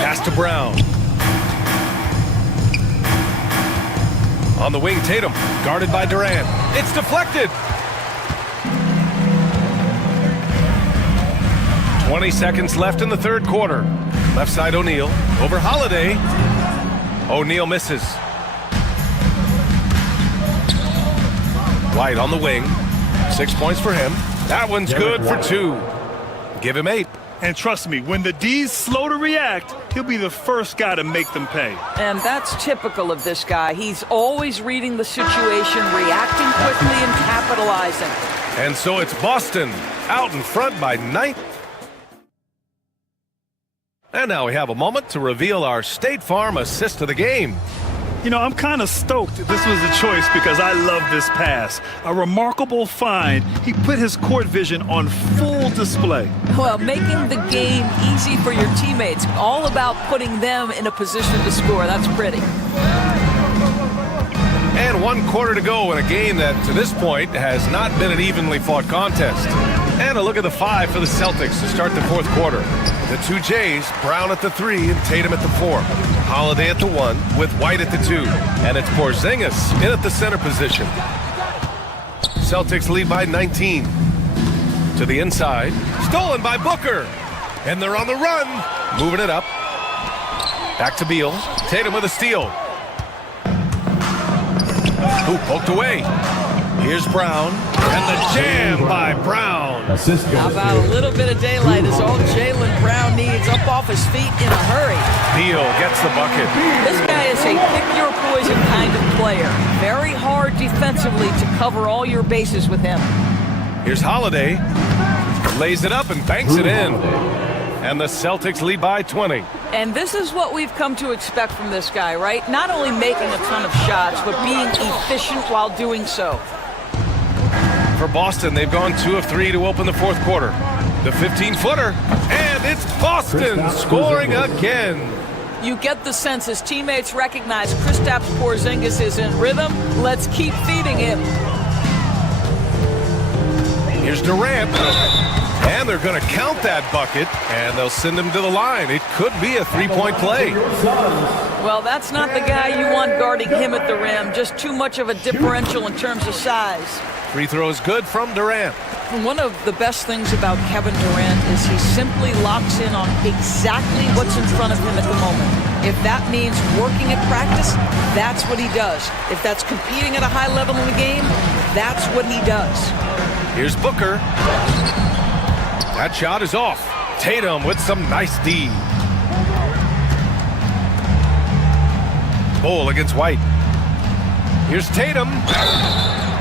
Pass to Brown. On the wing, Tatum, guarded by Durant. It's deflected. 20 seconds left in the third quarter. Left side O'Neal, over Holiday. O'Neal misses. White on the wing. 6 points for him. That one's good for 2. Give him 8. And trust me, when the D's slow to react, he'll be the first guy to make them pay. And that's typical of this guy. He's always reading the situation, reacting quickly, and capitalizing. And so it's Boston out in front by 9. And now we have a moment to reveal our State Farm assist of the game. You know, I'm kind of stoked this was a choice because I love this pass. A remarkable find. He put his court vision on full display. Well, making the game easy for your teammates. All about putting them in a position to score. That's pretty. And 1 quarter to go in a game that, to this point, has not been an evenly fought contest. And a look at the 5 for the Celtics to start the 4th quarter. The 2 Jays, Brown at the 3 and Tatum at the 4. Holiday at the 1 with White at the 2. And it's Porzingis in at the center position. Celtics lead by 19. To the inside. Stolen by Booker. And they're on the run. Moving it up. Back to Beal. Tatum with a steal. Ooh, poked away. Here's Brown. And the jam by Brown. How about a little bit of daylight is all Jaylen Brown needs, up off his feet in a hurry. Beal gets the bucket. This guy is a pick-your-poison kind of player. Very hard defensively to cover all your bases with him. Here's Holiday. Lays it up and banks it in. And the Celtics lead by 20. And this is what we've come to expect from this guy, right? Not only making a ton of shots, but being efficient while doing so. For Boston, they've gone 2 of 3 to open the 4th quarter. The 15-footer, and it's Boston scoring again. You get the sense his teammates recognize Kristaps Porzingis is in rhythm. Let's keep feeding him. Here's Durant, and they're going to count that bucket, and they'll send him to the line. It could be a 3-point play. Well, that's not the guy you want guarding him at the rim. Just too much of a differential in terms of size. Free throw is good from Durant. One of the best things about Kevin Durant is he simply locks in on exactly what's in front of him at the moment. If that means working at practice, that's what he does. If that's competing at a high level in the game, that's what he does. Here's Booker. That shot is off. Tatum with some nice D. Bull against White. Here's Tatum.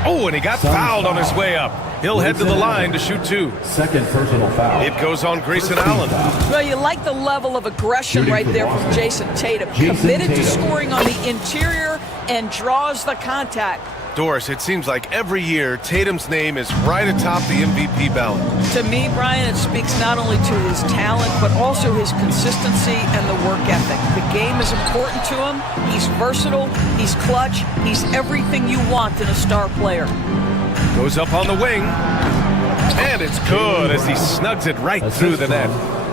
Oh, and he got fouled on his way up. He'll head to the line to shoot 2. Second personal foul. It goes on Grayson Allen. Well, you like the level of aggression right there from Jason Tatum. Committed to scoring on the interior and draws the contact. Doris, it seems like every year Tatum's name is right atop the MVP ballot. To me, Brian, it speaks not only to his talent, but also his consistency and the work ethic. The game is important to him. He's versatile. He's clutch. He's everything you want in a star player. Goes up on the wing. And it's good as he snugs it right through the net.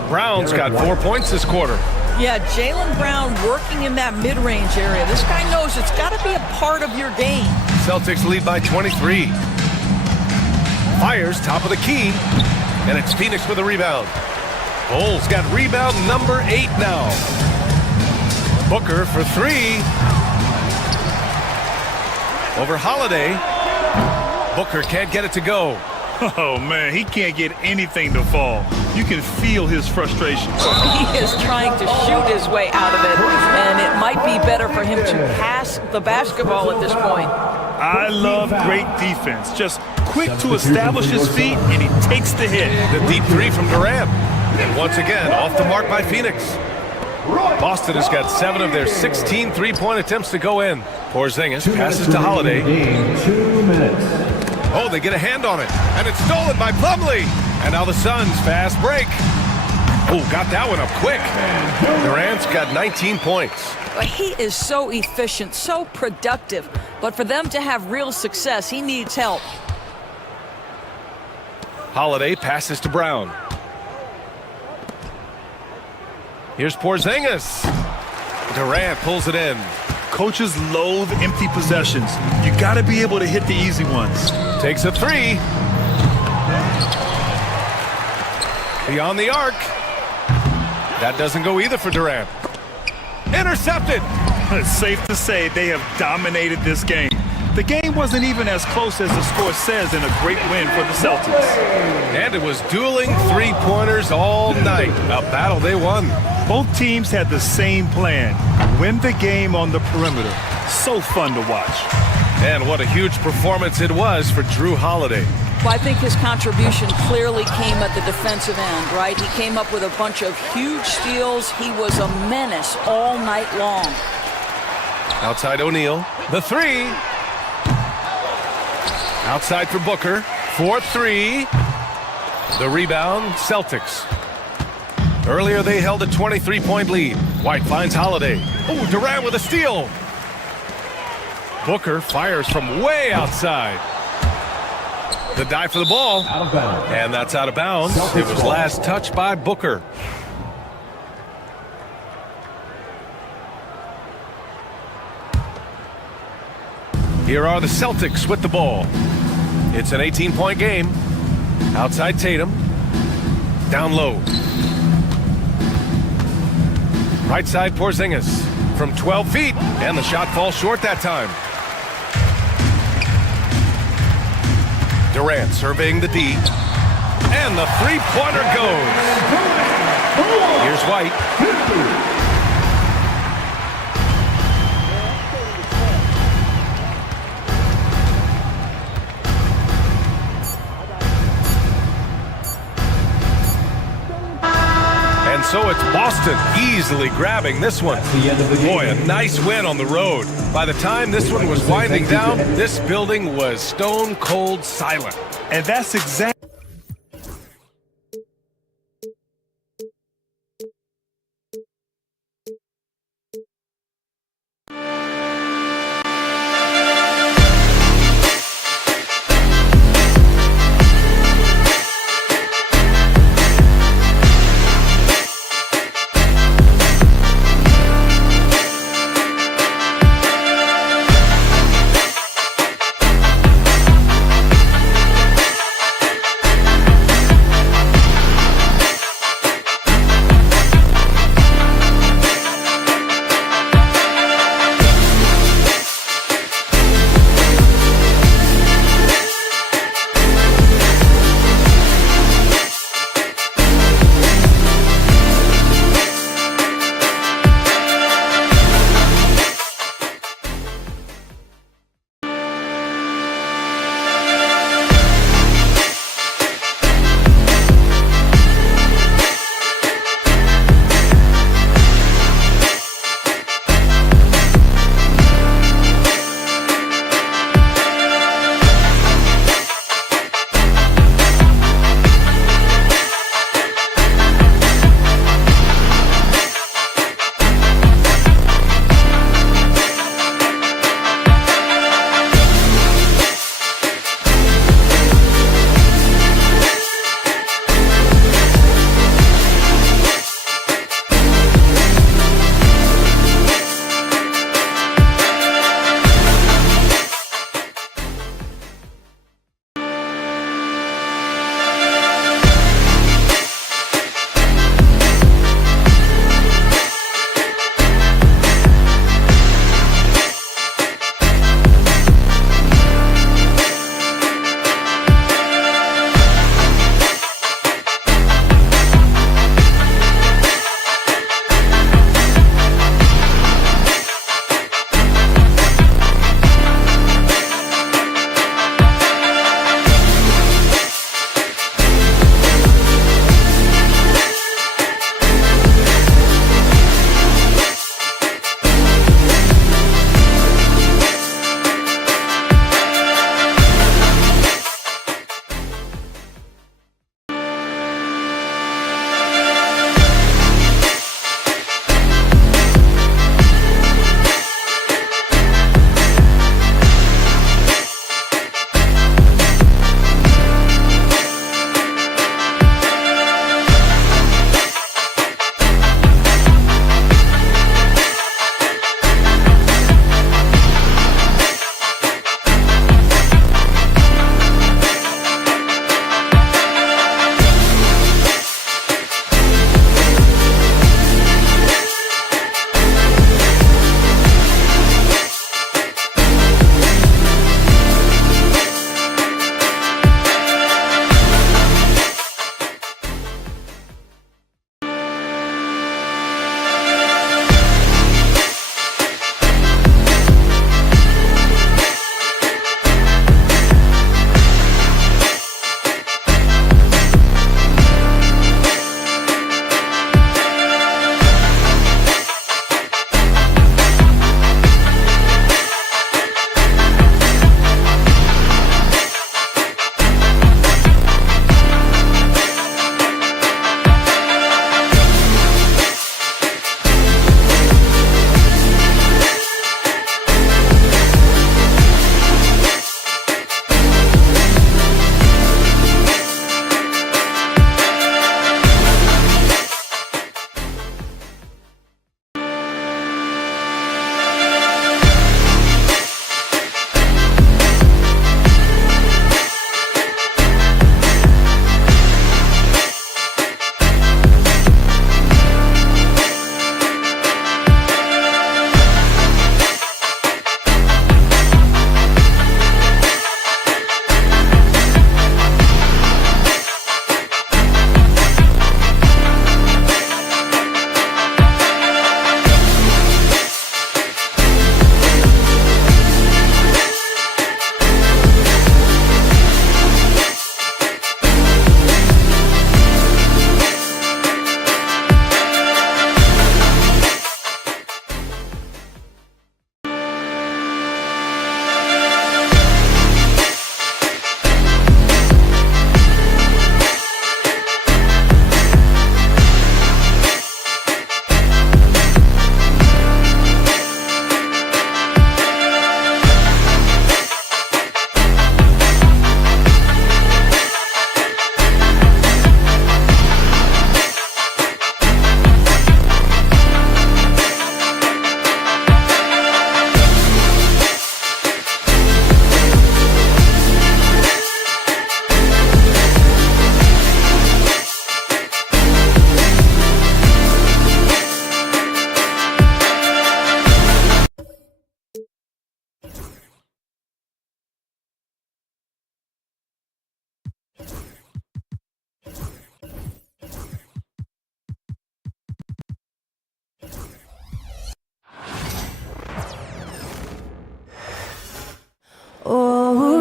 Brown's got 4 points this quarter. Yeah, Jaylen Brown working in that mid-range area. This guy knows it's got to be a part of your game. Celtics lead by 23. Fires top of the key. And it's Phoenix with a rebound. Bulls got rebound number 8 now. Booker for 3. Over Holiday. Booker can't get it to go. Oh, man, he can't get anything to fall. You can feel his frustration. He is trying to shoot his way out of it, and it might be better for him to pass the basketball at this point. I love great defense. Just quick to establish his feet, and he takes the hit. The deep 3 from Durant. And once again, off the mark by Phoenix. Boston has got 7 of their 16 3-point attempts to go in. Porzingis passes to Holiday. 2 minutes. Oh, they get a hand on it, and it's stolen by Plumlee. And now the Suns fast break. Oh, got that one up quick. Durant's got 19 points. He is so efficient, so productive. But for them to have real success, he needs help. Holiday passes to Brown. Here's Porzingis. Durant pulls it in. Coaches loathe empty possessions. You got to be able to hit the easy ones. Takes a 3. Beyond the arc. That doesn't go either for Durant. Intercepted. It's safe to say they have dominated this game. The game wasn't even as close as the score says in a great win for the Celtics. And it was dueling three-pointers all night. A battle they won. Both teams had the same plan. Win the game on the perimeter. So fun to watch. And what a huge performance it was for Drew Holiday. Well, I think his contribution clearly came at the defensive end, right? He came up with a bunch of huge steals. He was a menace all night long. Outside O'Neal. The three. Outside for Booker. 4-3. The rebound, Celtics. Earlier they held a 23-point lead. White finds Holiday. Oh, Durant with a steal. Booker fires from way outside. The dive for the ball. Out of bounds. And that's out of bounds. It was last touched by Booker. Here are the Celtics with the ball. It's an 18-point game. Outside Tatum. Down low. Right side Porzingis from 12 feet. And the shot falls short that time. Durant surveying the D. And the three-pointer goes. Here's White. And so it's Boston easily grabbing this one. Boy, a nice win on the road. By the time this one was winding down, this building was stone cold silent. And that's exactly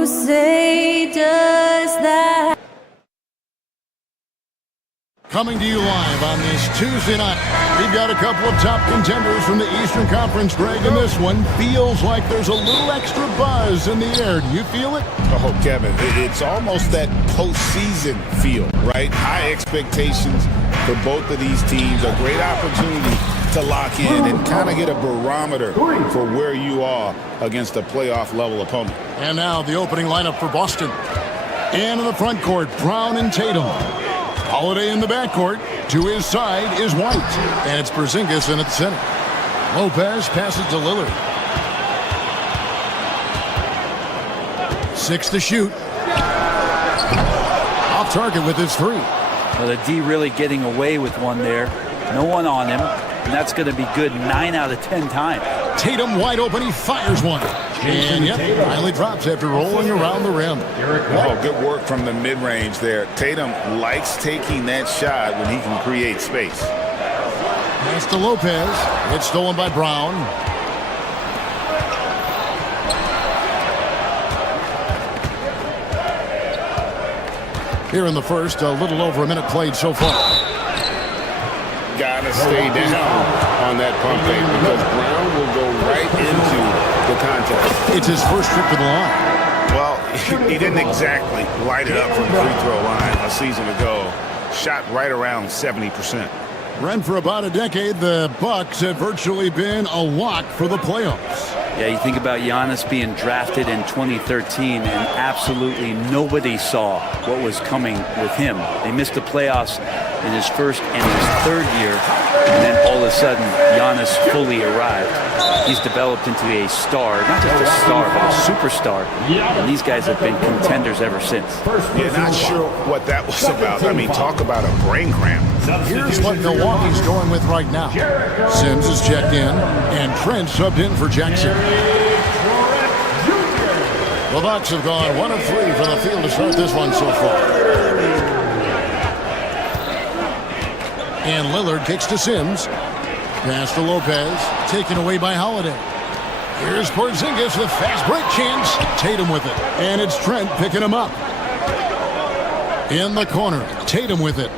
say does that? Coming to you live on this Tuesday night, we've got a couple of top contenders from the Eastern Conference, Greg, and this one feels like there's a little extra buzz in the air. Do you feel it? Oh, Kevin, it's almost that postseason feel, right? High expectations for both of these teams, a great opportunity to lock in and kind of get a barometer for where you are against a playoff-level opponent. And now the opening lineup for Boston. And in the front court, Brown and Tatum. Holiday in the backcourt. To his side is White. And it's Porzingis in at the center. Lopez passes to Lillard. 6 to shoot. Off target with his 3. Well, the D really getting away with one there. No one on him. And that's going to be good 9 out of 10 times. Tatum wide open. He fires one. And yep, finally drops after rolling around the rim. Oh, good work from the mid-range there. Tatum likes taking that shot when he can create space. Pass to Lopez. It's stolen by Brown. Here in the first, a little over a minute played so far. Gotta stay down on that pump fake because Brown will go right into the contest. It's his first trip to the line. Well, he didn't exactly light it up from the free throw line a season ago. Shot right around 70%. Brent, for about a decade, the Bucks have virtually been a lock for the playoffs. Yeah, you think about Giannis being drafted in 2013, and absolutely nobody saw what was coming with him. They missed the playoffs in his first and his third year, and then all of a sudden, Giannis fully arrived. He's developed into a star, not just a star, but a superstar. And these guys have been contenders ever since. Yeah, not sure what that was about. I mean, talk about a brain cramp. Here's what Milwaukee's going with right now. Sims is checked in, and Trent subbed in for Jackson. The Bucks have gone 1 of 3 from the field to start this one so far. And Lillard kicks to Sims. Pass to Lopez, taken away by Holiday. Here's Porzingis with fast break chance. Tatum with it. And it's Trent picking him up. In the corner, Tatum with it.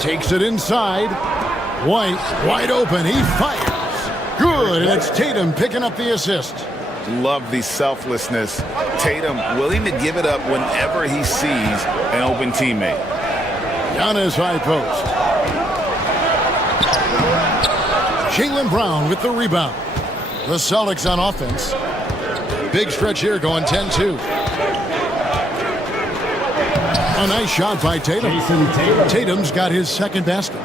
Takes it inside. White, wide open. He fires. Good, and it's Tatum picking up the assist. Love the selflessness. Tatum willing to give it up whenever he sees an open teammate. Giannis high post. Jaylen Brown with the rebound. The Celtics on offense. Big stretch here going 10-2. A nice shot by Tatum. Tatum's got his second basket.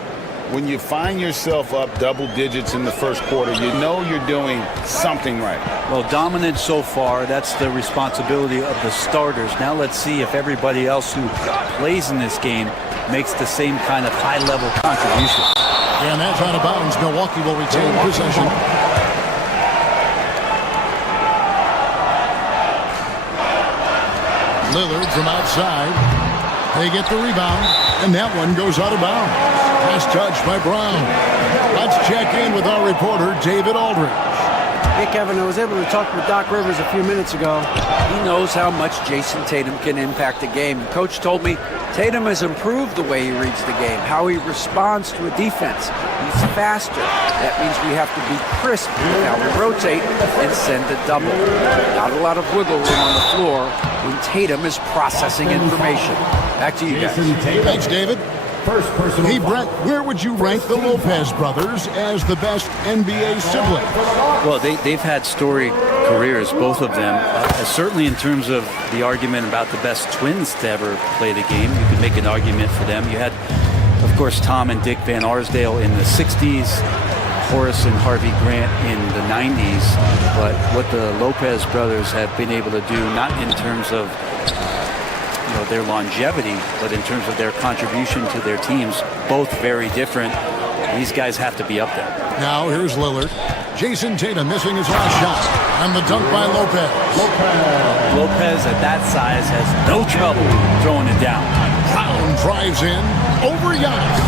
When you find yourself up double digits in the first quarter, you know you're doing something right. Well, dominant so far. That's the responsibility of the starters. Now let's see if everybody else who plays in this game makes the same kind of high-level contribution. And that's out of bounds. Milwaukee will retain possession. Lillard from outside. They get the rebound, and that one goes out of bounds. Last touch by Brown. Let's check in with our reporter, David Aldridge. Hey, Kevin, I was able to talk with Doc Rivers a few minutes ago. He knows how much Jason Tatum can impact a game. And Coach told me Tatum has improved the way he reads the game, how he responds to a defense. He's faster. That means we have to be crisp with how we rotate and send a double. Not a lot of wiggle room on the floor when Tatum is processing information. Back to you guys. Thanks, David. Hey, Brett, where would you rank the Lopez brothers as the best NBA siblings? Well, they've had storied careers, both of them. Certainly in terms of the argument about the best twins to ever play the game, you could make an argument for them. You had, of course, Tom and Dick Van Arsdale in the 60s, Horace and Harvey Grant in the 90s. But what the Lopez brothers have been able to do, not in terms of their longevity, but in terms of their contribution to their teams, both very different. These guys have to be up there. Now here's Lillard. Jason Tatum missing his last shot. And the dunk by Lopez. Lopez at that size has no trouble throwing it down. Brown drives in over Giannis.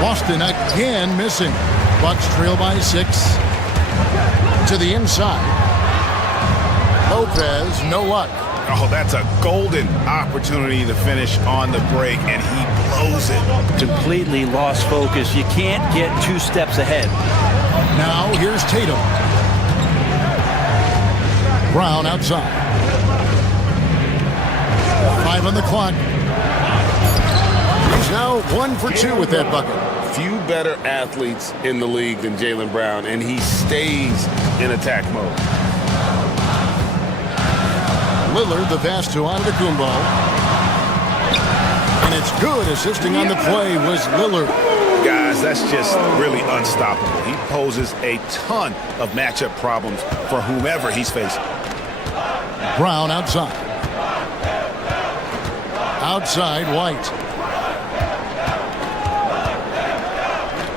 Boston again missing. Bucks trail by 6. To the inside. Lopez, no luck. Oh, that's a golden opportunity to finish on the break, and he blows it. Completely lost focus. You can't get 2 steps ahead. Now here's Tatum. Brown outside. 5 on the clock. He's now 1 for 2 with that bucket. Few better athletes in the league than Jaylen Brown, and he stays in attack mode. Lillard, the pass to Antetokounmpo. And it's good. Assisting on the play was Lillard. Guys, that's just really unstoppable. He poses a ton of matchup problems for whomever he's facing. Brown outside. Outside, White.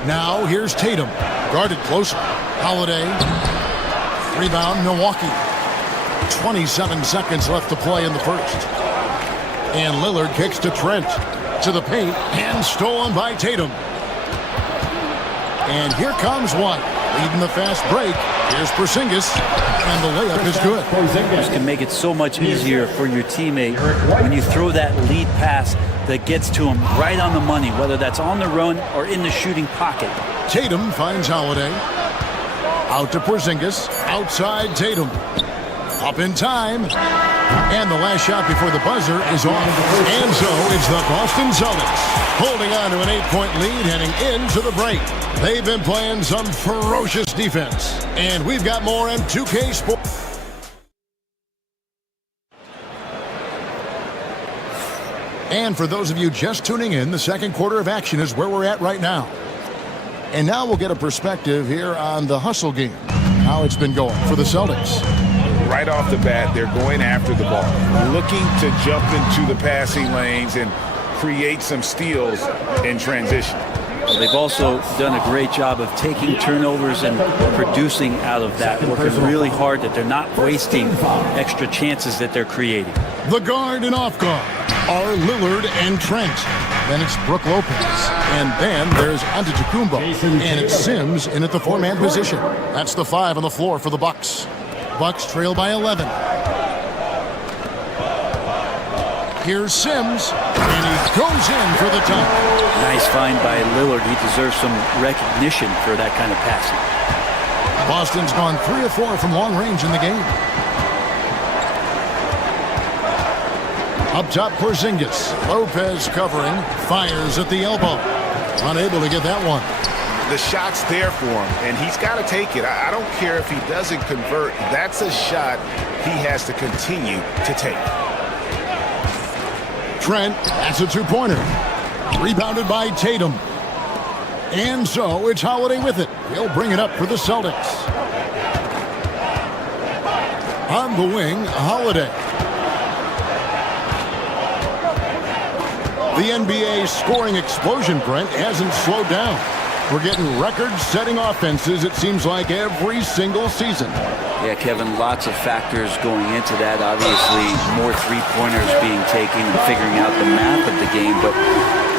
Now here's Tatum. Guarded closer. Holiday. Rebound, Milwaukee. 27 seconds left to play in the first. And Lillard kicks to Trent. To the paint. And stolen by Tatum. And here comes White. Leading the fast break. Here's Porzingis. And the layup is good. This can make it so much easier for your teammate when you throw that lead pass that gets to him right on the money, whether that's on the run or in the shooting pocket. Tatum finds Holiday. Out to Porzingis. Outside Tatum. Up in time. And the last shot before the buzzer is off. And so it's the Boston Celtics holding on to an 8-point lead heading into the break. They've been playing some ferocious defense. And we've got more on 2K Sports. And for those of you just tuning in, the second quarter of action is where we're at right now. And now we'll get a perspective here on the hustle game, how it's been going for the Celtics. Right off the bat, they're going after the ball, looking to jump into the passing lanes and create some steals in transition. Well, they've also done a great job of taking turnovers and producing out of that, working really hard that they're not wasting extra chances that they're creating. The guard and off guard are Lillard and Trent. Then it's Brook Lopez. And then there's Antetokounmpo. And it's Sims in at the 4-man position. That's the 5 on the floor for the Bucks. Bucks trail by 11. Here's Sims, and he goes in for the dunk. Nice find by Lillard. He deserves some recognition for that kind of passing. Boston's gone 3 of 4 from long range in the game. Up top, Porzingis. Lopez covering, fires at the elbow. Unable to get that one. The shot's there for him, and he's got to take it. I don't care if he doesn't convert. That's a shot he has to continue to take. Trent, that's a 2-pointer. Rebounded by Tatum. And so it's Holiday with it. He'll bring it up for the Celtics. On the wing, Holiday. The NBA scoring explosion, Brent, hasn't slowed down. We're getting record-setting offenses, it seems like, every single season. Yeah, Kevin, lots of factors going into that. Obviously, more three-pointers being taken and figuring out the math of the game. But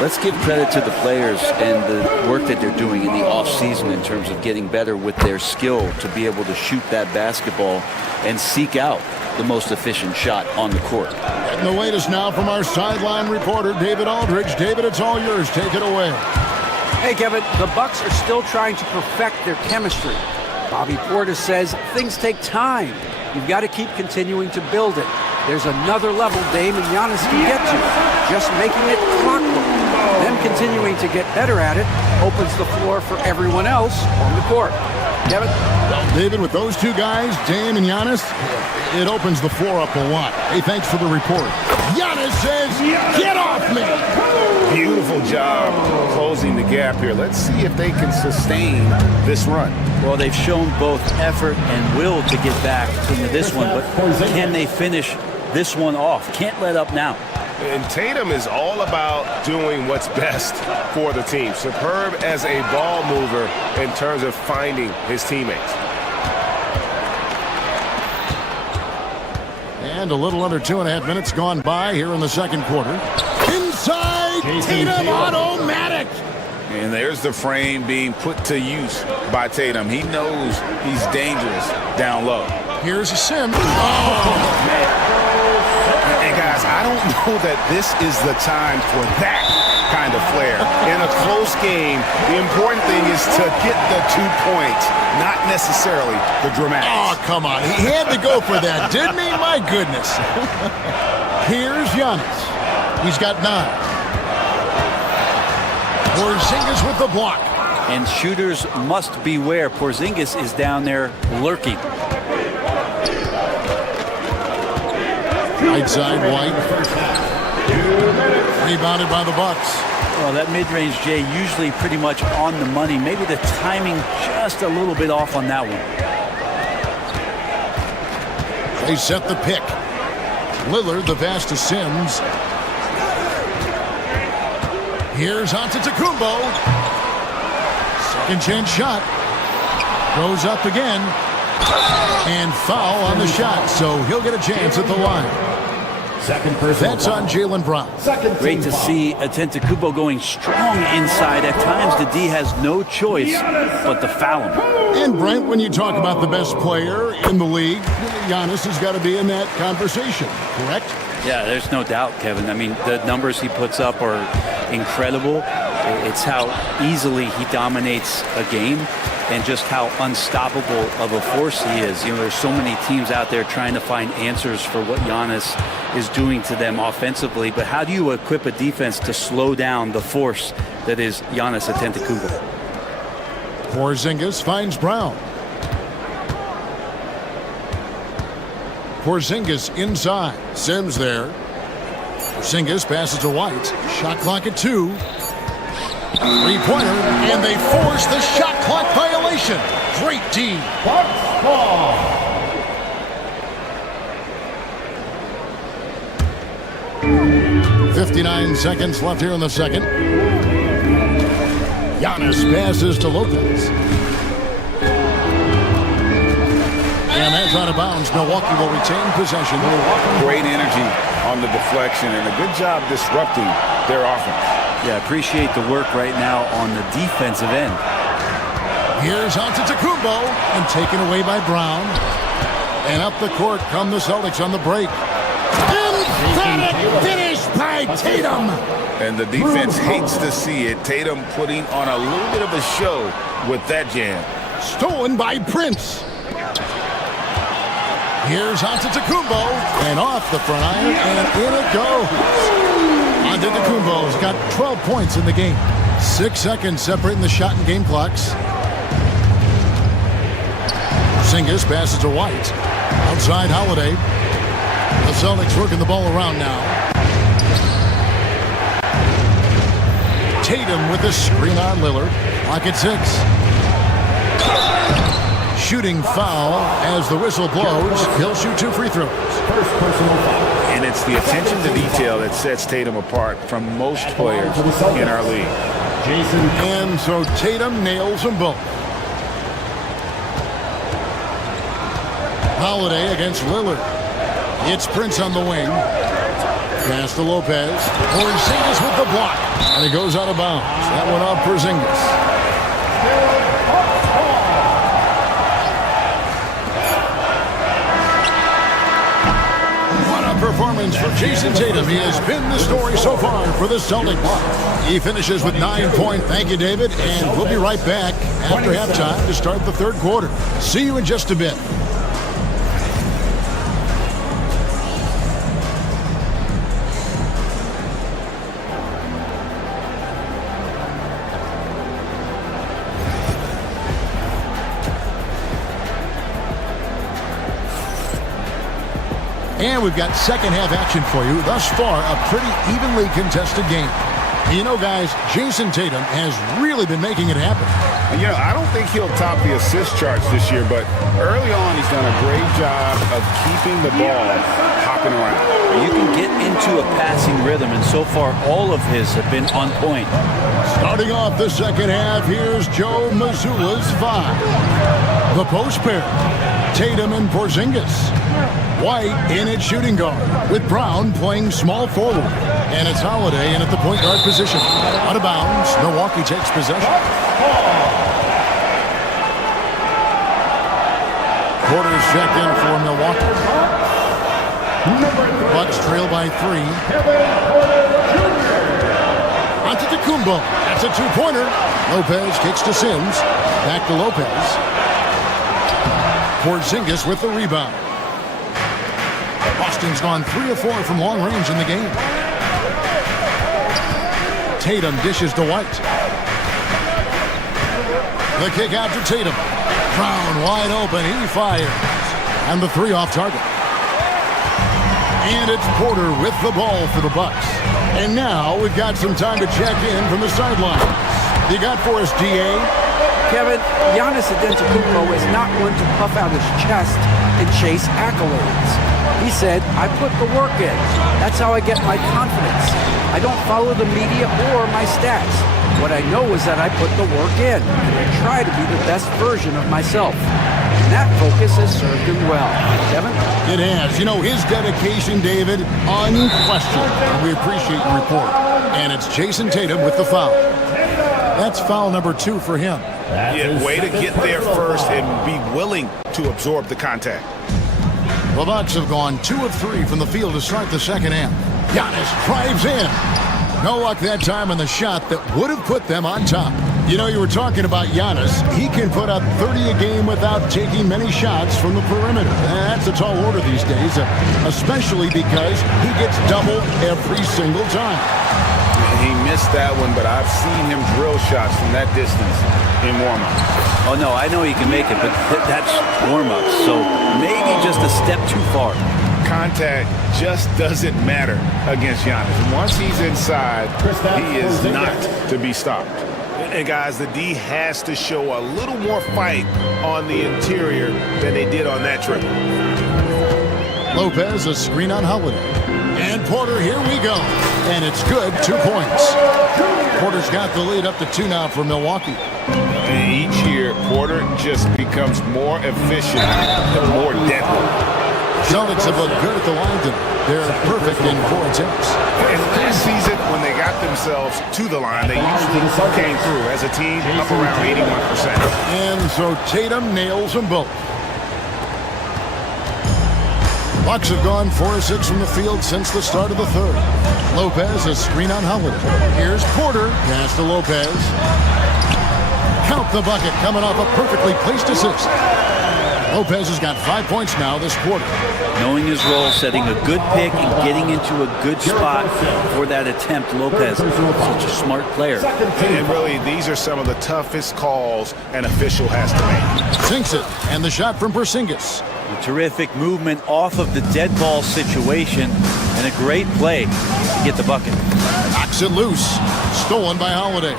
let's give credit to the players and the work that they're doing in the off-season in terms of getting better with their skill to be able to shoot that basketball and seek out the most efficient shot on the court. Getting the latest now from our sideline reporter, David Aldridge. David, it's all yours. Take it away. Hey, Kevin, the Bucks are still trying to perfect their chemistry. Bobby Portis says things take time. You've got to keep continuing to build it. There's another level Dame and Giannis can get to. Just making it clockwork. Them continuing to get better at it opens the floor for everyone else on the court. Kevin? Well, David, with those two guys, Dame and Giannis, it opens the floor up a lot. Hey, thanks for the report. Giannis says, get off me! Beautiful job closing the gap here. Let's see if they can sustain this run. Well, they've shown both effort and will to get back into this one, but can they finish this one off? Can't let up now. And Tatum is all about doing what's best for the team. Superb as a ball mover in terms of finding his teammates. And a little under 2.5 minutes gone by here in the second quarter. Inside, Tatum automatic. And there's the frame being put to use by Tatum. He knows he's dangerous down low. Here's a Sim. And guys, I don't know that this is the time for that kind of flair. In a close game, the important thing is to get the 2 points, not necessarily the dramatics. Oh, come on. He had to go for that, didn't he? My goodness. Here's Giannis. He's got 9. Porzingis with the block. And shooters must beware. Porzingis is down there lurking. Right side, White. Rebounded by the Bucks. Well, that mid-range, Jay, usually pretty much on the money. Maybe the timing just a little bit off on that one. They set the pick. Lillard, the pass to Sims. Here's Antetokounmpo. Second chance shot. Goes up again. And foul on the shot, so he'll get a chance at the line. That's on Jaylen Brown. Great to see Antetokounmpo going strong inside. At times, the D has no choice but to foul him. And Brent, when you talk about the best player in the league, Giannis has got to be in that conversation, correct? Yeah, there's no doubt, Kevin. I mean, the numbers he puts up are incredible. It's how easily he dominates a game and just how unstoppable of a force he is. You know, there's so many teams out there trying to find answers for what Giannis is doing to them offensively, but how do you equip a defense to slow down the force that is Giannis Antetokounmpo? Porzingis finds Brown. Porzingis inside. Sims there. Porzingis passes to White. Shot clock at 2. Three-pointer, and they force the shot clock violation. Great D. Bucks ball. .59 seconds left here in the second. Giannis passes to Lopez. And that's out of bounds. Milwaukee will retain possession. Great energy on the deflection and a good job disrupting their offense. Yeah, appreciate the work right now on the defensive end. Here's Antetokounmpo and taken away by Brown. And up the court come the Celtics on the break. Emphatic finish by Tatum. And the defense hates to see it. Tatum putting on a little bit of a show with that jam. Stolen by Prince. Here's Antetokounmpo and off the front iron and in it goes. Antetokounmpo's got 12 points in the game. 6 seconds separating the shot and game clocks. Porzingis passes to White. Outside Holiday. The Celtics working the ball around now. Tatum with the screen on Lillard. Clock at 6. Shooting foul as the whistle blows. He'll shoot 2 free throws. First personal foul. And it's the attention to detail that sets Tatum apart from most players in our league. And so Tatum nails them both. Holiday against Lillard. It's Prince on the wing. Pass to Lopez. Porzingis with the block. And it goes out of bounds. That one off Porzingis. Performance for Jason Tatum. He has been the story so far for the Celtics. He finishes with 9 points. Thank you, David. And we'll be right back after halftime to start the third quarter. See you in just a bit. And we've got second half action for you. Thus far, a pretty evenly contested game. You know, guys, Jason Tatum has really been making it happen. And, I don't think he'll top the assist charts this year, but early on he's done a great job of keeping the ball hopping around. You can get into a passing rhythm, and so far all of his have been on point. Starting off the second half, here's Joe Mazzulla's 5. The post pair, Tatum and Porzingis. White in at shooting guard, with Brown playing small forward. And it's Holiday in at the point guard position. Out of bounds, Milwaukee takes possession. Porter's checked in for Milwaukee. Bucks trail by 3. Antetokounmpo. That's a two-pointer. Lopez kicks to Sims. Back to Lopez. Porzingis with the rebound. Boston's gone 3 of 4 from long range in the game. Tatum dishes to White. The kick out to Tatum. Brown wide open. He fires. And the 3 off target. And it's Porter with the ball for the Bucks. And now we've got some time to check in from the sidelines. You got for us, DA? Kevin, Giannis Antetokounmpo is not one to puff out his chest and chase accolades. He said, I put the work in. That's how I get my confidence. I don't follow the media or my stats. What I know is that I put the work in, and I try to be the best version of myself. And that focus has served him well. Kevin? It has. His dedication, David, unquestioned. And we appreciate the report. And it's Jason Tatum with the foul. That's foul number 2 for him. Yeah, way to get there first and be willing to absorb the contact. The Bucks have gone 2 of 3 from the field to start the second half. Giannis drives in. No luck that time on the shot that would have put them on top. You were talking about Giannis. He can put up 30 a game without taking many shots from the perimeter. That's a tall order these days, especially because he gets doubled every single time. He missed that one, but I've seen him drill shots from that distance in warm-up. Oh, no, I know he can make it, but that's warm-up, so maybe just a step too far. Contact just doesn't matter against Giannis. Once he's inside, he is not to be stopped. And guys, the D has to show a little more fight on the interior than they did on that trip. Lopez, a screen on Holiday. And Porter, here we go. And it's good, 2 points. Porter's got the lead up to 2 now for Milwaukee. And each year, Porter just becomes more efficient and more deadly. Celtics have looked good at the line tonight. They're perfect in 4 attempts. And last season, when they got themselves to the line, they usually came through as a team up around 81%. And so Tatum nails them both. Bucks have gone 4 of 6 from the field since the start of the third. Lopez, a screen on Holiday. Here's Porter. Pass to Lopez. Count the bucket, coming off a perfectly placed assist. Lopez has got 5 points now this quarter. Knowing his role, setting a good pick, and getting into a good spot for that attempt. Lopez, such a smart player. And really, these are some of the toughest calls an official has to make. Sinks it, and the shot from Porzingis. A terrific movement off of the dead ball situation, and a great play to get the bucket. Knocks it loose. Stolen by Holiday.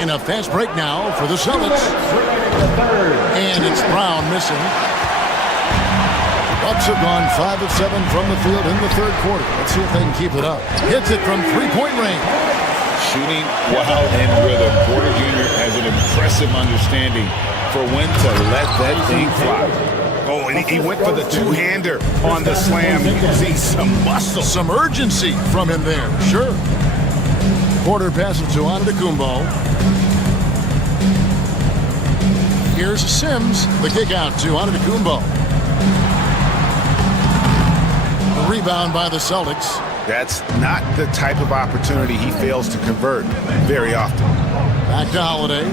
And a fast break now for the Celtics. And it's Brown missing. Bucks have gone 5 of 7 from the field in the third quarter. Let's see if they can keep it up. Hits it from 3-point range. Shooting while in rhythm. Porter Jr. has an impressive understanding for when to let that thing fly. Oh, and he went for the two-hander on the slam. You can see some muscle. Some urgency from him there. Sure. Porter passes to Antetokounmpo. Here's Sims. The kick out to Antetokounmpo. The rebound by the Celtics. That's not the type of opportunity he fails to convert very often. Back to Holiday.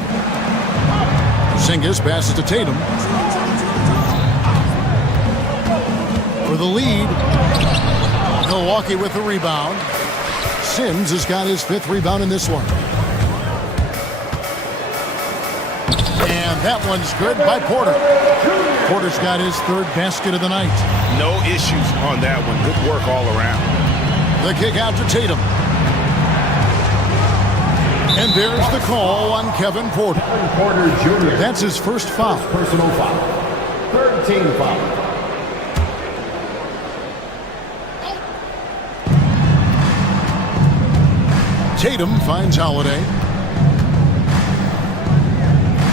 Porzingis passes to Tatum. For the lead. Milwaukee with the rebound. Sims has got his 5th rebound in this one. And that one's good by Porter. Porter's got his 3rd basket of the night. No issues on that one. Good work all around. The kick out to Tatum. And there's the call on Kevin Porter. Porter Jr. That's his first foul. Personal foul. Third team foul. Tatum finds Holiday.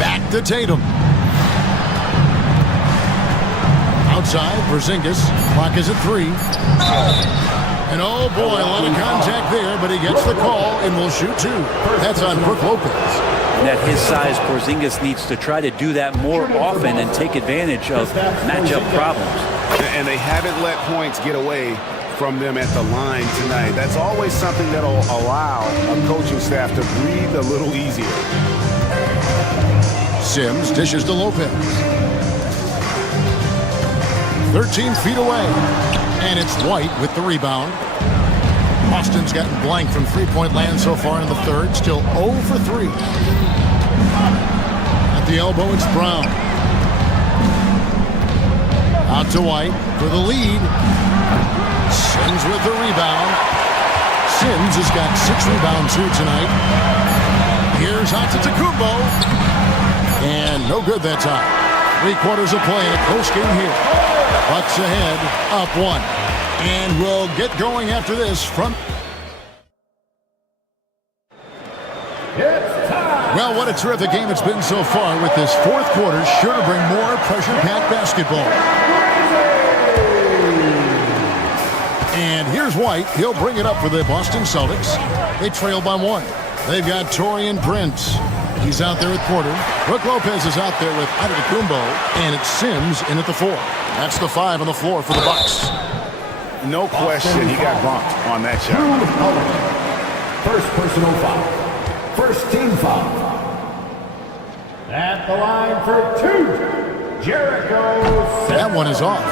Back to Tatum. Outside, Porzingis. Clock is at 3. And oh boy, a lot of contact there, but he gets the call and will shoot 2. That's on Brook Lopez. And at his size, Porzingis needs to try to do that more often and take advantage of matchup problems. And they haven't let points get away from them at the line tonight. That's always something that'll allow a coaching staff to breathe a little easier. Sims dishes to Lopez. 13 feet away. And it's White with the rebound. Boston's gotten blank from three-point land so far in the third. Still 0 for 3. At the elbow, it's Brown. Out to White for the lead. Sims with the rebound. Sims has got 6 rebounds here tonight. Here's Antetokounmpo. And no good that time. 3/4 of play in a close game here. Bucks ahead, up 1. And we'll get going after this from... Well, what a terrific game it's been so far with this fourth quarter. Sure to bring more pressure-packed basketball. And here's White. He'll bring it up for the Boston Celtics. They trail by 1. They've got Taurean Prince. He's out there with Porter. Brook Lopez is out there with Antetokounmpo. And it's Sims in at the 4. That's the 5 on the floor for the Bucks. No question, he got bumped on that shot. First personal foul. First team foul. At the line for 2, Jericho. That one is off.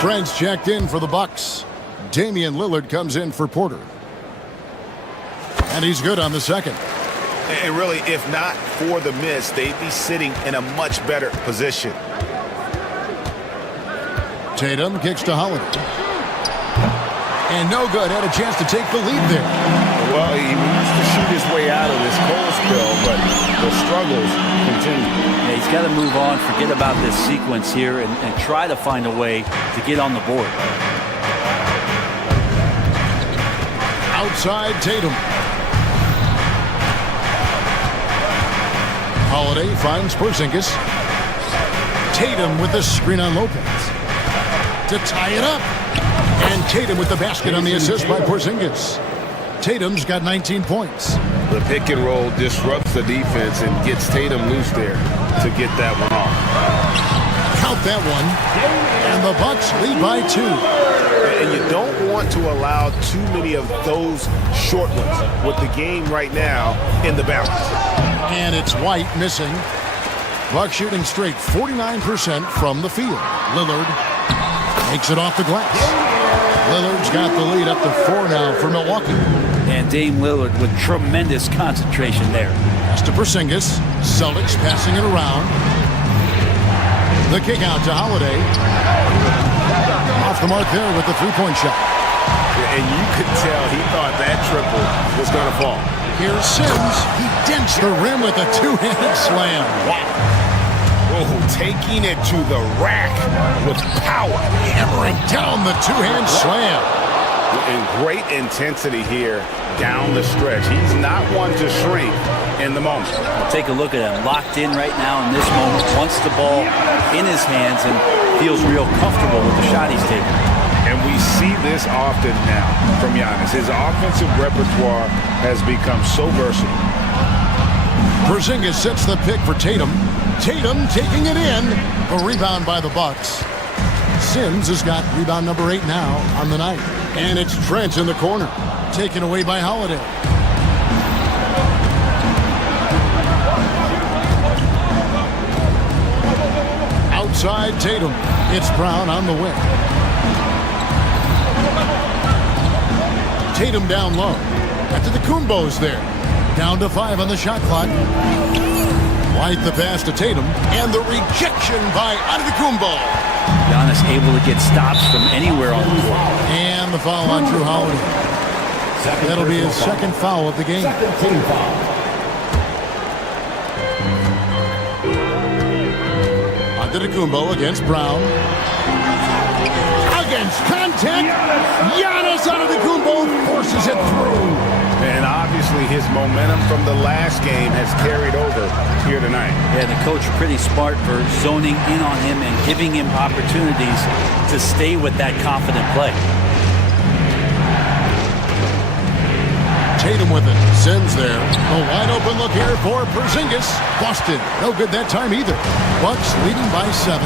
Trent's checked in for the Bucks. Damian Lillard comes in for Porter. And he's good on the second. And really, if not for the miss, they'd be sitting in a much better position. Tatum kicks to Holiday. And no good. Had a chance to take the lead there. Well, he needs to shoot his way out of this cold spell, but the struggles continue. Yeah, he's got to move on, forget about this sequence here, and try to find a way to get on the board. Outside Tatum. Holiday finds Porzingis. Tatum with the screen on Lopez to tie it up. And Tatum with the basket on the assist by Porzingis. Tatum's got 19 points. The pick and roll disrupts the defense and gets Tatum loose there to get that one off. Count that one. And the Bucks lead by 2. And you don't want to allow too many of those short ones with the game right now in the balance. And it's White missing. Bucks shooting straight 49% from the field. Lillard takes it off the glass. Lillard's got the lead up to 4 now for Milwaukee. And Dame Lillard with tremendous concentration there. Pass to Porzingis. Celtics passing it around. The kick out to Holiday. Off the mark there with the three-point shot. And you could tell he thought that triple was going to fall. Here's Sims. He dents the rim with a two-handed slam. Wow. Oh, taking it to the rack with power. Hammering down the two-hand slam. And great intensity here down the stretch. He's not one to shrink in the moment. Take a look at him. Locked in right now in this moment. Wants the ball in his hands and feels real comfortable with the shot he's taking. And we see this often now from Giannis. His offensive repertoire has become so versatile. Porzingis sets the pick for Tatum. Tatum taking it in. A rebound by the Bucks. Sims has got rebound number 8 now on the night. And it's Trent in the corner. Taken away by Holiday. Outside Tatum. It's Brown on the wing. Tatum down low. Antetokounmpo's there. Down to 5 on the shot clock. White the pass to Tatum. And the rejection by Antetokounmpo. Giannis able to get stops from anywhere on the court. And the foul on Drew Holiday. That'll be his second foul of the game. Second team foul. Antetokounmpo against Brown. Against contact. Giannis Antetokounmpo forces it through. And obviously his momentum from the last game has carried over here tonight. Yeah, the coach pretty smart for zoning in on him and giving him opportunities to stay with that confident play. Tatum with it. Sims there. A wide open look here for Porzingis. Busted. No good that time either. Bucks leading by 7.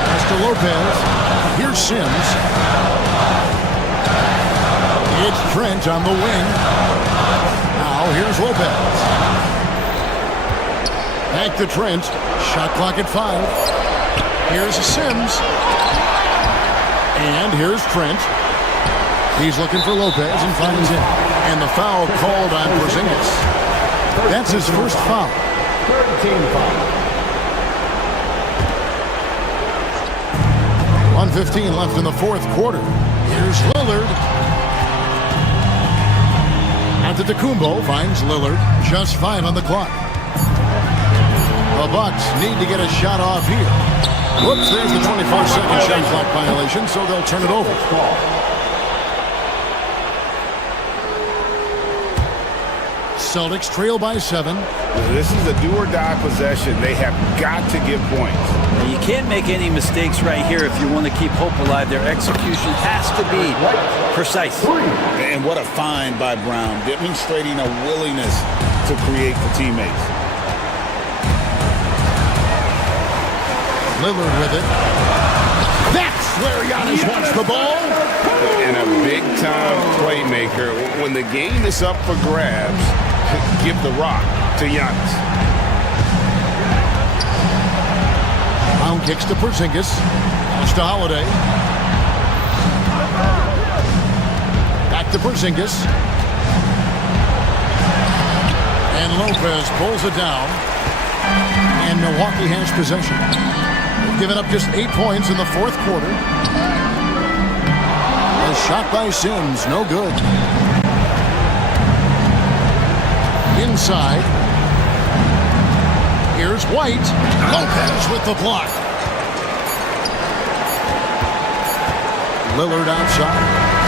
Pass to Lopez. Here's Sims. It's Trent on the wing. Now here's Lopez. Back to Trent. Shot clock at 5. Here's Sims. And here's Trent. He's looking for Lopez and finds him. And the foul called on Porzingis. That's his first foul. 13 foul. 1:15 left in the fourth quarter. Here's Lillard. Antetokounmpo finds Lillard. Just 5 on the clock. The Bucks need to get a shot off here. Whoops, there's the 24-second shot clock violation, so they'll turn it over. Celtics trail by 7. This is a do-or-die possession. They have got to get points. You can't make any mistakes right here if you want to keep hope alive. Their execution has to be precise. And what a find by Brown, demonstrating a willingness to create for teammates. Lillard with it. That's where Giannis wants the ball. And a big-time playmaker. When the game is up for grabs, give the rock to Giannis. Brown kicks to Porzingis. Pass to Holiday. Back to Porzingis. And Lopez pulls it down. And Milwaukee has possession. They've given up just 8 points in the fourth quarter. A shot by Sims, no good. Inside. Here's White. Lopez with the block. Lillard outside.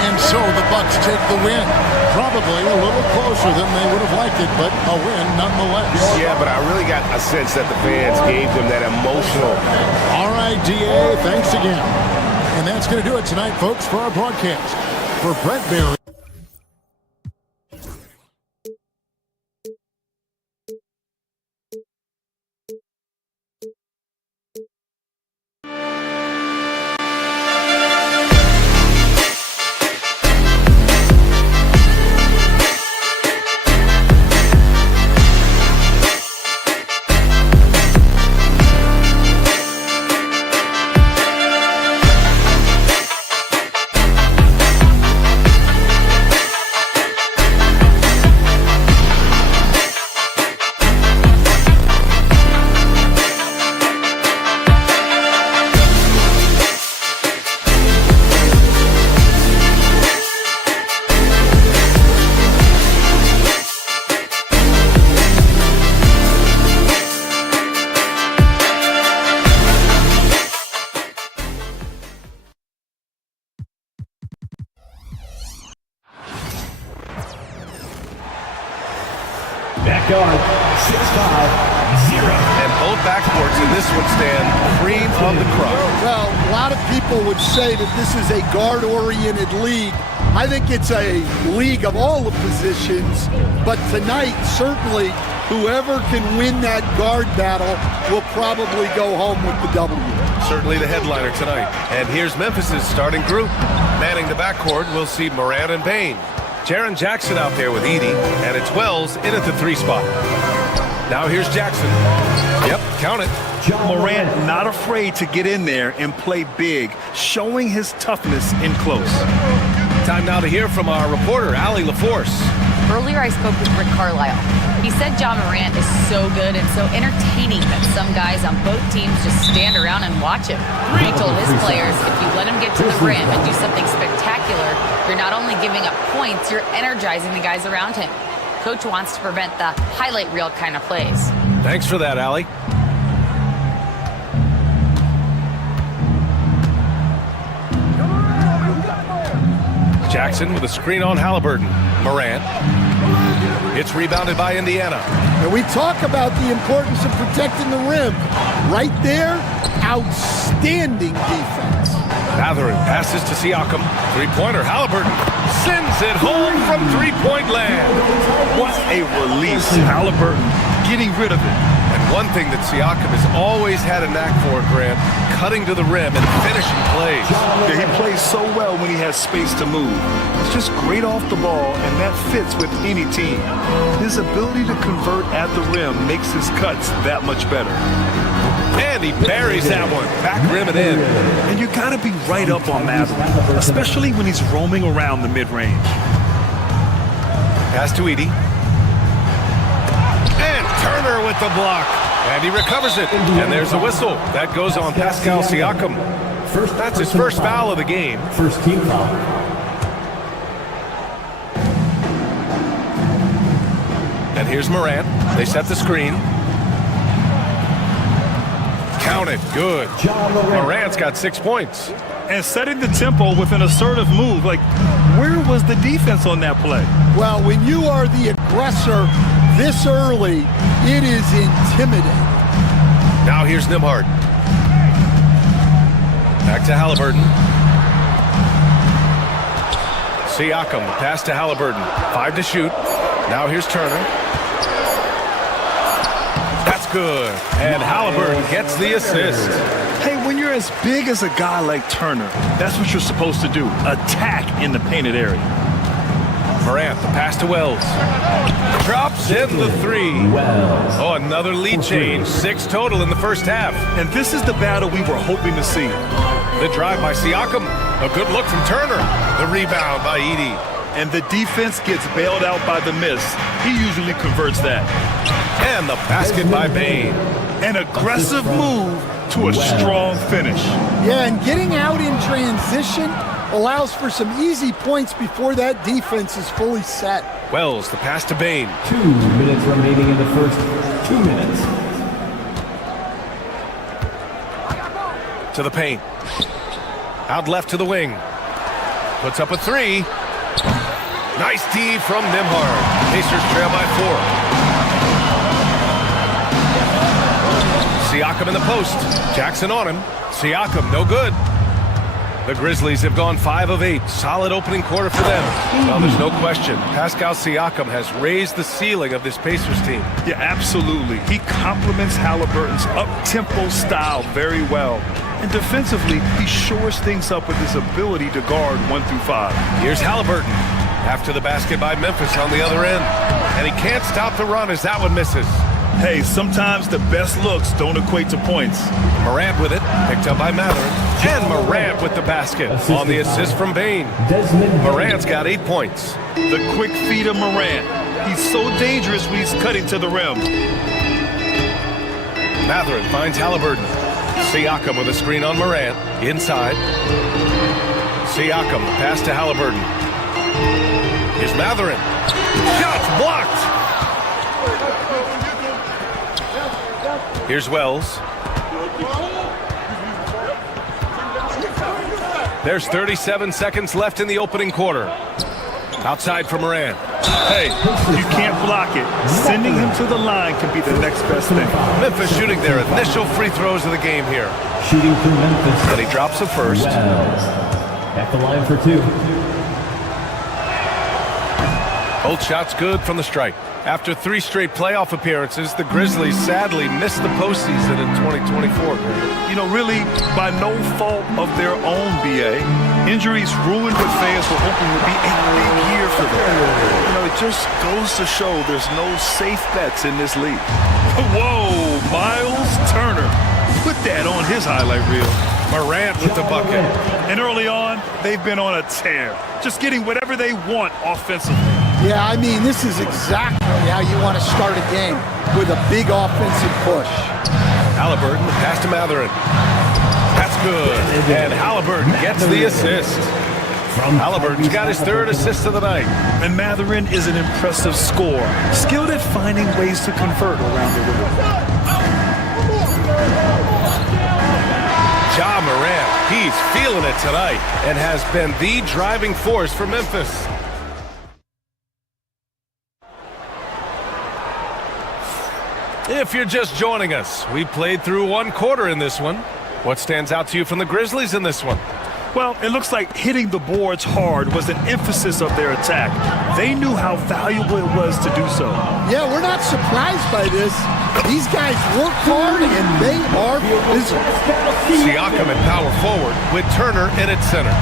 And so the Bucks take the win. Probably a little closer than they would have liked it, but a win nonetheless. Yeah, but I really got a sense that the fans gave them that emotional. All right, DA, thanks again. And that's going to do it tonight, folks, for our broadcast. For Brent Barry. Backyard, 6'5", 0. And both backcourts in this one stand cream of the crop. Well, a lot of people would say that this is a guard-oriented league. I think it's a league of all the positions, but tonight, certainly, whoever can win that guard battle will probably go home with the W. Certainly the headliner tonight. And here's Memphis's starting group. Manning the backcourt, we'll see Moran and Payne. Jaren Jackson out there with Edey, and it's Wells in at the 3 spot. Now here's Jackson. Yep, count it. Morant not afraid to get in there and play big, showing his toughness in close. Time now to hear from our reporter, Allie LaForce. Earlier, I spoke with Rick Carlisle. He said John Morant is so good and so entertaining that some guys on both teams just stand around and watch him. He told his players, if you let him get to the rim and do something spectacular, you're not only giving up points, you're energizing the guys around him. Coach wants to prevent the highlight reel kind of plays. Thanks for that, Allie. Jackson with a screen on Halliburton. Morant. It's rebounded by Indiana. And we talk about the importance of protecting the rim. Right there, outstanding defense. Mathurin passes to Siakam. Three-pointer. Halliburton sends it home from three-point land. What a release. Halliburton getting rid of it. And one thing that Siakam has always had a knack for, Grant, cutting to the rim and finishing plays. Yeah, he plays so well when he has space to move. It's just great off the ball, and that fits with any team. His ability to convert at the rim makes his cuts that much better. And he buries that one. Back rim and in. And you got to be right up on Mathurin, especially when he's roaming around the mid-range. Pass to Edey. And Turner with the block. And he recovers it. And there's a whistle. That goes on Pascal Siakam. That's his first foul of the game. First team foul. And here's Morant. They set the screen. Count it. Good. Morant's got 6 points. And setting the tempo with an assertive move. Like, where was the defense on that play? Well, when you are the aggressor this early, it is intimidating. Now here's Nembhard. Back to Halliburton. Siakam, pass to Halliburton. 5 to shoot. Now here's Turner. That's good. And Halliburton gets the assist. Hey, when you're as big as a guy like Turner, that's what you're supposed to do. Attack in the painted area. Morant, the pass to Wells. Drops in the three. Oh, another lead change. 6 total in the first half. And this is the battle we were hoping to see. The drive by Siakam. A good look from Turner. The rebound by Edey. And the defense gets bailed out by the miss. He usually converts that. And the basket by Bane. An aggressive move to a strong finish. Yeah, and getting out in transition allows for some easy points before that defense is fully set. Wells, the pass to Bane. 2 minutes remaining in the first 2 minutes. To the paint. Out left to the wing. Puts up a 3. Nice D from Nembhard. Pacers trail by 4. Siakam in the post. Jackson on him. Siakam, no good. The Grizzlies have gone 5 of 8. Solid opening quarter for them. Well, there's no question. Pascal Siakam has raised the ceiling of this Pacers team. Yeah, absolutely. He complements Halliburton's up-tempo style very well. And defensively, he shores things up with his ability to guard 1 through 5. Here's Halliburton. After the basket by Memphis on the other end. And he can't stop the run as that one misses. Hey, sometimes the best looks don't equate to points. Morant with it, picked up by Mathurin. And Morant with the basket on the assist from Bane. Morant's got 8 points. The quick feed of Morant. He's so dangerous when he's cutting to the rim. Mathurin finds Halliburton. Siakam with a screen on Morant. Inside. Siakam, pass to Halliburton. Here's Mathurin. Shots blocked. Here's Wells. There's 37 seconds left in the opening quarter. Outside for Morant. Hey, you can't block it. Sending him to the line can be the next best thing. Memphis shooting their initial free throws of the game here. Shooting for Memphis. But he drops the first. Wells at the line for 2. Both shots good from the stripe. After 3 straight playoff appearances, the Grizzlies sadly missed the postseason in 2024. You know, really, by no fault of their own, BA. Injuries ruined what fans were hoping would be a big year for them. You know, it just goes to show there's no safe bets in this league. Whoa, Miles Turner. Put that on his highlight reel. Morant with the bucket. And early on, they've been on a tear. Just getting whatever they want offensively. Yeah, I mean, this is exactly how you want to start a game, with a big offensive push. Halliburton, pass to Mathurin. That's good. And Halliburton gets the assist. Halliburton's got his 3rd assist of the night. And Mathurin is an impressive scorer, skilled at finding ways to convert around the rim. Ja Morant, he's feeling it it tonight and has been the driving force for Memphis. If you're just joining us, we played through one quarter in this one. What stands out to you from the Grizzlies in this one? Well, it looks like hitting the boards hard was an emphasis of their attack. They knew how valuable it was to do so. Yeah, we're not surprised by this. These guys work hard and they are physical. Siakam at power forward with Turner in at center.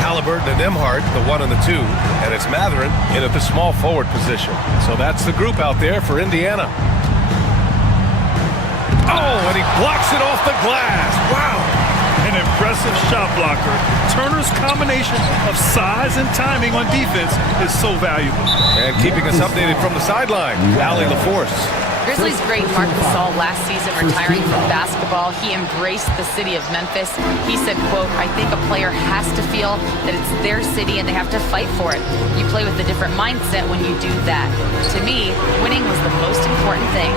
Halliburton and Emhart, the 1 and the 2, and it's Mathurin in at the small forward position. So that's the group out there for Indiana. Oh, and he blocks it off the glass. Wow. An impressive shot blocker. Turner's combination of size and timing on defense is so valuable. And keeping us updated from the sideline, Allie LaForce. Grizzlies great Marc Gasol last season retiring from basketball. He embraced the city of Memphis. He said, quote, "I think a player has to feel that it's their city and they have to fight for it. You play with a different mindset when you do that. To me, winning was the most important thing."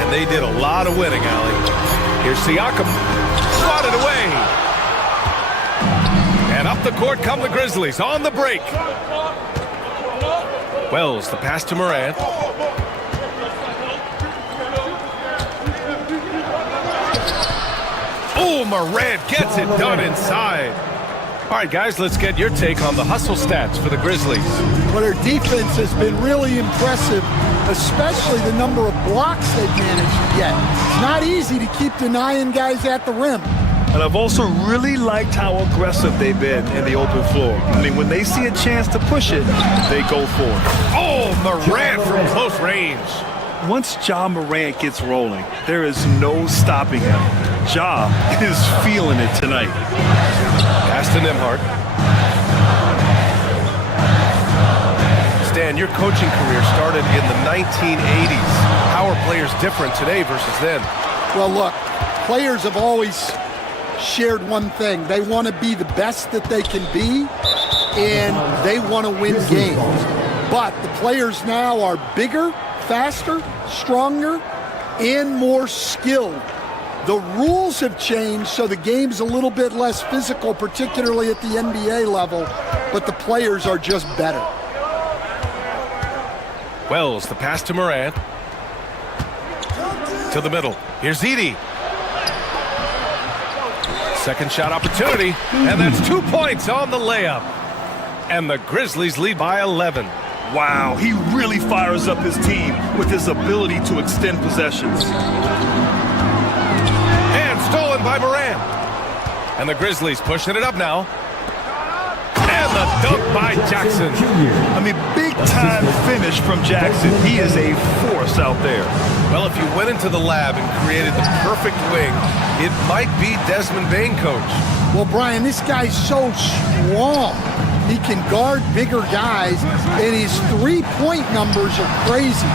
And they did a lot of winning, Allie. Here's Siakam. Swatted away. And up the court come the Grizzlies on the break. Wells, the pass to Morant. Oh, Morant gets it done inside. All right, guys, let's get your take on the hustle stats for the Grizzlies. Well, their defense has been really impressive, especially the number of blocks they've managed to get. It's not easy to keep denying guys at the rim. And I've also really liked how aggressive they've been in the open floor. I mean, when they see a chance to push it, they go for it. Oh, Morant from close range. Once Ja Morant gets rolling, there is no stopping him. Ja is feeling it tonight. Pass to Emhart. Stan, your coaching career started in the 1980s. How are players different today versus then? Well, look, players have always shared one thing. They want to be the best that they can be, and they want to win games. But the players now are bigger, faster, stronger, and more skilled. The rules have changed, so the game's a little bit less physical, particularly at the NBA level, but the players are just better. Wells, the pass to Morant. To the middle. Here's Edey. Second shot opportunity, and that's 2 points on the layup. And the Grizzlies lead by 11. Wow, he really fires up his team with his ability to extend possessions. And stolen by Morant. And the Grizzlies pushing it up now. And the dunk by Jackson. I mean, big-time finish from Jackson. He is a force out there. Well, if you went into the lab and created the perfect wing, it might be Desmond Bane, coach. Well, Brian, this guy's so strong. He can guard bigger guys, and his three-point numbers are crazy.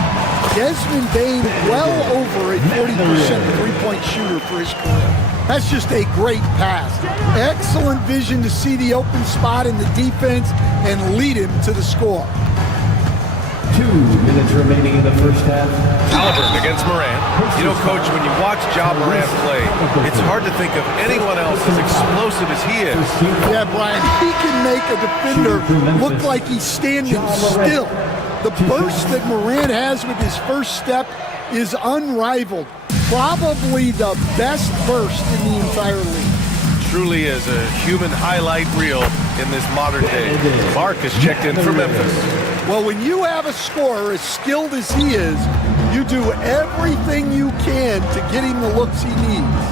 Desmond Bane well over a 40% three-point shooter for his career. That's just a great pass. Excellent vision to see the open spot in the defense and lead him to the score. 2 minutes remaining in the first half. Halliburton against Morant. You know, Coach, when you watch Ja Morant play, it's hard to think of anyone else as explosive as he is. Yeah, Brian, he can make a defender look like he's standing still. The burst that Morant has with his first step is unrivaled. Probably the best burst in the entire league. Truly is a human highlight reel in this modern day. Clark has checked in for Memphis. Well, when you have a scorer as skilled as he is, you do everything you can to get him the looks he needs.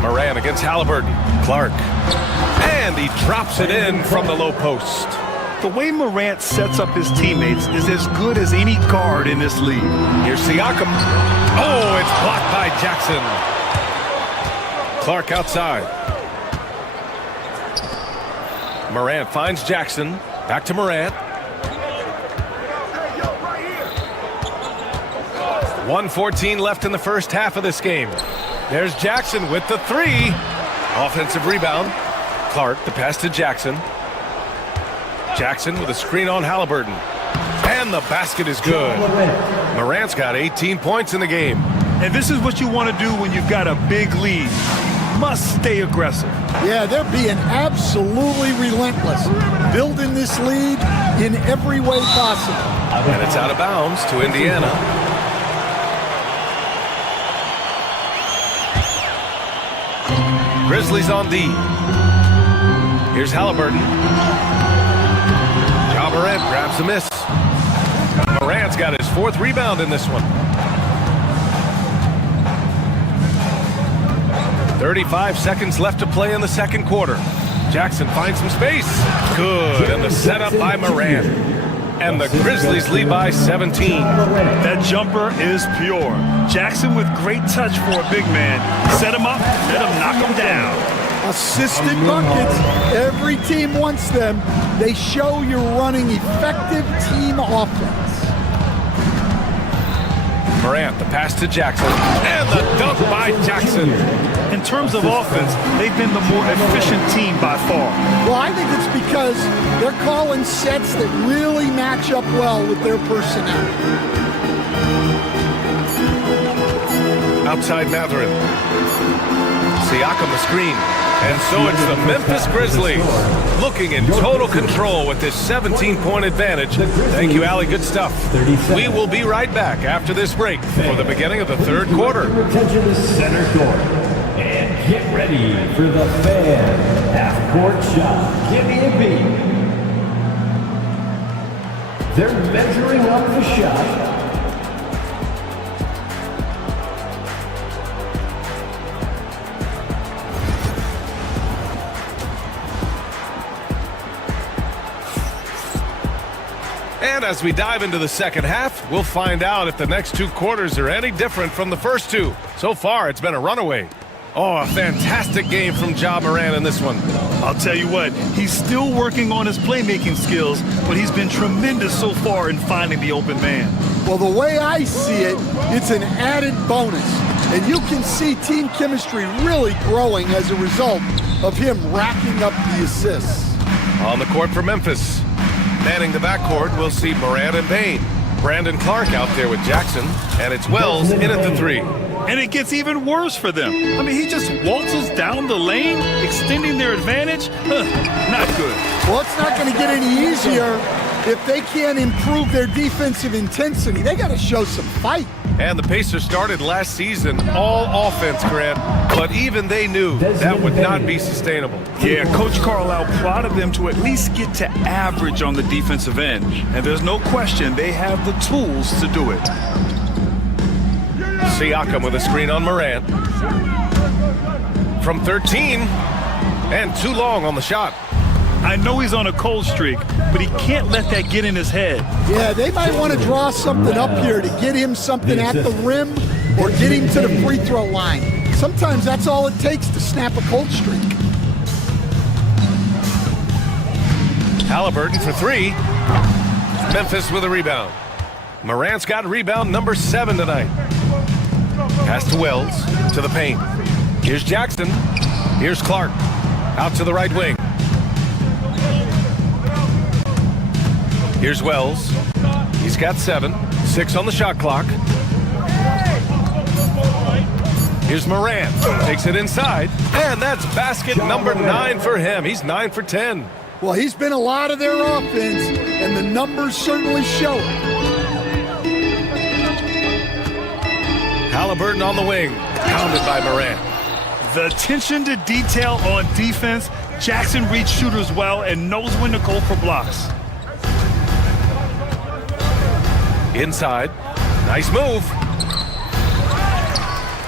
Morant against Halliburton. Clark. And he drops it in from the low post. The way Morant sets up his teammates is as good as any guard in this league. Here's Siakam. Oh, it's blocked by Jackson. Clark outside. Morant finds Jackson. Back to Morant. 1:14 left in the first half of this game. There's Jackson with the three. Offensive rebound. Clark, the pass to Jackson. Jackson with a screen on Halliburton. And the basket is good. Morant's got 18 points in the game. And this is what you want to do when you've got a big lead. Must stay aggressive. Yeah, they're being absolutely relentless, building this lead in every way possible. And it's out of bounds to Indiana. Grizzlies on D. Here's Halliburton. Ja Morant grabs the miss. Morant's got his 4th rebound in this one. 35 seconds left to play in the second quarter. Jackson finds some space. Good, and the setup by Morant. And the Grizzlies lead by 17. That jumper is pure. Jackson with great touch for a big man. Set him up, let him knock him down. Assisted buckets. Every team wants them. They show you're running effective team offense. Morant, the pass to Jackson. And the dunk by Jackson. In terms of offense, they've been the more efficient team by far. Well, I think it's because they're calling sets that really match up well with their personnel. Outside Matherin. Siakam the screen. And so it's the Memphis Grizzlies looking in total control with this 17-point advantage. Thank you, Allie. Good stuff. We will be right back after this break for the beginning of the third quarter. Attention to center court. And get ready for the Fan half-court shot. Give me a beat. They're measuring up the shot. And as we dive into the second half, we'll find out if the next 2 quarters are any different from the first 2. So far, it's been a runaway. Oh, a fantastic game from Ja Morant in this one. I'll tell you what, he's still working on his playmaking skills, but he's been tremendous so far in finding the open man. Well, the way I see it, it's an added bonus. And you can see team chemistry really growing as a result of him racking up the assists. On the court for Memphis. Manning the backcourt, we'll see Morant and Bain. Brandon Clark out there with Jackson, and it's Wells in at the 3. And it gets even worse for them. I mean, he just waltzes down the lane, extending their advantage. Not good. Well, it's not going to get any easier if they can't improve their defensive intensity. They got to show some fight. And the Pacers started last season all offense, Grant, but even they knew that would not be sustainable. Yeah, Coach Carlisle prodded them to at least get to average on the defensive end. And there's no question they have the tools to do it. Siakam with a screen on Morant. From 13, and too long on the shot. I know he's on a cold streak, but he can't let that get in his head. Yeah, they might want to draw something up here to get him something at the rim or get him to the free throw line. Sometimes that's all it takes to snap a cold streak. Halliburton for 3. Memphis with a rebound. Morant's got rebound number 7 tonight. Pass to Wells, to the paint. Here's Jackson. Here's Clark. Out to the right wing. Here's Wells. He's got 7. 6 on the shot clock. Here's Morant. Takes it inside. And that's basket number 9 for him. He's 9 for 10. Well, he's been a lot of their offense, and the numbers certainly show it. Halliburton on the wing. Pounded by Morant. The attention to detail on defense. Jackson reads shooters well and knows when to go for blocks. Inside. Nice move.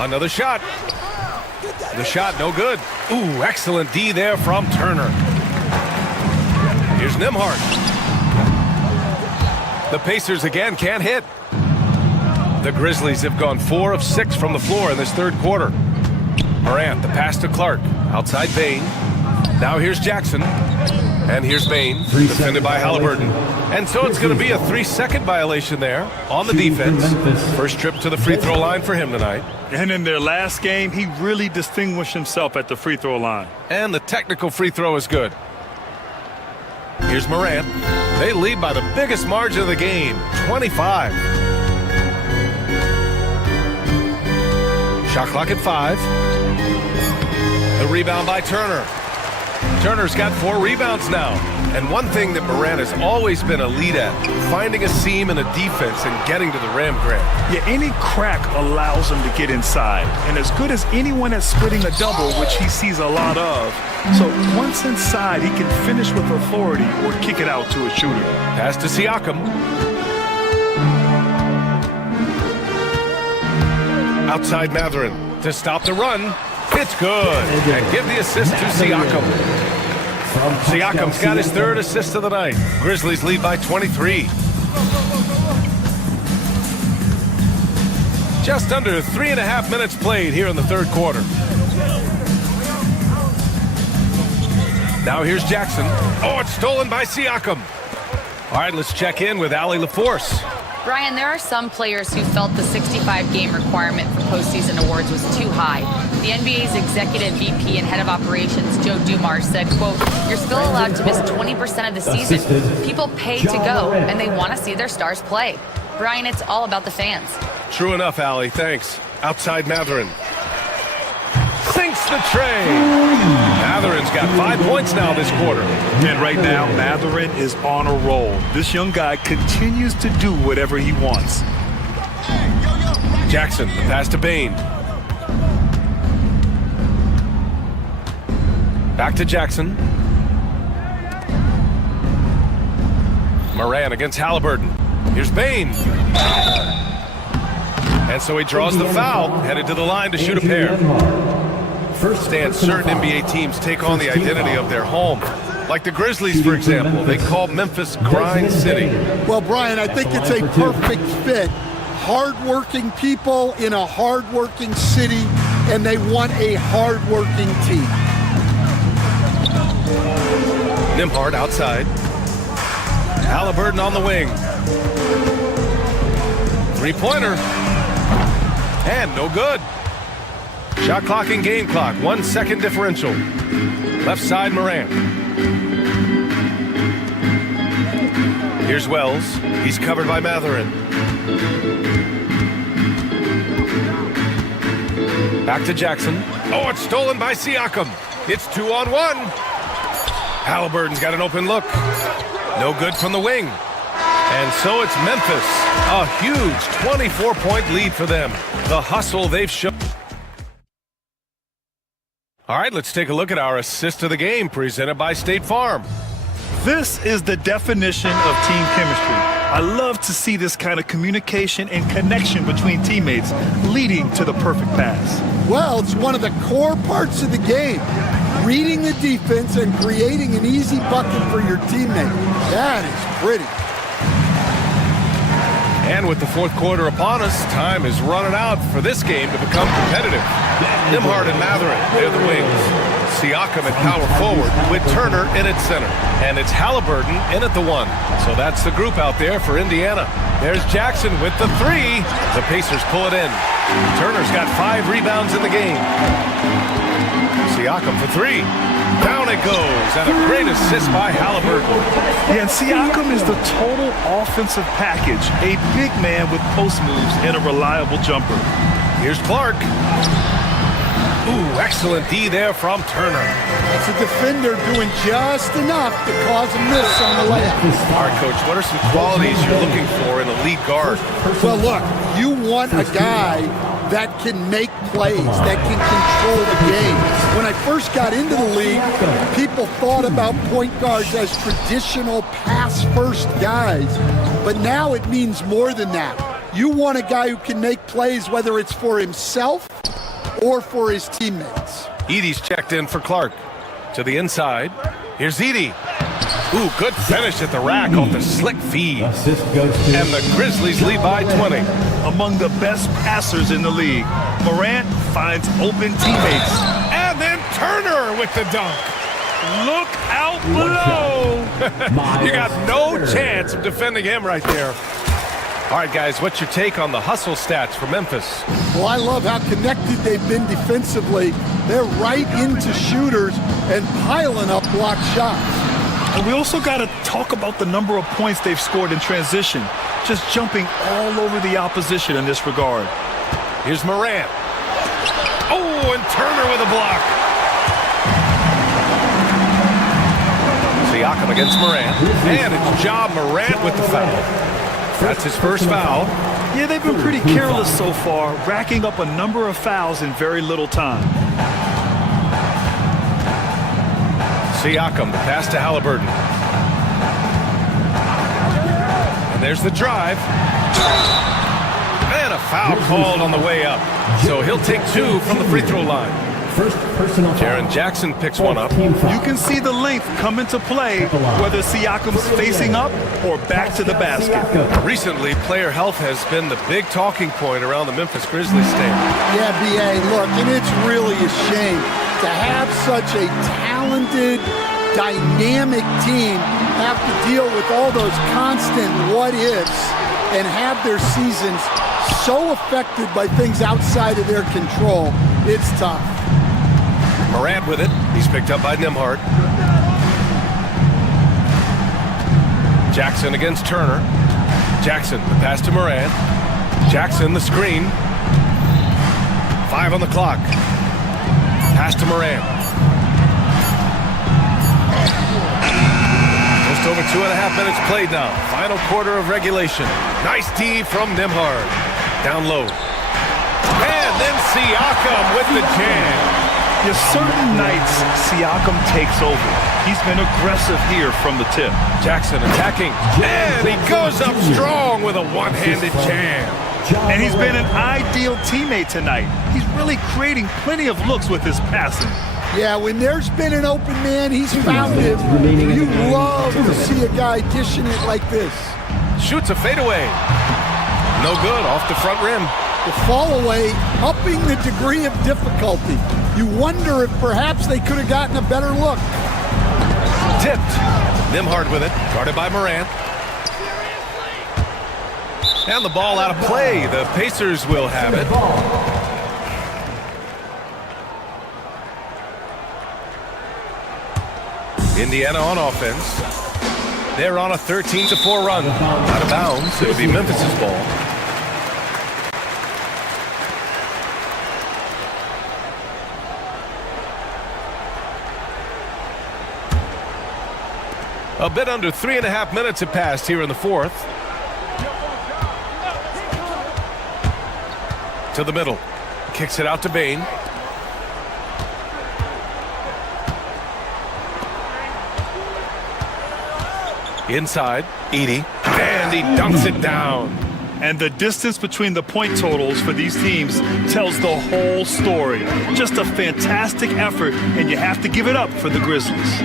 Another shot. The shot no good. Ooh, excellent D there from Turner. Here's Nembhard. The Pacers again can't hit. The Grizzlies have gone 4 of 6 from the floor in this third quarter. Morant, the pass to Clark. Outside Bain. Now here's Jackson. And here's Bain, defended by Halliburton. And so it's going to be a 3-second violation there on the defense. First trip to the free throw line for him tonight. And in their last game, he really distinguished himself at the free throw line. And the technical free throw is good. Here's Morant. They lead by the biggest margin of the game, 25. Shot clock at 5. The rebound by Turner. Turner's got 4 rebounds now. And one thing that Morant has always been elite at, finding a seam in a defense and getting to the rim, Grant. Yeah, any crack allows him to get inside. And as good as anyone at splitting a double, which he sees a lot of, so once inside, he can finish with authority or kick it out to a shooter. Pass to Siakam. Outside Mathurin to stop the run. It's good. And give the assist to Siakam. Siakam's got his 3rd assist of the night. Grizzlies lead by 23. Just under 3.5 minutes played here in the 3rd quarter. Now here's Jackson. Oh, it's stolen by Siakam. All right, let's check in with Allie LaForce. Brian, there are some players who felt the 65-game requirement for postseason awards was too high. The NBA's executive VP and head of operations, Joe Dumars, said, quote, "You're still allowed to miss 20% of the season. People pay to go, and they want to see their stars play." Brian, it's all about the fans. True enough, Allie. Thanks. Outside Mathurin. Sinks the tray. Mathurin's got 5 points now this quarter. And right now, Mathurin is on a roll. This young guy continues to do whatever he wants. Jackson, the pass to Bane. Back to Jackson. Morant against Halliburton. Here's Bane. And so he draws the foul, headed to the line to shoot a pair. Stan, certain NBA teams take on the identity of their home. Like the Grizzlies, for example. They call Memphis Grind City. Well, Brian, I think it's a perfect fit. Hard-working people in a hard-working city, and they want a hard-working team. Nembhard outside. Halliburton on the wing. 3-pointer. And no good. Shot clock and game clock. 1 second differential. Left side Morant. Here's Wells. He's covered by Mathurin. Back to Jackson. Oh, it's stolen by Siakam. It's 2-on-1. Halliburton's got an open look. No good from the wing. And so it's Memphis. A huge 24-point lead for them. The hustle they've shown. All right, let's take a look at our assist of the game presented by State Farm. This is the definition of team chemistry. I love to see this kind of communication and connection between teammates leading to the perfect pass. Well, it's one of the core parts of the game. Reading the defense and creating an easy bucket for your teammate. That is pretty. And with the 4th quarter upon us, time is running out for this game to become competitive. Nembhard and Mathurin, they're the wings. Siakam at power forward with Turner in at center. And it's Halliburton in at the 1. So that's the group out there for Indiana. There's Jackson with the 3. The Pacers pull it in. Turner's got 5 rebounds in the game. Siakam for 3. Down it goes, and a great assist by Halliburton. Yeah, and Siakam is the total offensive package. A big man with post moves and a reliable jumper. Here's Clark. Ooh, excellent D there from Turner. It's a defender doing just enough to cause a miss on the layup. All right, Coach, what are some qualities you're looking for in a lead guard? Well, look, you want a guy that can make plays, that can control the game. When I first got into the league, people thought about point guards as traditional pass-first guys, but now it means more than that. You want a guy who can make plays, whether it's for himself or for his teammates. Edey's checked in for Clark. To the inside. Here's Edey. Ooh, good finish at the rack off the slick feed. And the Grizzlies lead by 20. Among the best passers in the league, Morant finds open teammates. And then Turner with the dunk. Look out below. You got no chance of defending him right there. All right, guys, what's your take on the hustle stats for Memphis? Well, I love how connected they've been defensively. They're right into shooters and piling up block shots. And we also got to talk about the number of points they've scored in transition, just jumping all over the opposition in this regard. Here's Morant. Oh, and Turner with a block. Siakam against Morant. And it's Ja Morant with the foul. That's his first foul. Yeah, they've been pretty careless so far, racking up a number of fouls in very little time. Siakam, the pass to Halliburton. And there's the drive. And a foul called on the way up. So he'll take 2 from the free throw line. First personal foul. Jaren Jackson picks one up. You can see the length come into play, whether Siakam's facing up or back to the basket. Recently, player health has been the big talking point around the Memphis Grizzlies stand. Yeah, B.A., look, and it's really a shame to have such a talented, dynamic team have to deal with all those constant what-ifs and have their seasons so affected by things outside of their control. It's tough. Morant with it. He's picked up by Nembhard. Jackson against Turner. Jackson, the pass to Morant. Jackson, the screen. 5 on the clock. Pass to Morant. Just over 2.5 minutes played now. Final quarter of regulation. Nice D from Nembhard. Down low. And then Siakam with the jam. Yeah, certain nights, Siakam takes over. He's been aggressive here from the tip. Jackson attacking. And he goes up strong with a one-handed jam. And he's been an ideal teammate tonight. He's really creating plenty of looks with his passing. Yeah, when there's been an open man, he's found him. You love to see a guy dishing it like this. Shoots a fadeaway. No good, off the front rim. The fall away, upping the degree of difficulty. You wonder if perhaps they could have gotten a better look. Tipped. Nembhard with it, guarded by Morant. And the ball out of play. The Pacers will have it. Indiana on offense. They're on a 13-4 run. Out of bounds. It'll be Memphis's ball. A bit under 3.5 minutes have passed here in the fourth. To the middle. Kicks it out to Bane. Inside, Edey. And he dunks it down. And the distance between the point totals for these teams tells the whole story. Just a fantastic effort, and you have to give it up for the Grizzlies.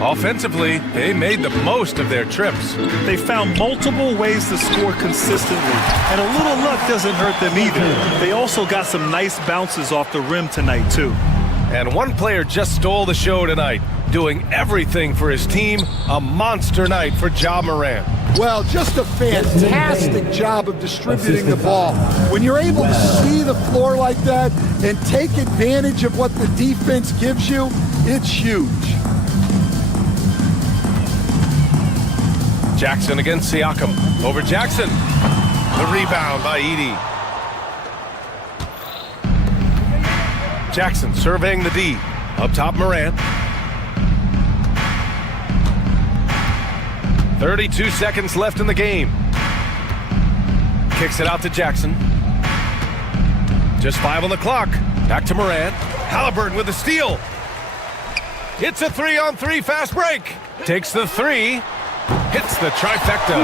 Offensively, they made the most of their trips. They found multiple ways to score consistently, and a little luck doesn't hurt them either. They also got some nice bounces off the rim tonight, too. And one player just stole the show tonight, doing everything for his team. A monster night for Ja Morant. Well, just a fantastic job of distributing the ball. When you're able to see the floor like that and take advantage of what the defense gives you, it's huge. Jackson against Siakam. Over Jackson. The rebound by Edey. Jackson surveying the D. Up top, Morant. 32 seconds left in the game. Kicks it out to Jackson. Just 5 on the clock. Back to Morant. Halliburton with the steal. It's a 3-on-3 fast break. Takes the 3. Hits the trifecta.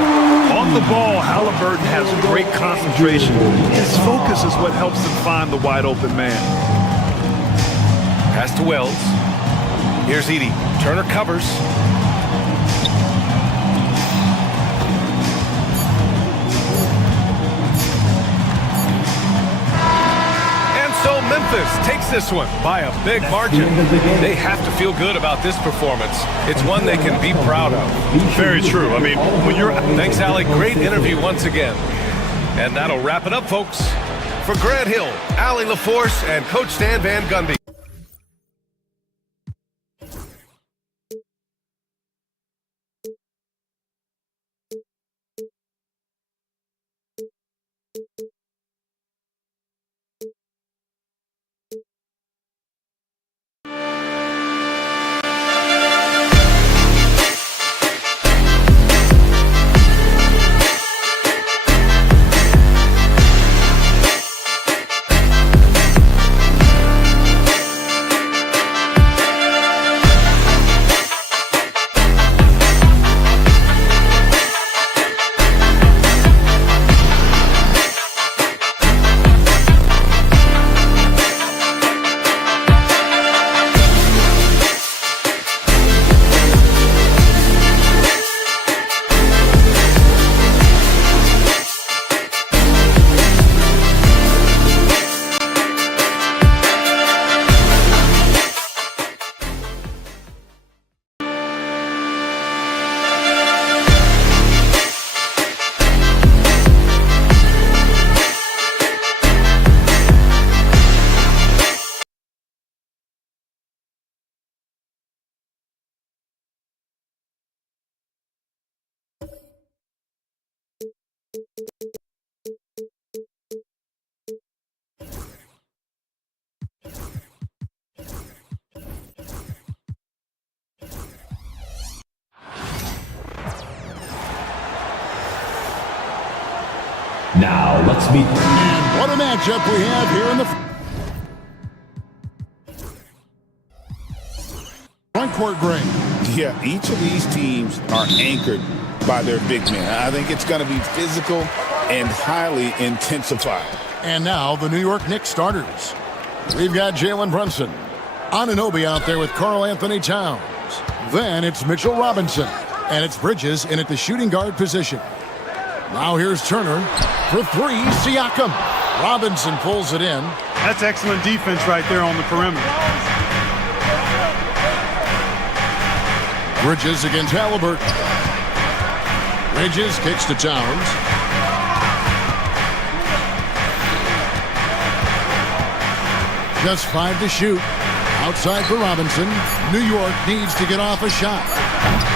On the ball, Halliburton has great concentration. His focus is what helps him find the wide open man. Pass to Wells. Here's Edey. Turner covers. So Memphis takes this one by a big margin. They have to feel good about this performance. It's one they can be proud of. Very true. I mean, when you're... Thanks, Allie. Great interview once again. And that'll wrap it up, folks. For Grant Hill, Allie LaForce, and Coach Stan Van Gundy. Now let's meet. And what a matchup we have here in the front court, Greg. Yeah, each of these teams are anchored by their big men. I think it's going to be physical and highly intensified. And now the New York Knicks starters. We've got Jalen Brunson, Anunoby out there with Karl Anthony Towns. Then it's Mitchell Robinson, and it's Bridges in at the shooting guard position. Now here's Turner for three. Siakam. Robinson pulls it in. That's excellent defense right there on the perimeter. Bridges against Halliburton. Bridges kicks to Towns. Just 5 to shoot. Outside for Robinson. New York needs to get off a shot.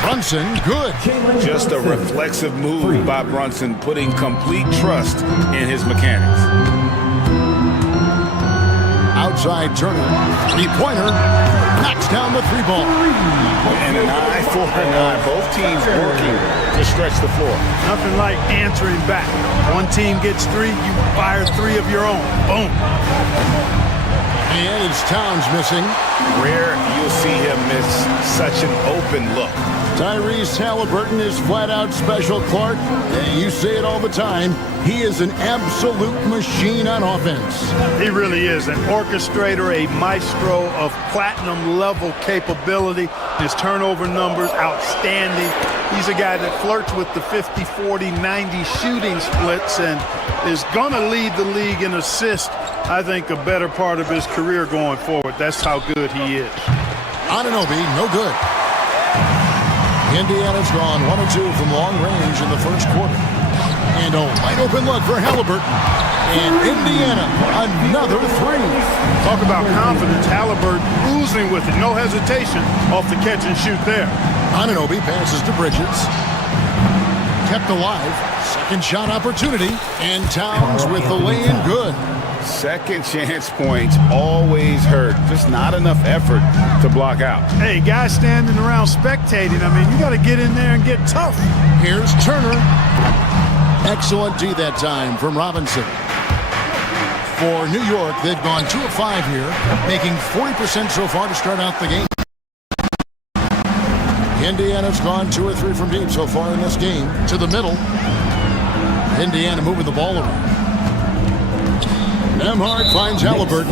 Brunson, good. Just a reflexive move by Brunson, putting complete trust in his mechanics. Outside Turner. Three-pointer. Knocks down the three ball. And an eye for an eye. Both teams working to stretch the floor. Nothing like answering back. One team gets 3, you fire 3 of your own. Boom. And it's Towns missing. Rare you'll see him miss such an open look. Tyrese Halliburton is flat out special, Clark. You say it all the time. He is an absolute machine on offense. He really is an orchestrator, a maestro of platinum level capability. His turnover numbers outstanding. He's a guy that flirts with the 50, 40, 90 shooting splits and is going to lead the league in assists, I think, a better part of his career going forward. That's how good he is. Anunoby, no good. Indiana's gone 1 of 2 from long range in the first quarter. And a wide open look for Halliburton. And Indiana, another 3. Talk about confidence. Halliburton oozing with it. No hesitation off the catch and shoot there. Anunoby passes to Bridges. Kept alive. Second shot opportunity. And Towns with the lay-in good. Second chance points always hurt. Just not enough effort to block out. Hey, guys standing around spectating, I mean, you got to get in there and get tough. Here's Turner. Excellent D that time from Robinson. For New York, they've gone 2 of 5 here, making 40% so far to start out the game. Indiana's gone 2 or 3 from deep so far in this game. To the middle. Indiana moving the ball around. Nembhard finds Halliburton,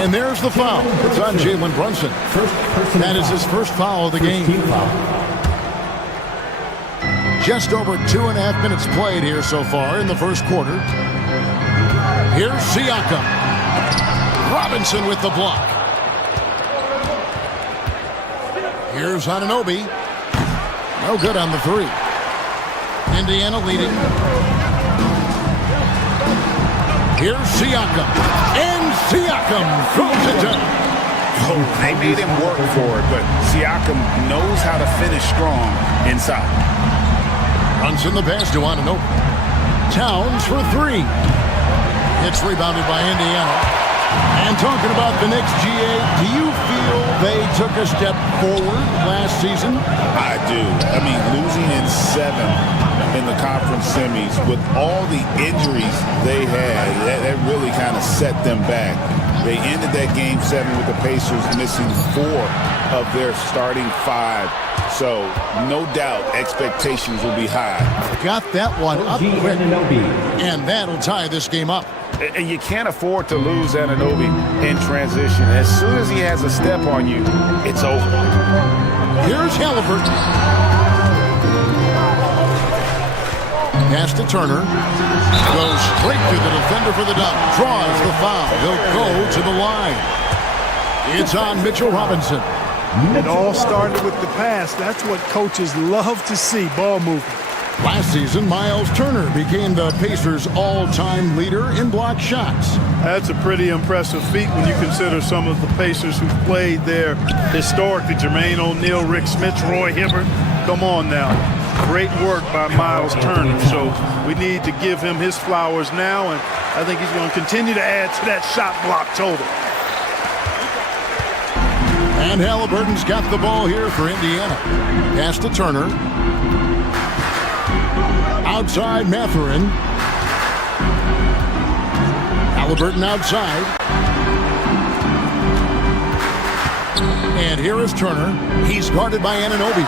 and there's the foul. It's on Jalen Brunson. That is his first foul of the game. Just over 2.5 minutes played here so far in the first quarter. Here's Siakam. Robinson with the block. Here's Anunoby. No good on the 3. Indiana leading. Here's Siakam. And Siakam throws it down. Oh, they made him work for it, but Siakam knows how to finish strong inside. Brunson the pass to Anunoby. Towns for 3. It's rebounded by Indiana. And talking about the Knicks, GA, do you feel they took a step forward last season? I do. I mean, losing in 7 in the conference semis with all the injuries they had, that really kind of set them back. They ended that game 7 with the Pacers missing 4 of their starting 5. So, no doubt, expectations will be high. Got that one up quick. And that'll tie this game up. And you can't afford to lose Anunoby in transition. As soon as he has a step on you, it's over. Here's Halliburton. Pass to Turner. Goes straight to the defender for the dunk. Draws the foul. He'll go to the line. It's on Mitchell Robinson. It all started with the pass. That's what coaches love to see, ball movement. Last season, Miles Turner became the Pacers' all-time leader in block shots. That's a pretty impressive feat when you consider some of the Pacers who've played there historically. Jermaine O'Neal, Rick Smith, Roy Hibbert. Come on now. Great work by Miles Turner. So we need to give him his flowers now, and I think he's going to continue to add to that shot block total. And Halliburton's got the ball here for Indiana. Pass to Turner. Outside Mathurin. Halliburton outside. And here is Turner. He's guarded by Anunoby.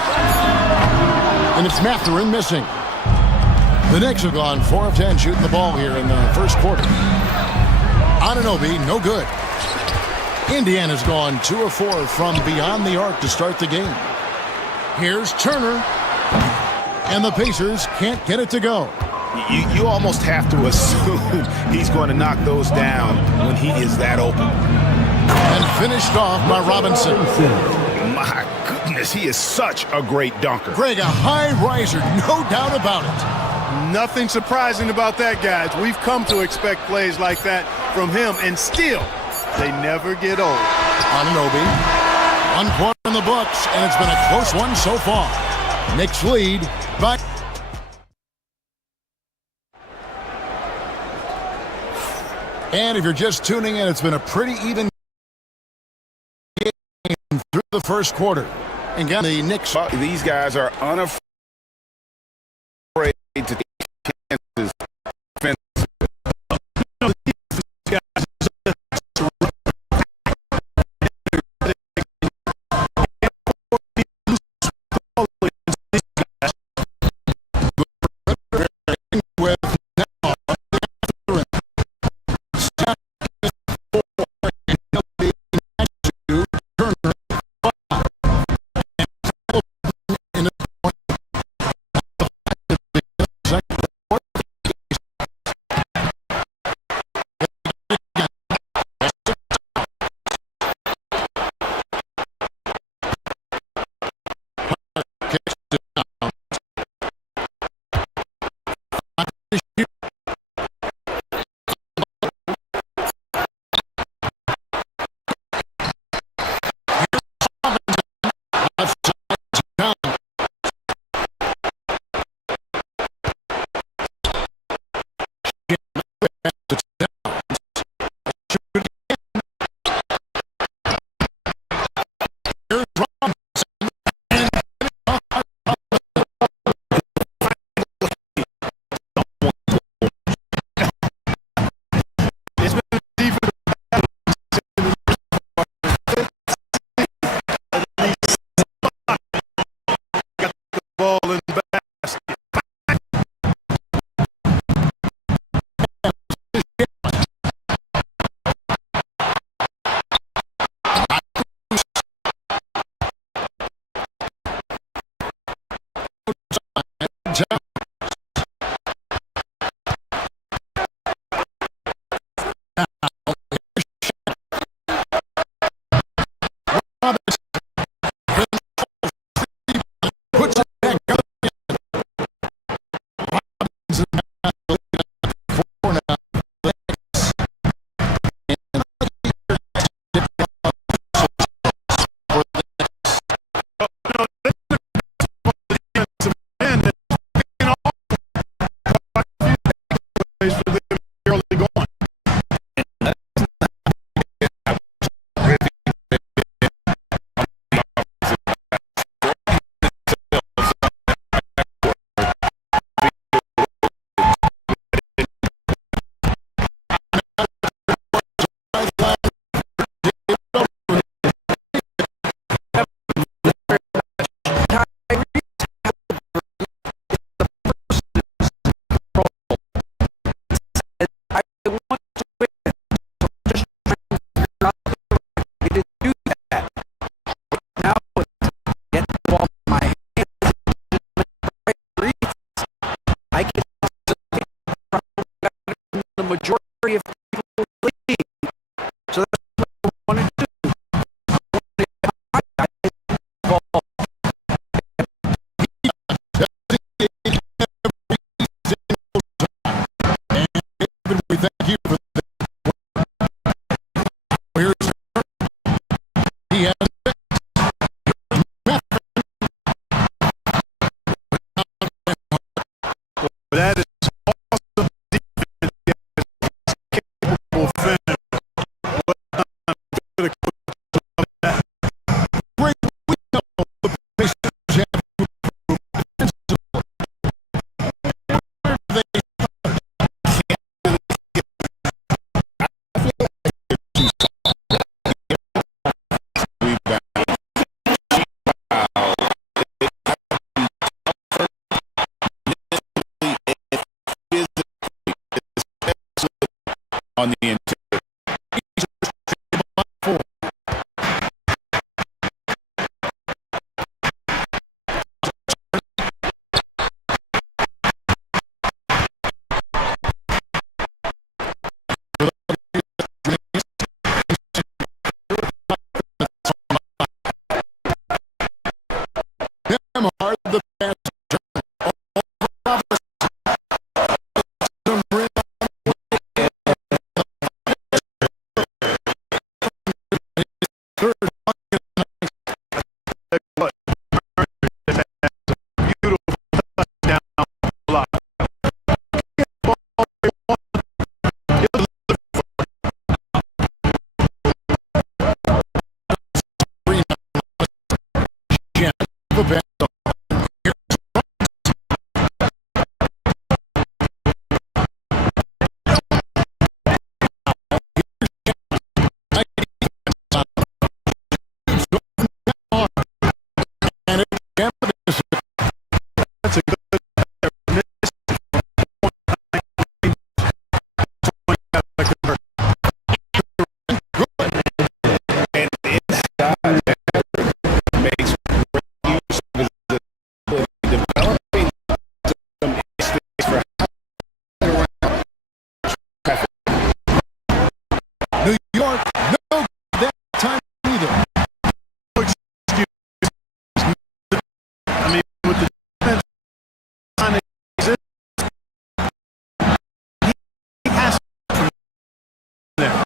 And it's Mathurin missing. The Knicks have gone 4 of 10 shooting the ball here in the first quarter. Anunoby, no good. Indiana's gone 2 of 4 from beyond the arc to start the game. Here's Turner. And the Pacers can't get it to go. You almost have to assume he's going to knock those down when he is that open. And finished off by Robinson. My goodness, he is such a great dunker. Greg, a high riser, no doubt about it. Nothing surprising about that, guys. We've come to expect plays like that from him, and still, they never get old. Anunoby. 1 quarter in the books, and it's been a close one so far. Knicks lead by... And if you're just tuning in, it's been a pretty even game through the first quarter. And again, the Knicks... These guys are unafraid to take chances. majority of people in the league. So that's what I want to do. We thank you for he has that is awesome defense. Capable finish. the bench. That's a good. Makes great use of his ability, developing some instincts for New York, no that time either. I mean, with the defense trying to exist, he has to there.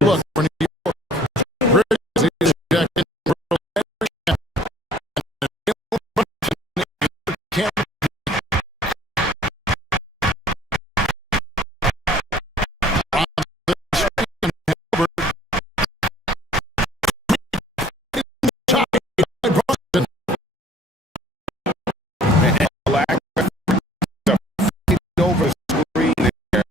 Look for New York. Rizzi is ejected. over the screen there.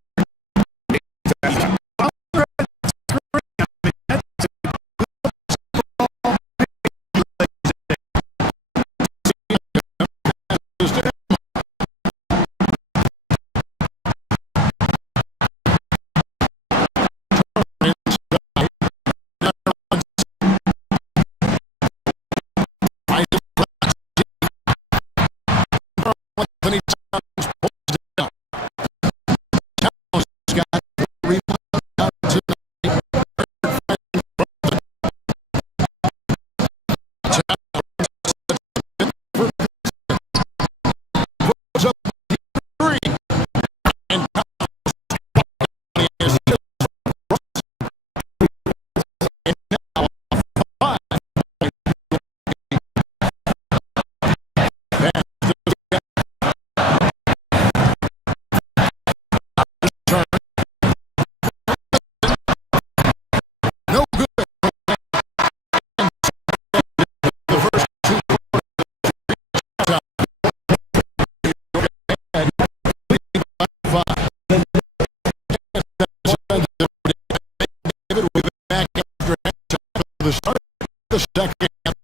The start of the second half.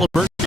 Halliburton.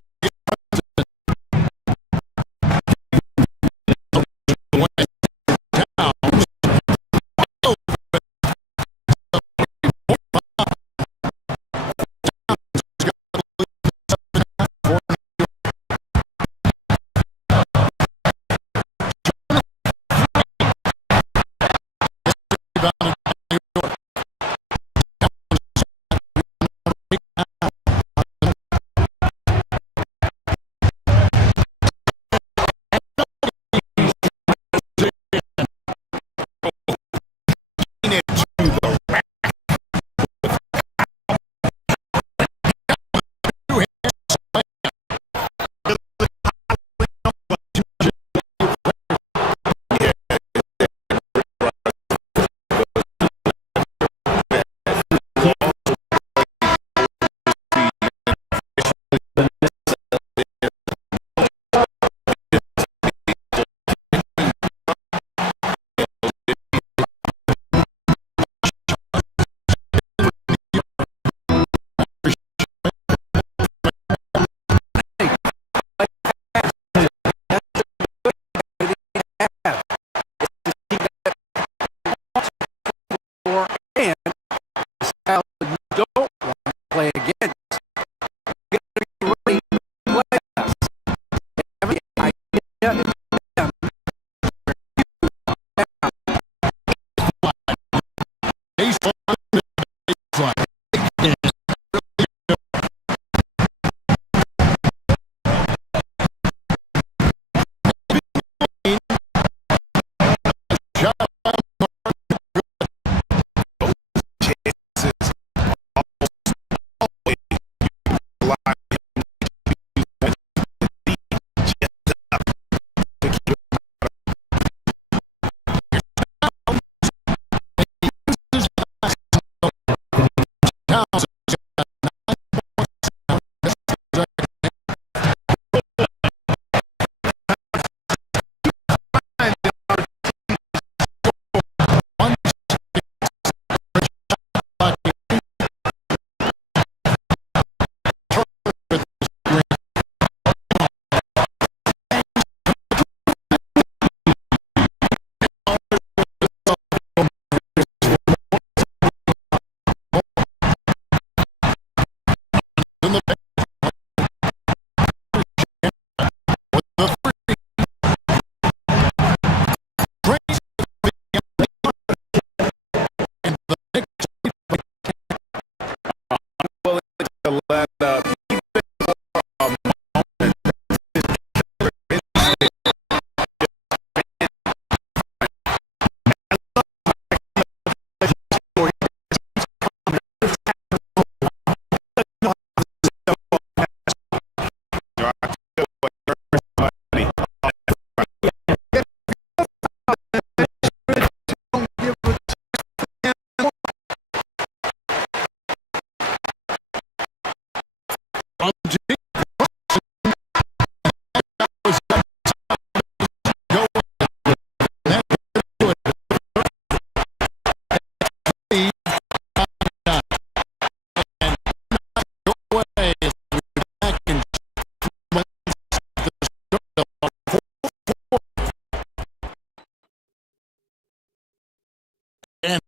And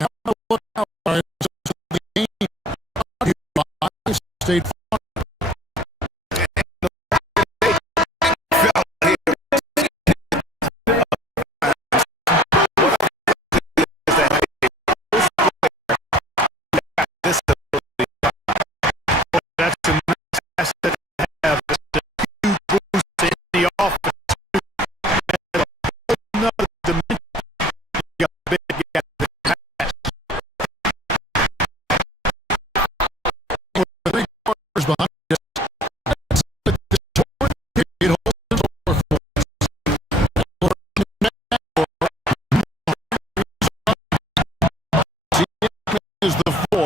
look out the game. State Farm. That's a nice asset to have. It's a huge boost in the offense. Another dimension. You got a big gap. Behind it. Is the four.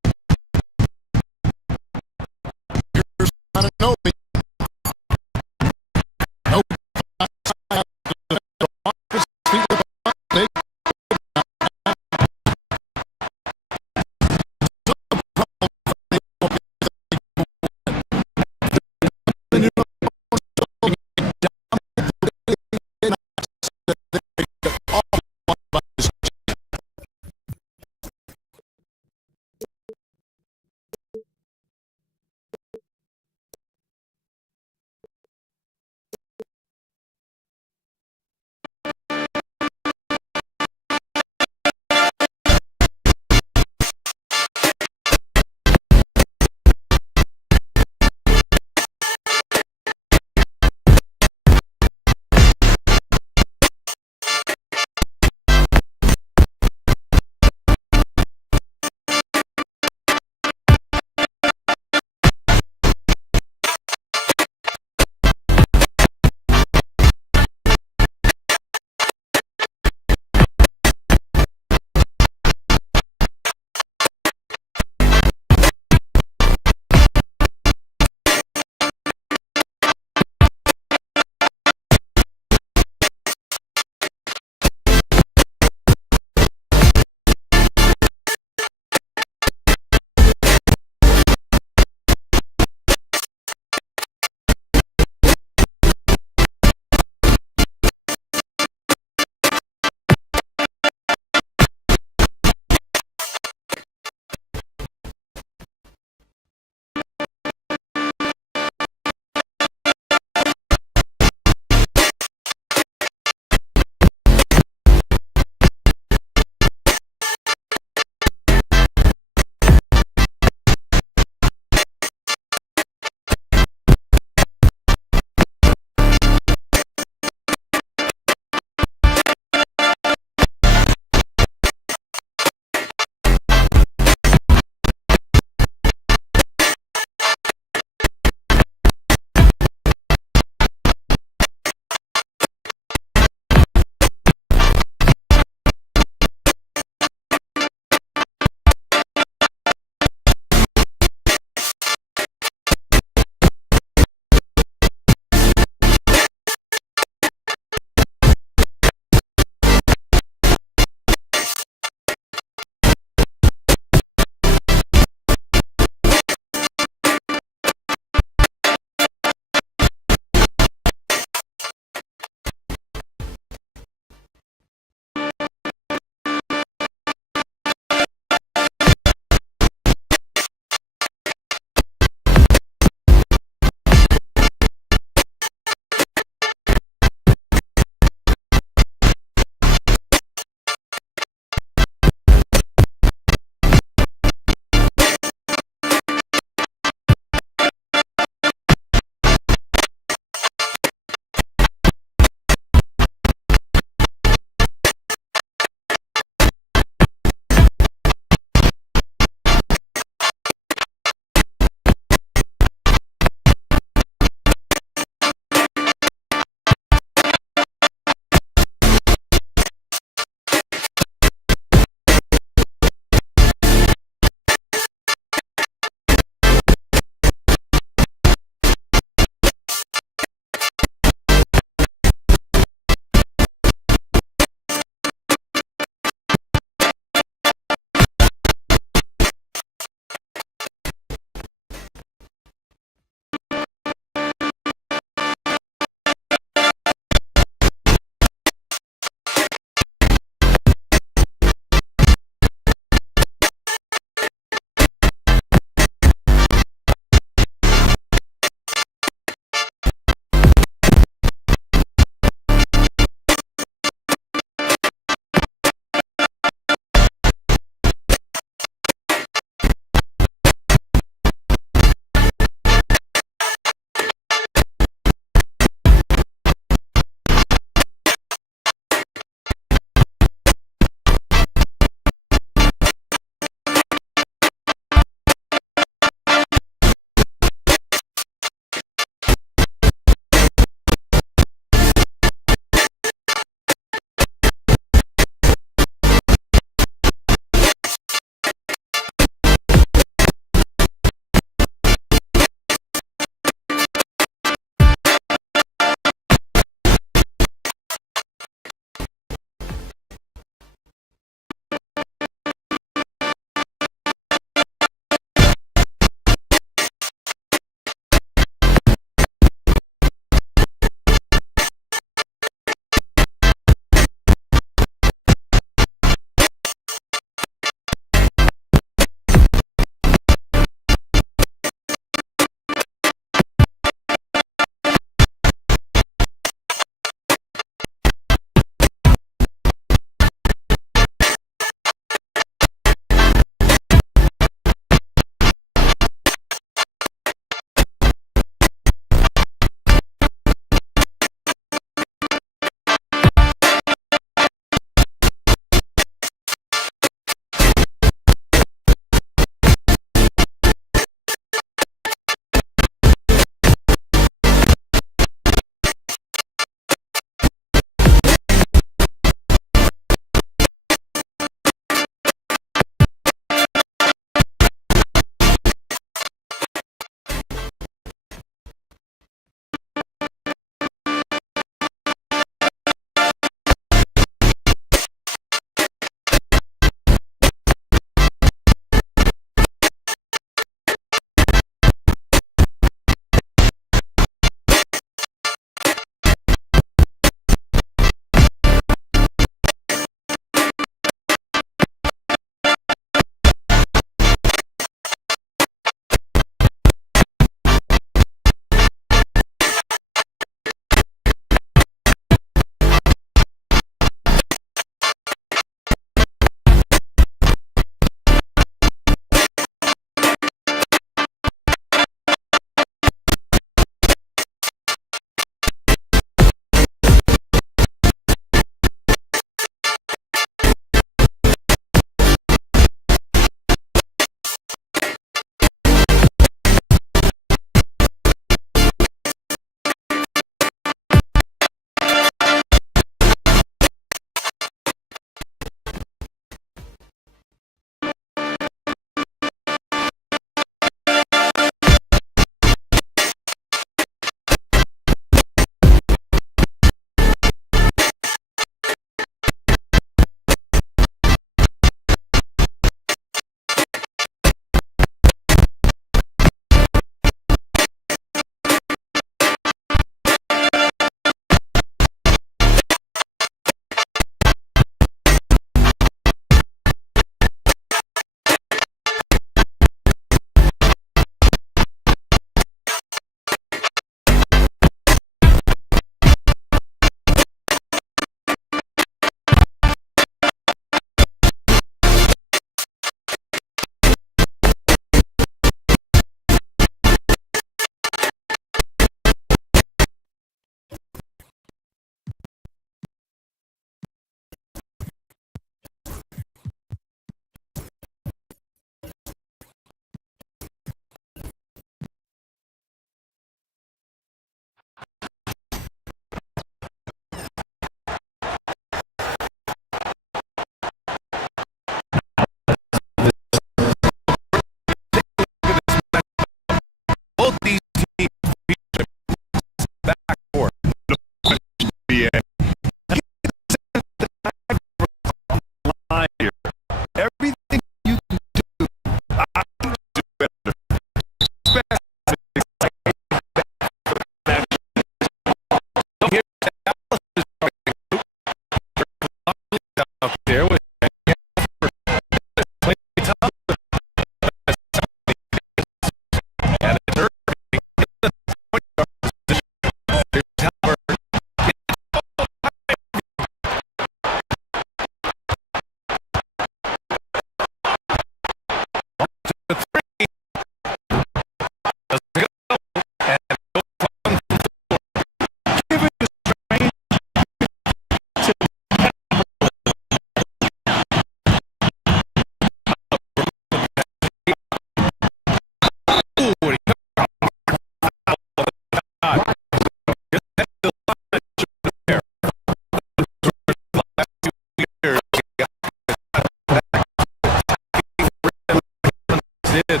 did.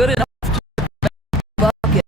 Good enough to bucket.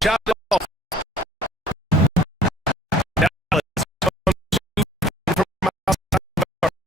Chopped off. Dallas from outside the arc.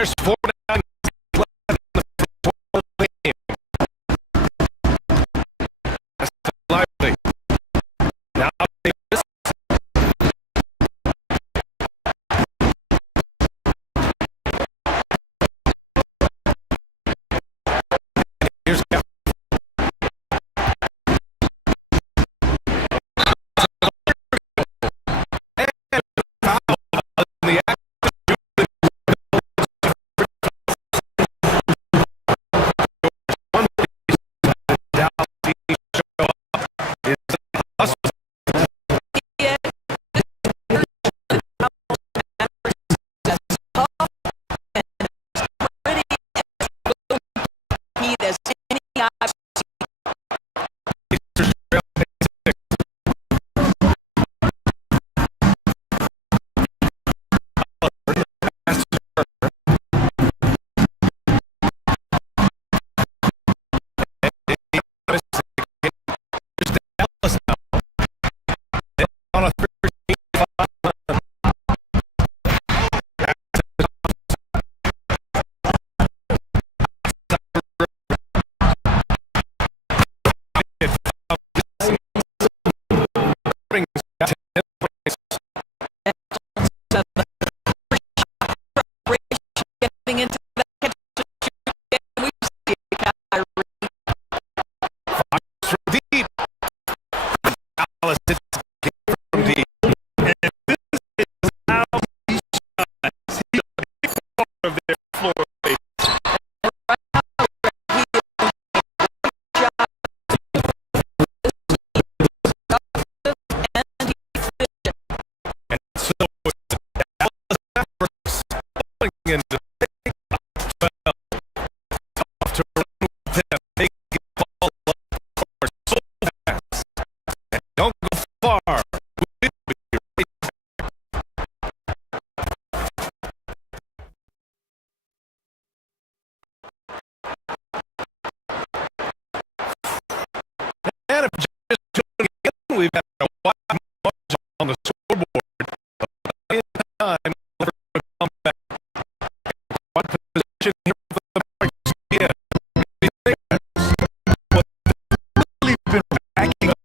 There's 4 down left in the game. That's lively. Now this. Here's Kevin. Don't go far. And if you're just tuning in, we've got a wide margin on the scoreboard. In time for a comeback. One position here for the Marks. Yeah. Really been backing up.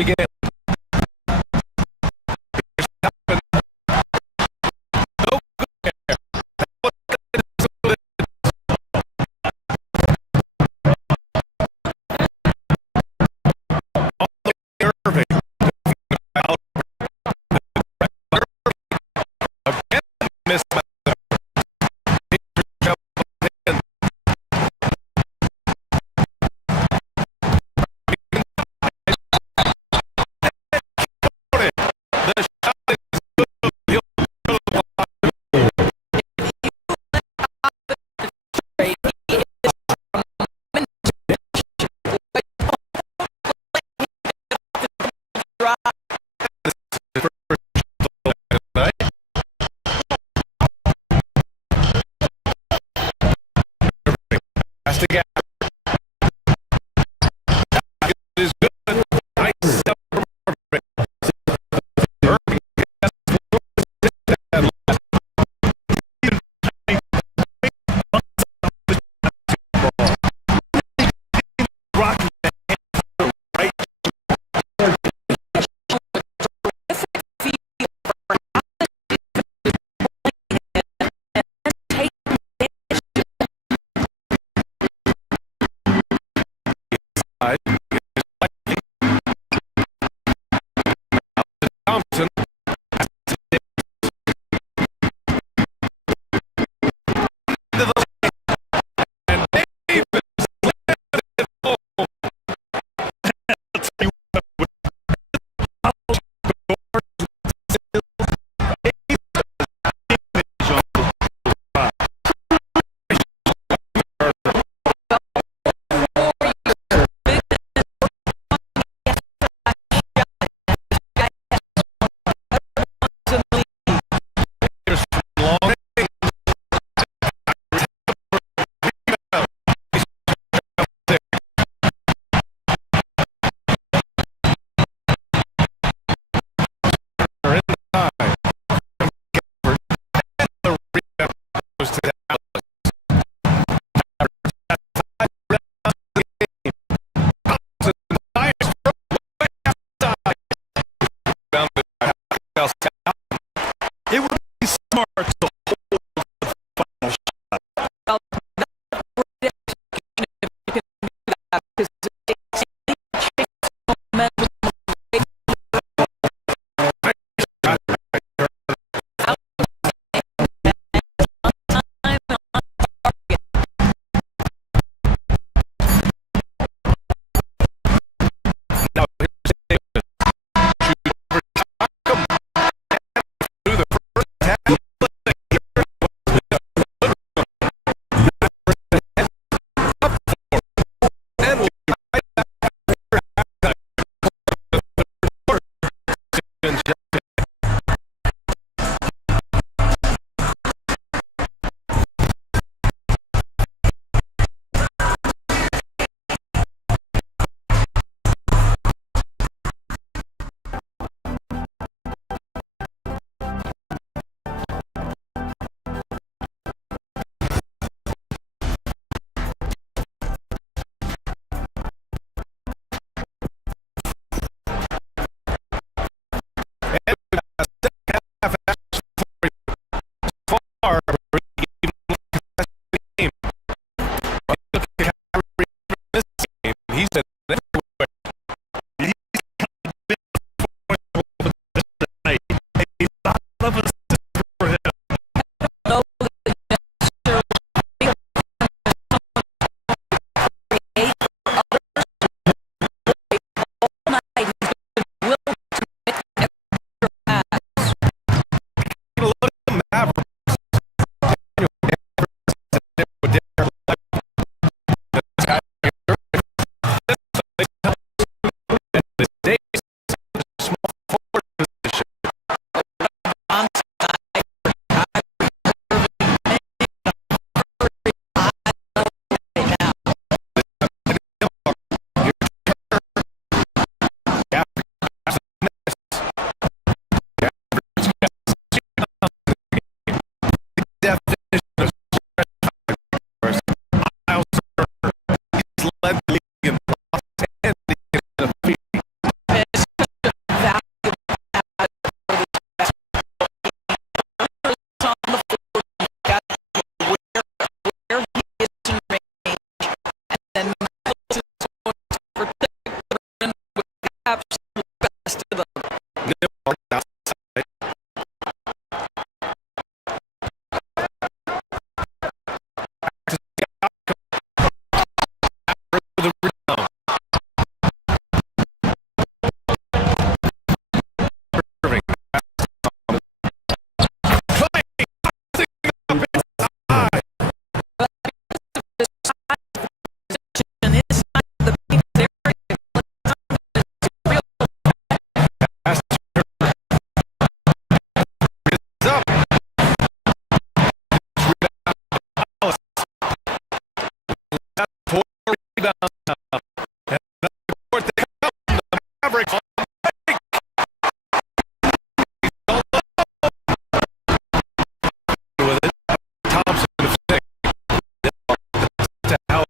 begin. Mavericks. With it. Thompson to stick. To Allen.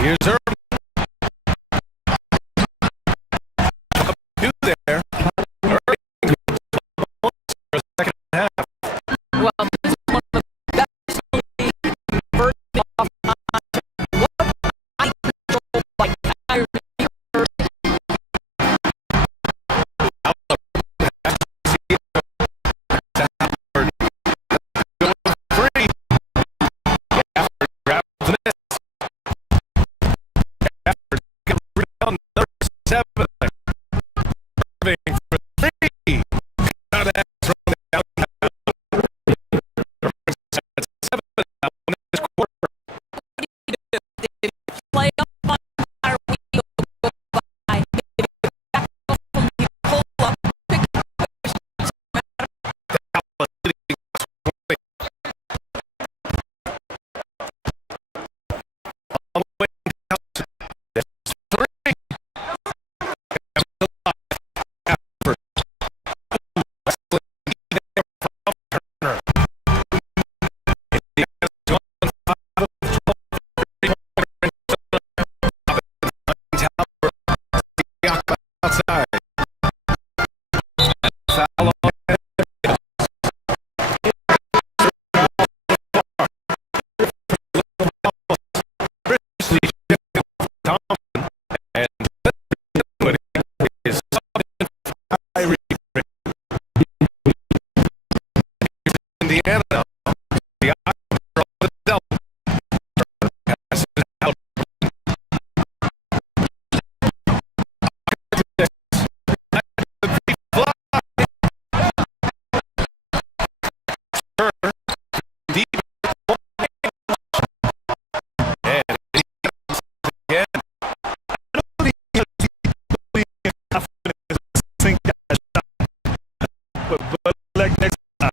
Here's Irving. Two there. Irving for the second half. Well, this is one of the best converting off what I control like Kyrie Irving. Free. Gafford grabs the miss. Gafford gets rebound number 7. Irving for 3. Got it from the outside. Irving's at 7 now in this quarter. What do you do? If you play up on Kyrie, you'll go by. If you back up from the pull up, pick up positions, Dallas leading 20. On the way down to 3. Gafford. Wesley there from Turner. Indiana's gone 5 of 12. Siakam outside. Foul on Thompson and is Indiana. The eye of the Delta. Passes it out. Turner deep and again. But like next time.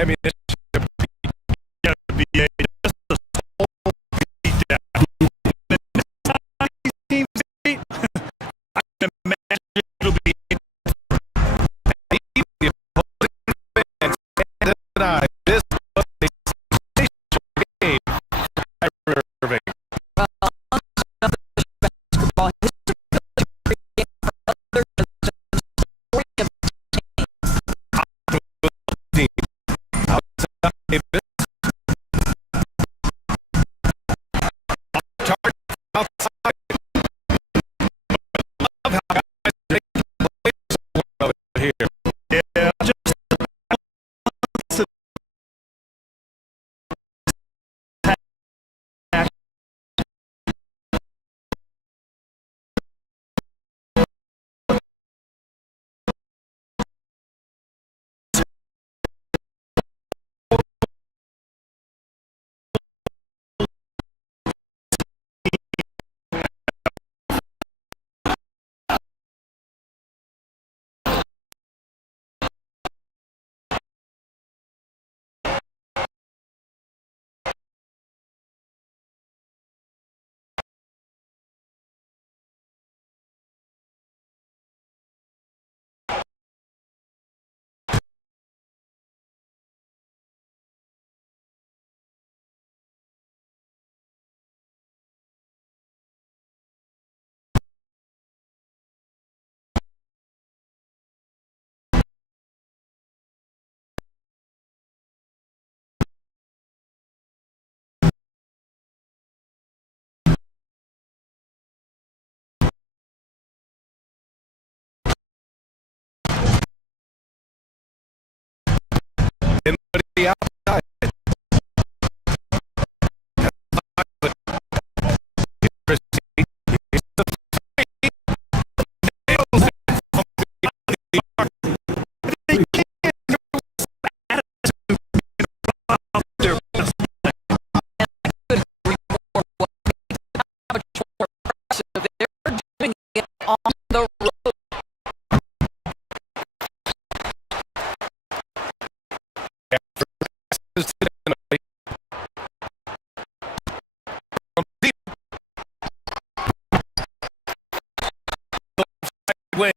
ammunition. This was a sensational game by Irving. Outside. I love how guys take plays over here. Yeah, just In the outside. They're doing it on the road. Wing.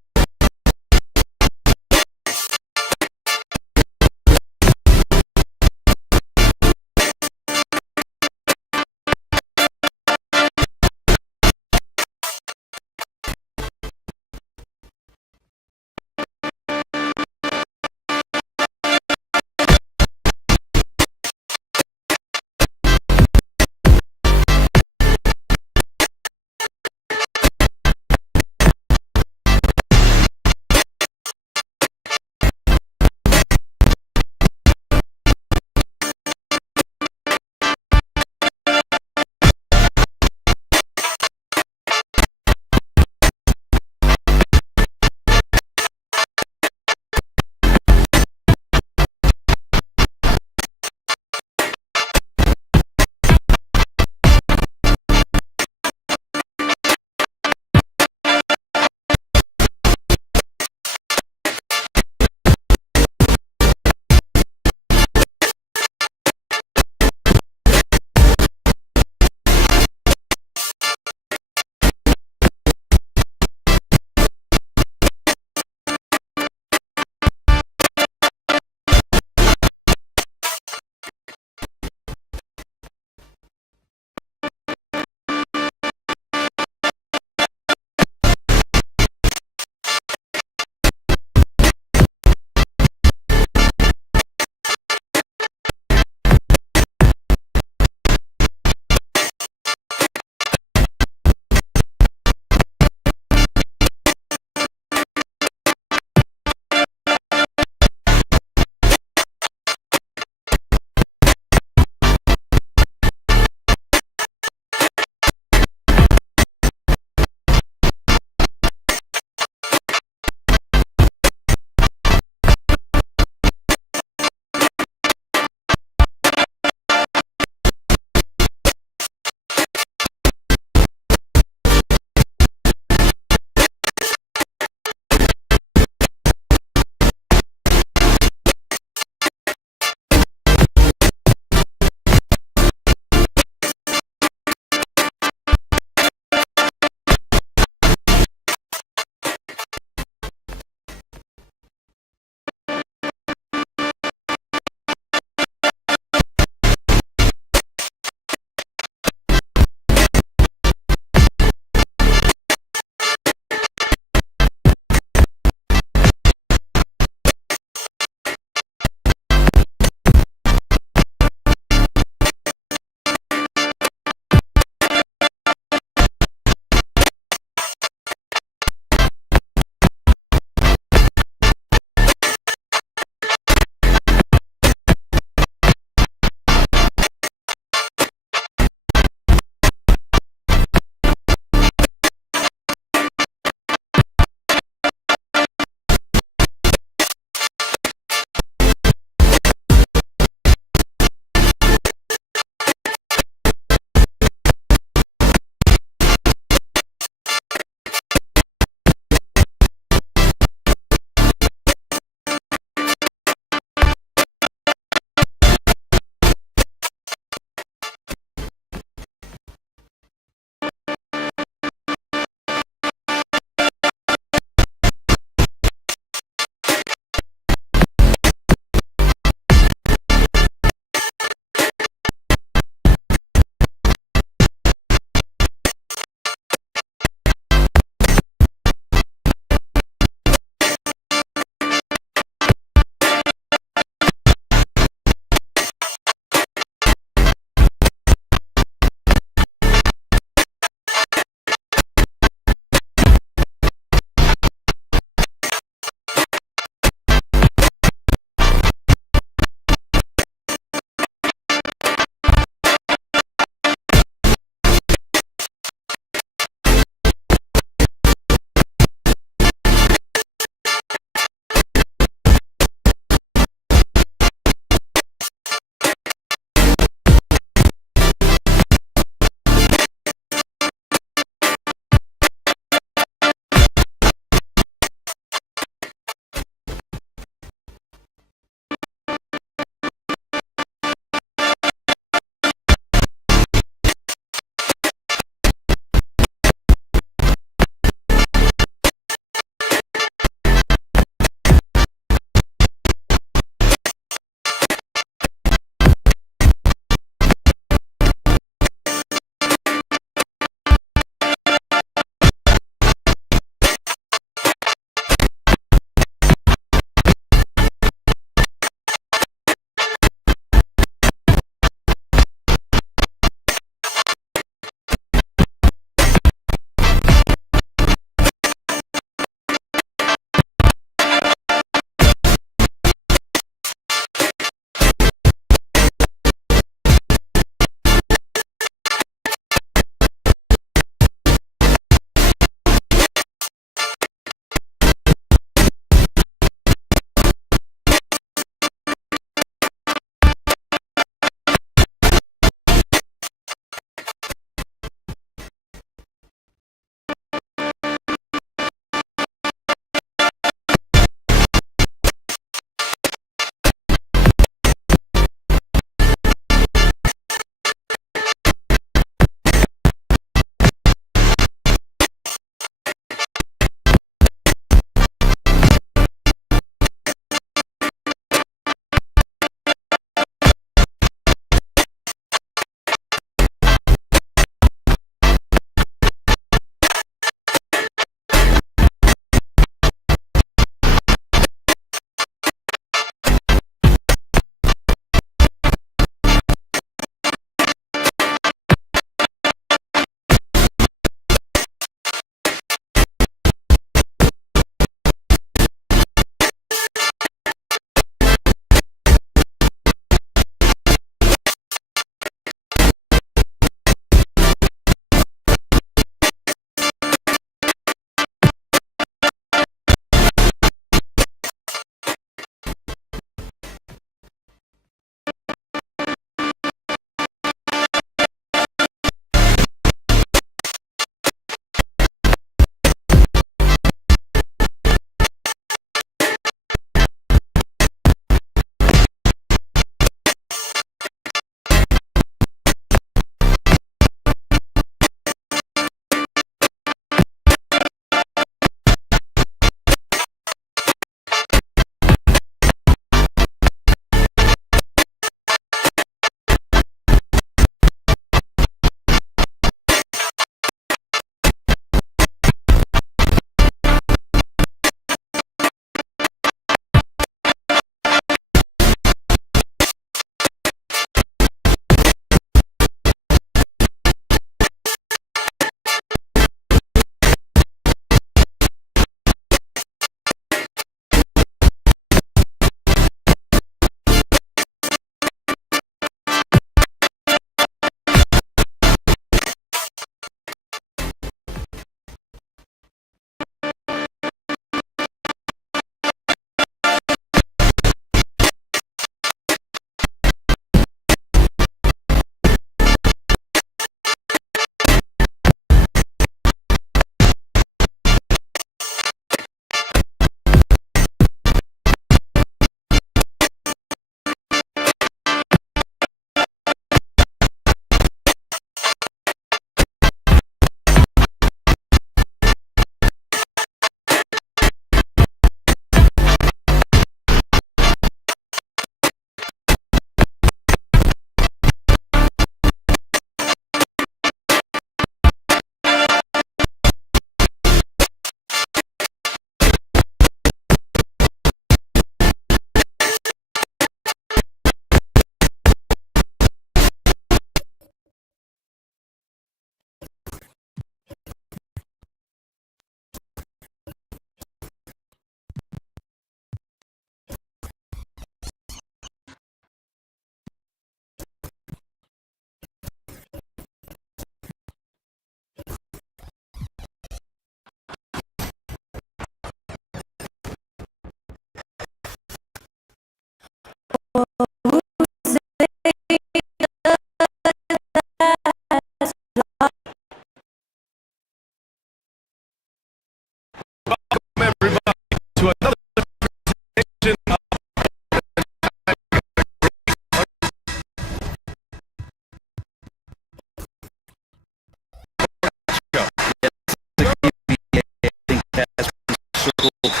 physical.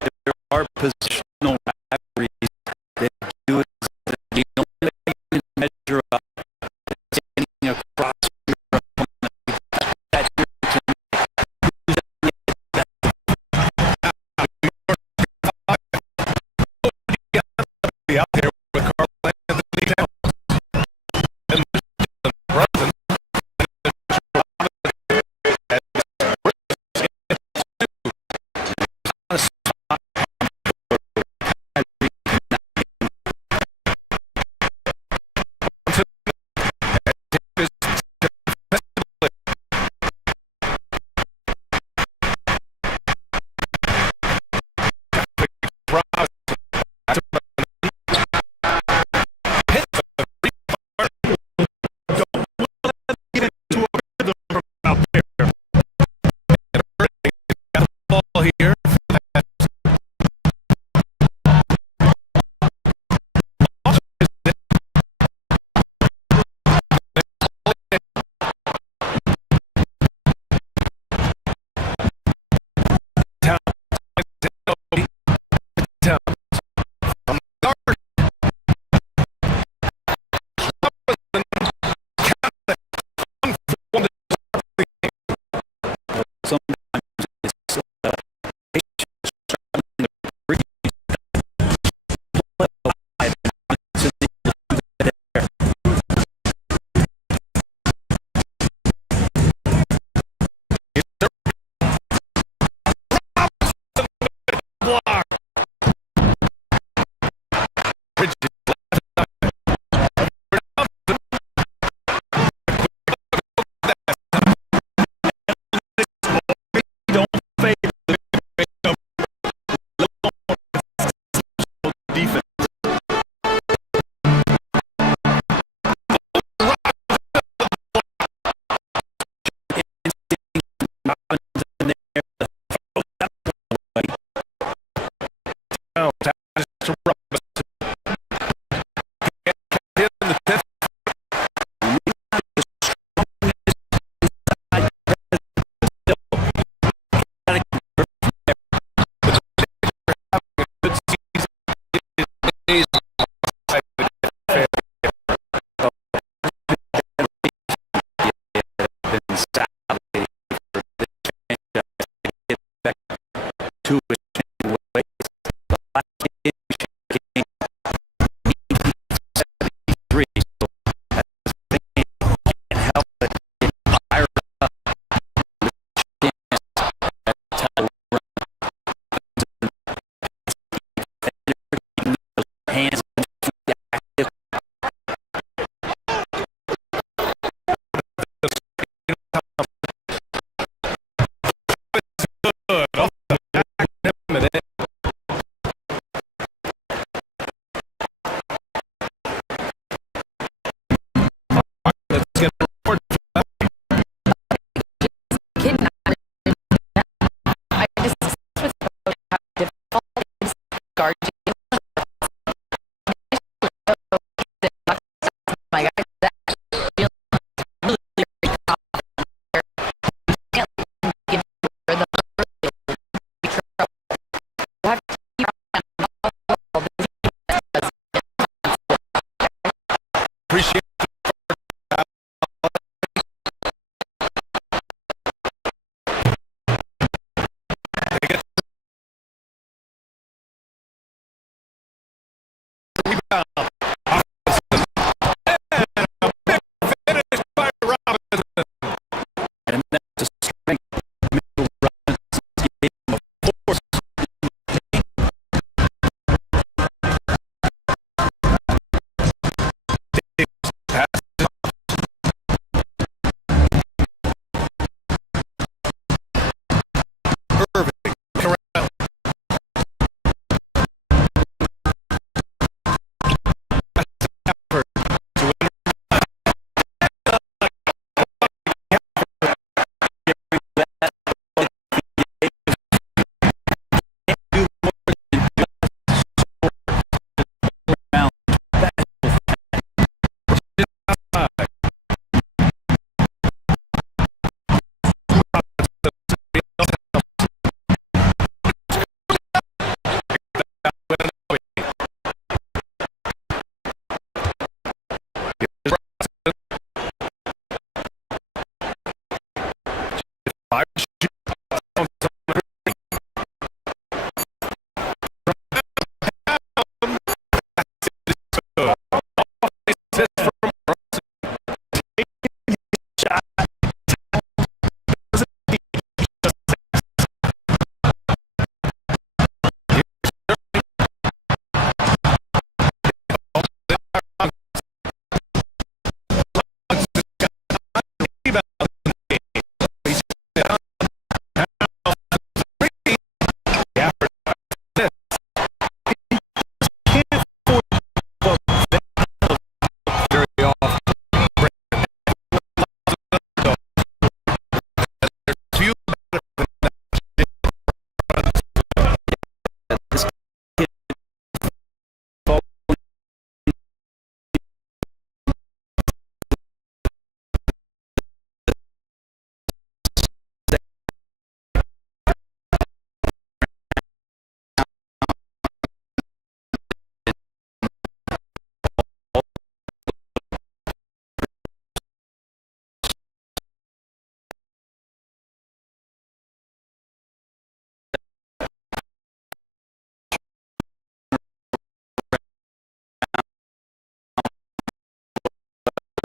There are positional rivalries that do it. The only way you can measure up is standing across your opponent. That out there with Carl Anthony Towns. And Brunson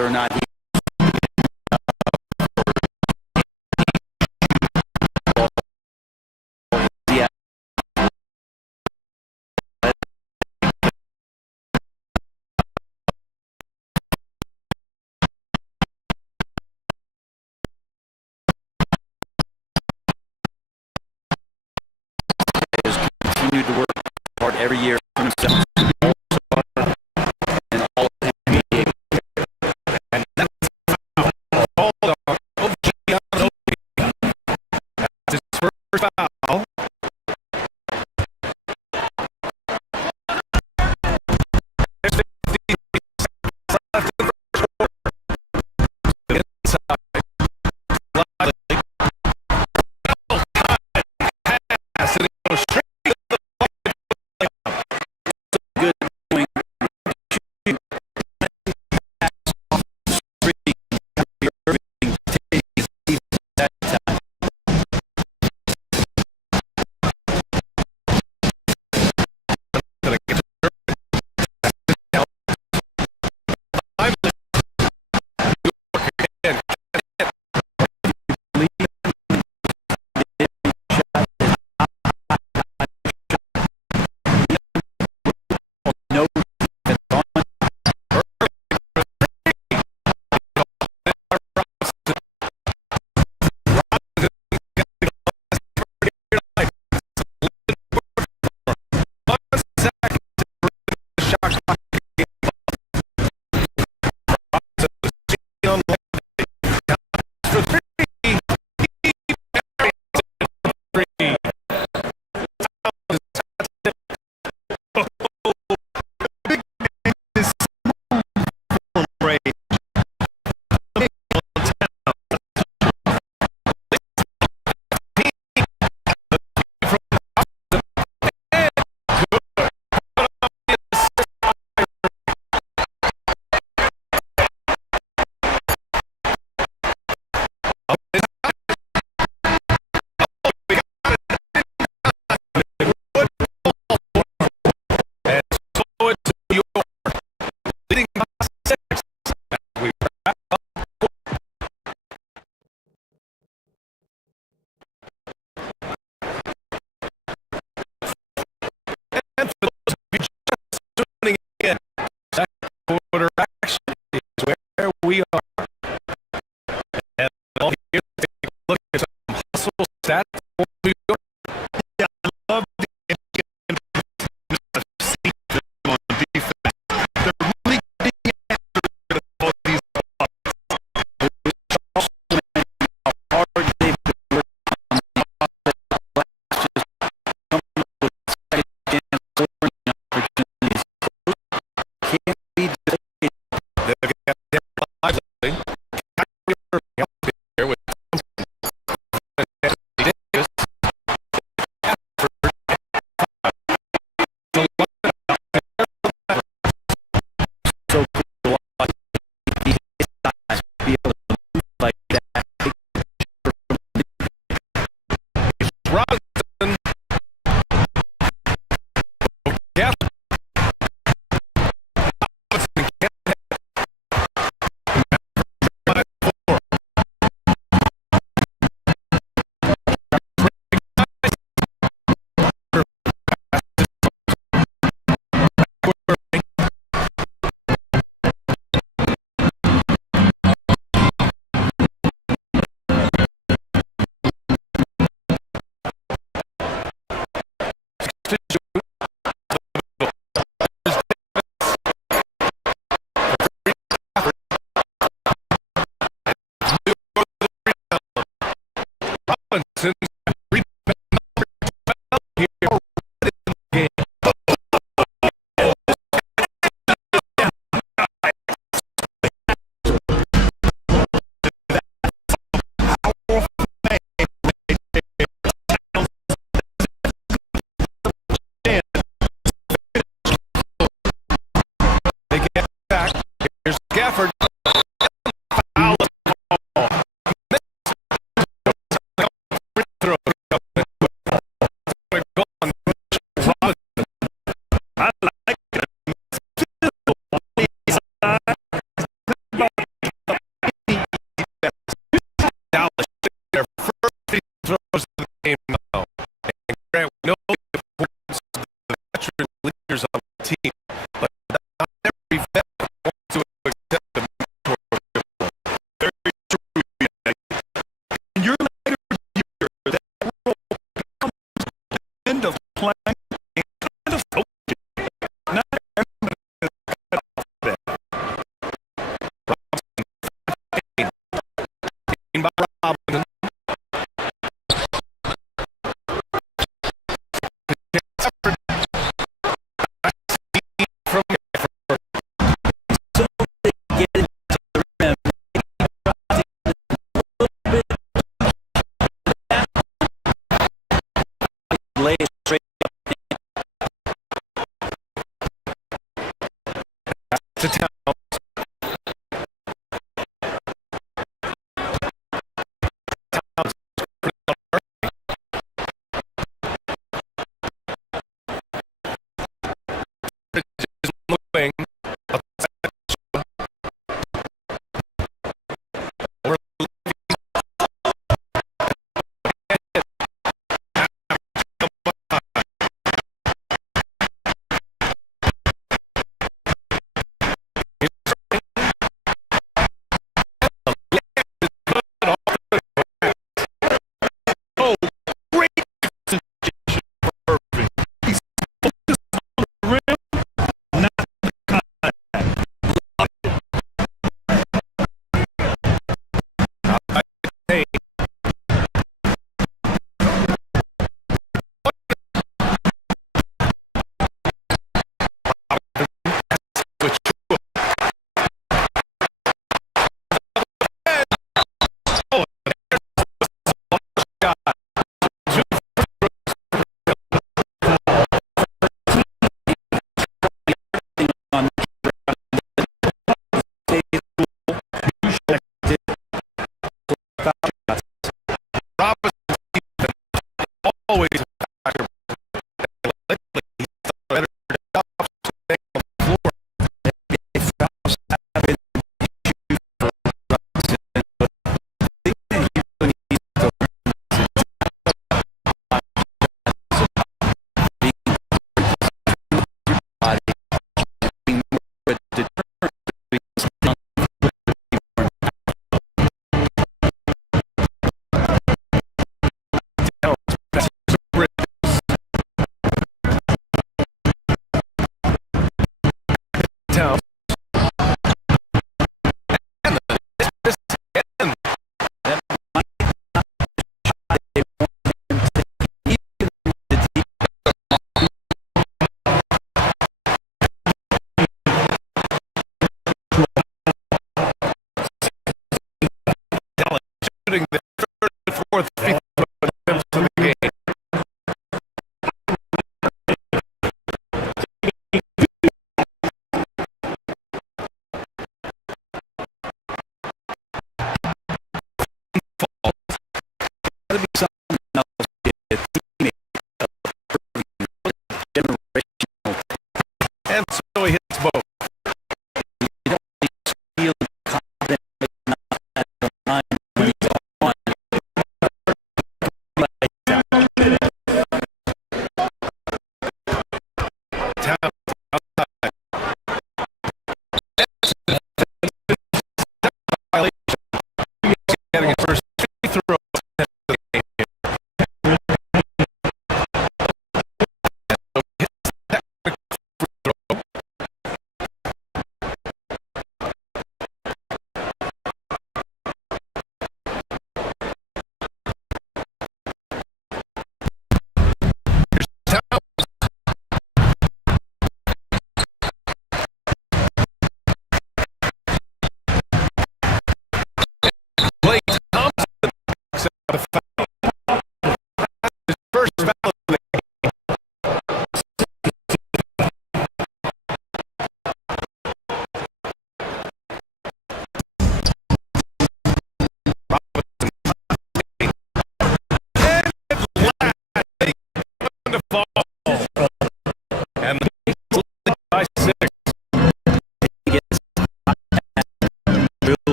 whether or not he continued to work hard every year for himself. And all NBA. And that's hold on. That's his first foul.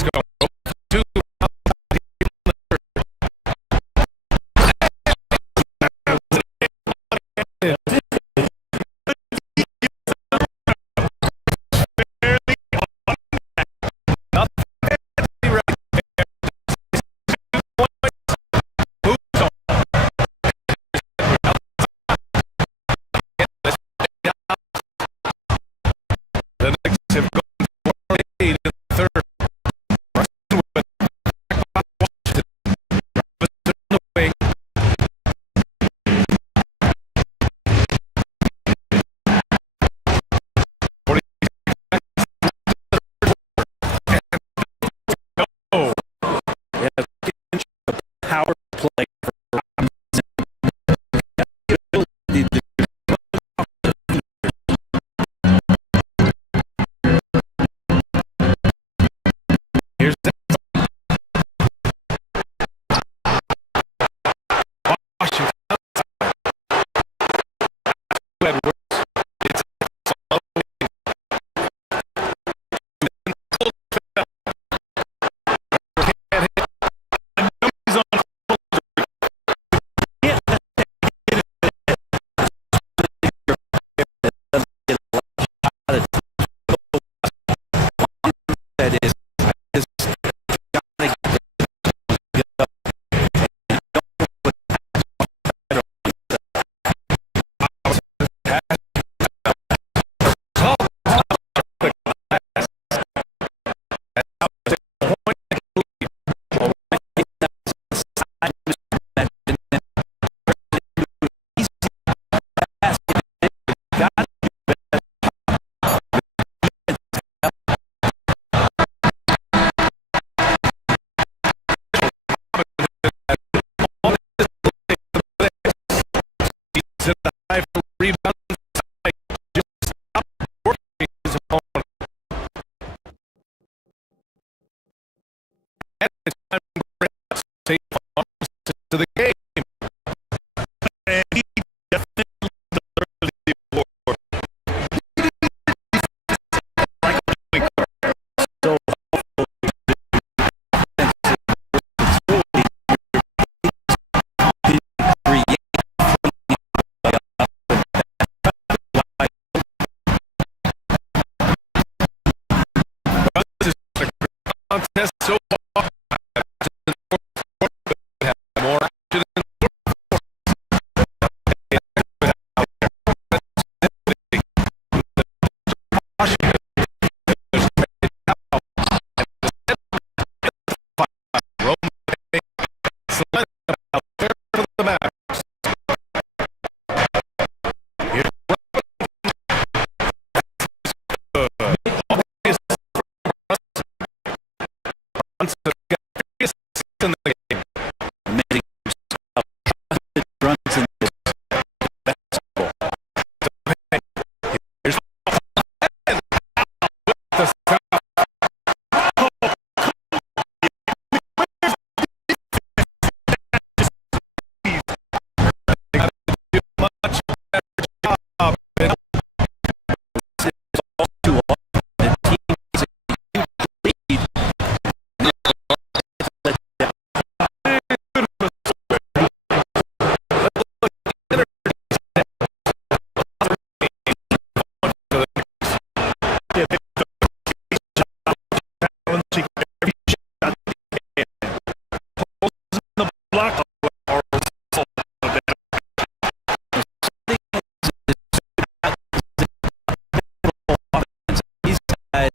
has gone 2. The Knicks have gone 4-8 in the third. Russell with Washington. Robinson on the wing. Oh, Power play for here's Washington. Edwards. It's that is in the high for rebound. Just stop working his opponent. And it's time to bring up State Farm to the game. And he definitely deserves the award. Like a point guard. so Contest so far. More action than in the game. amazing runs in basketball. Here's the much better job. All too often, the team is a huge lead. These guys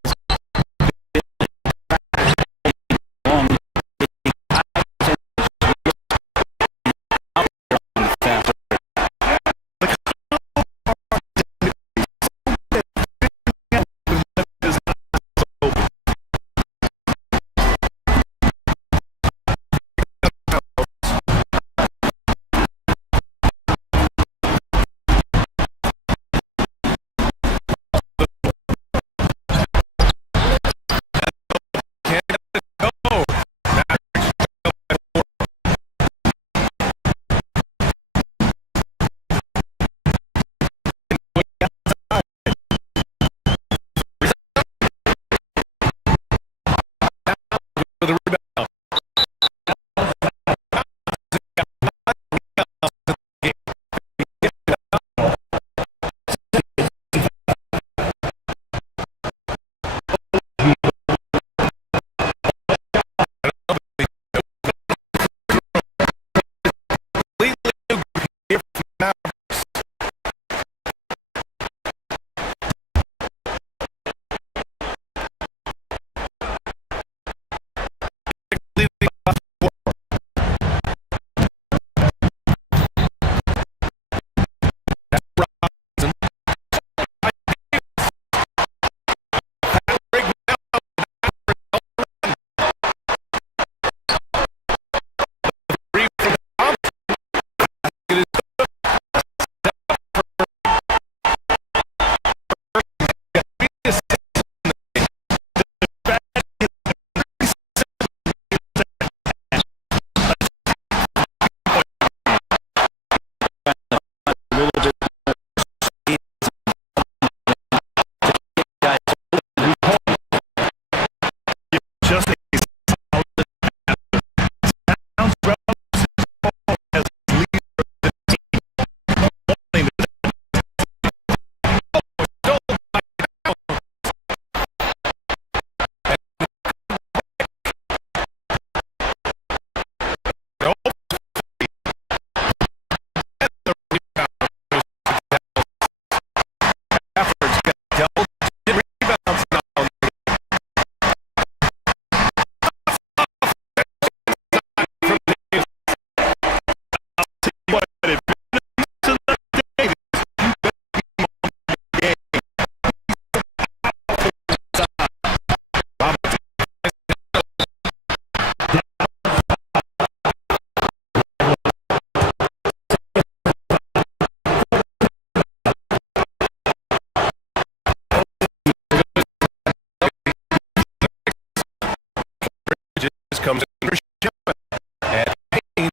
comes in for Shepard. And Haynes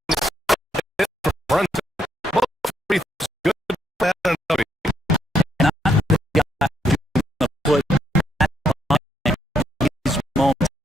for Brunson. Both free throws good. Not the guy who's going to put that on in these moments.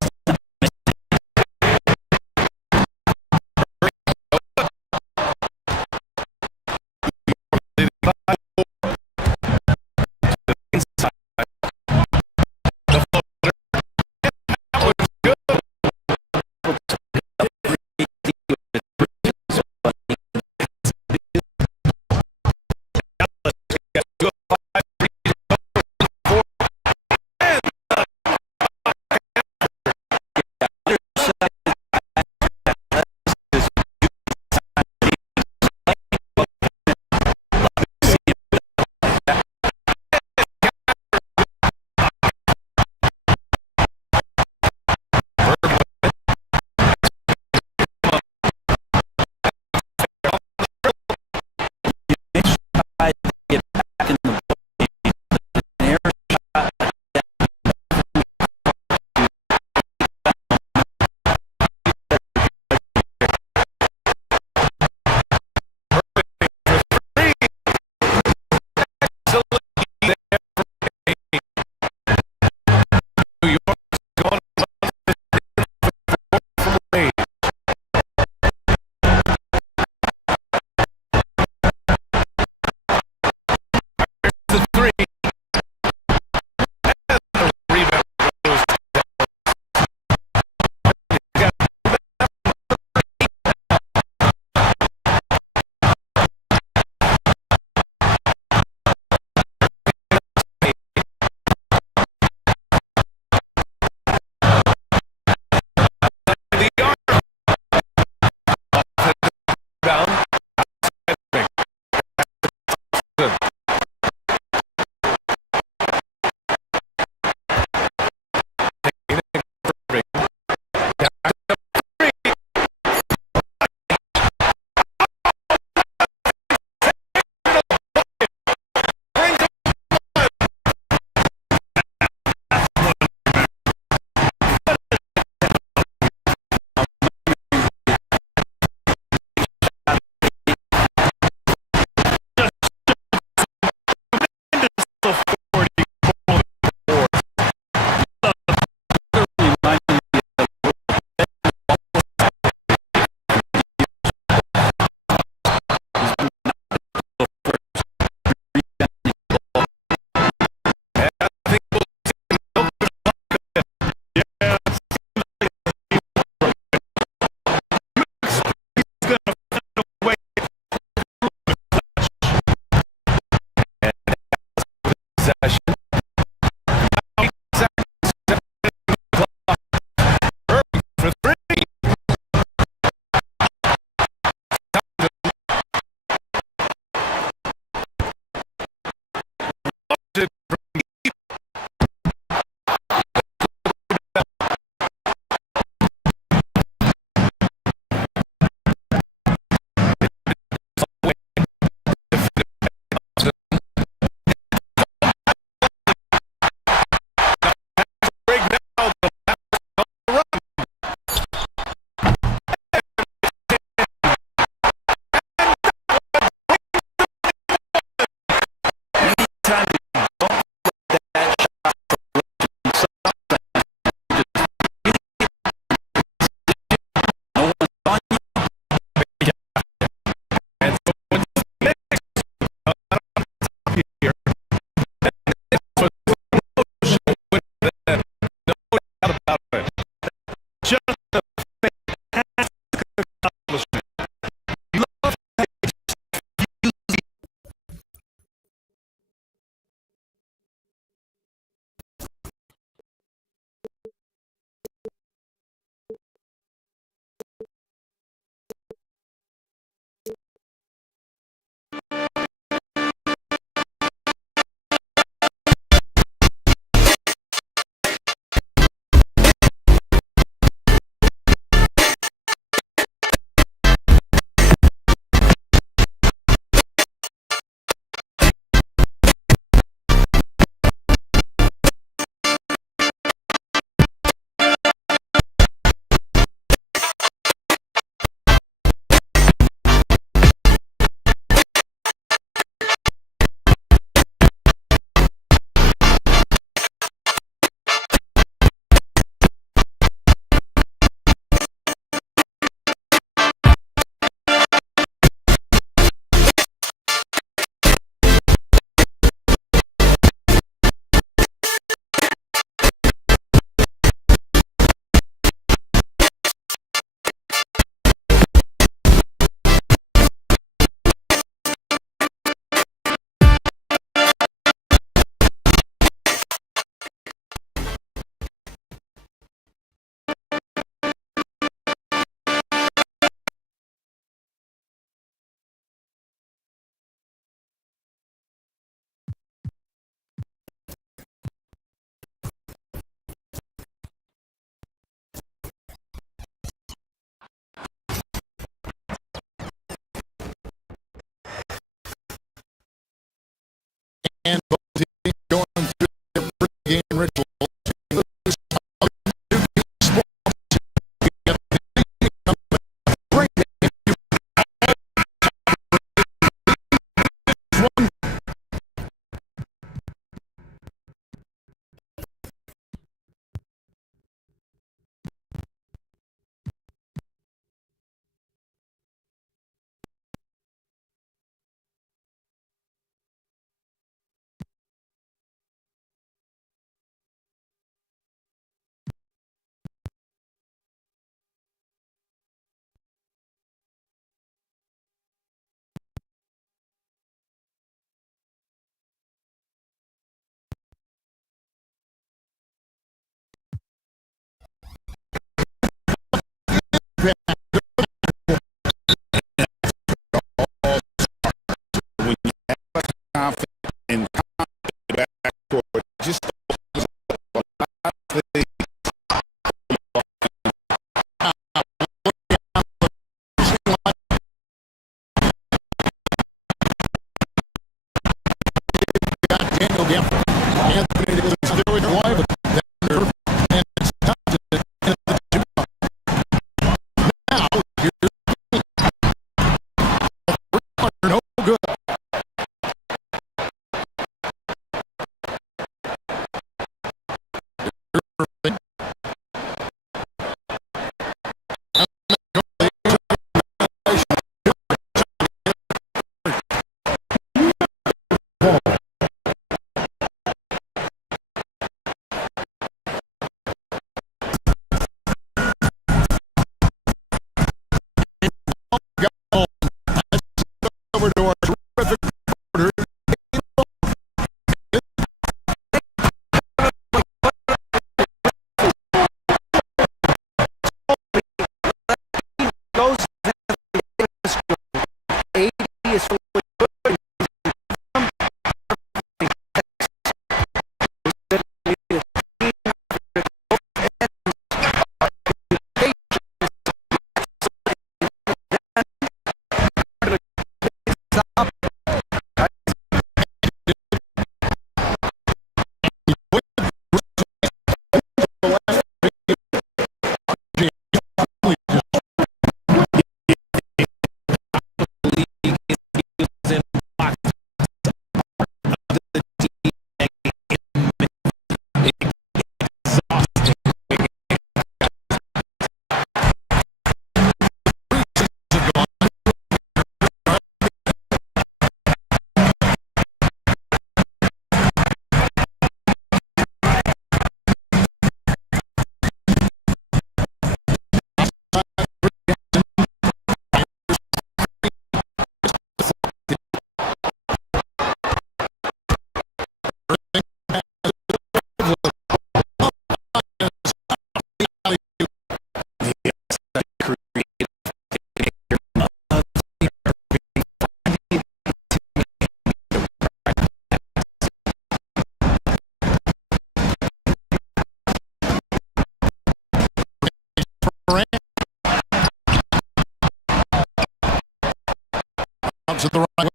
to the right.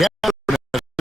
Yeah.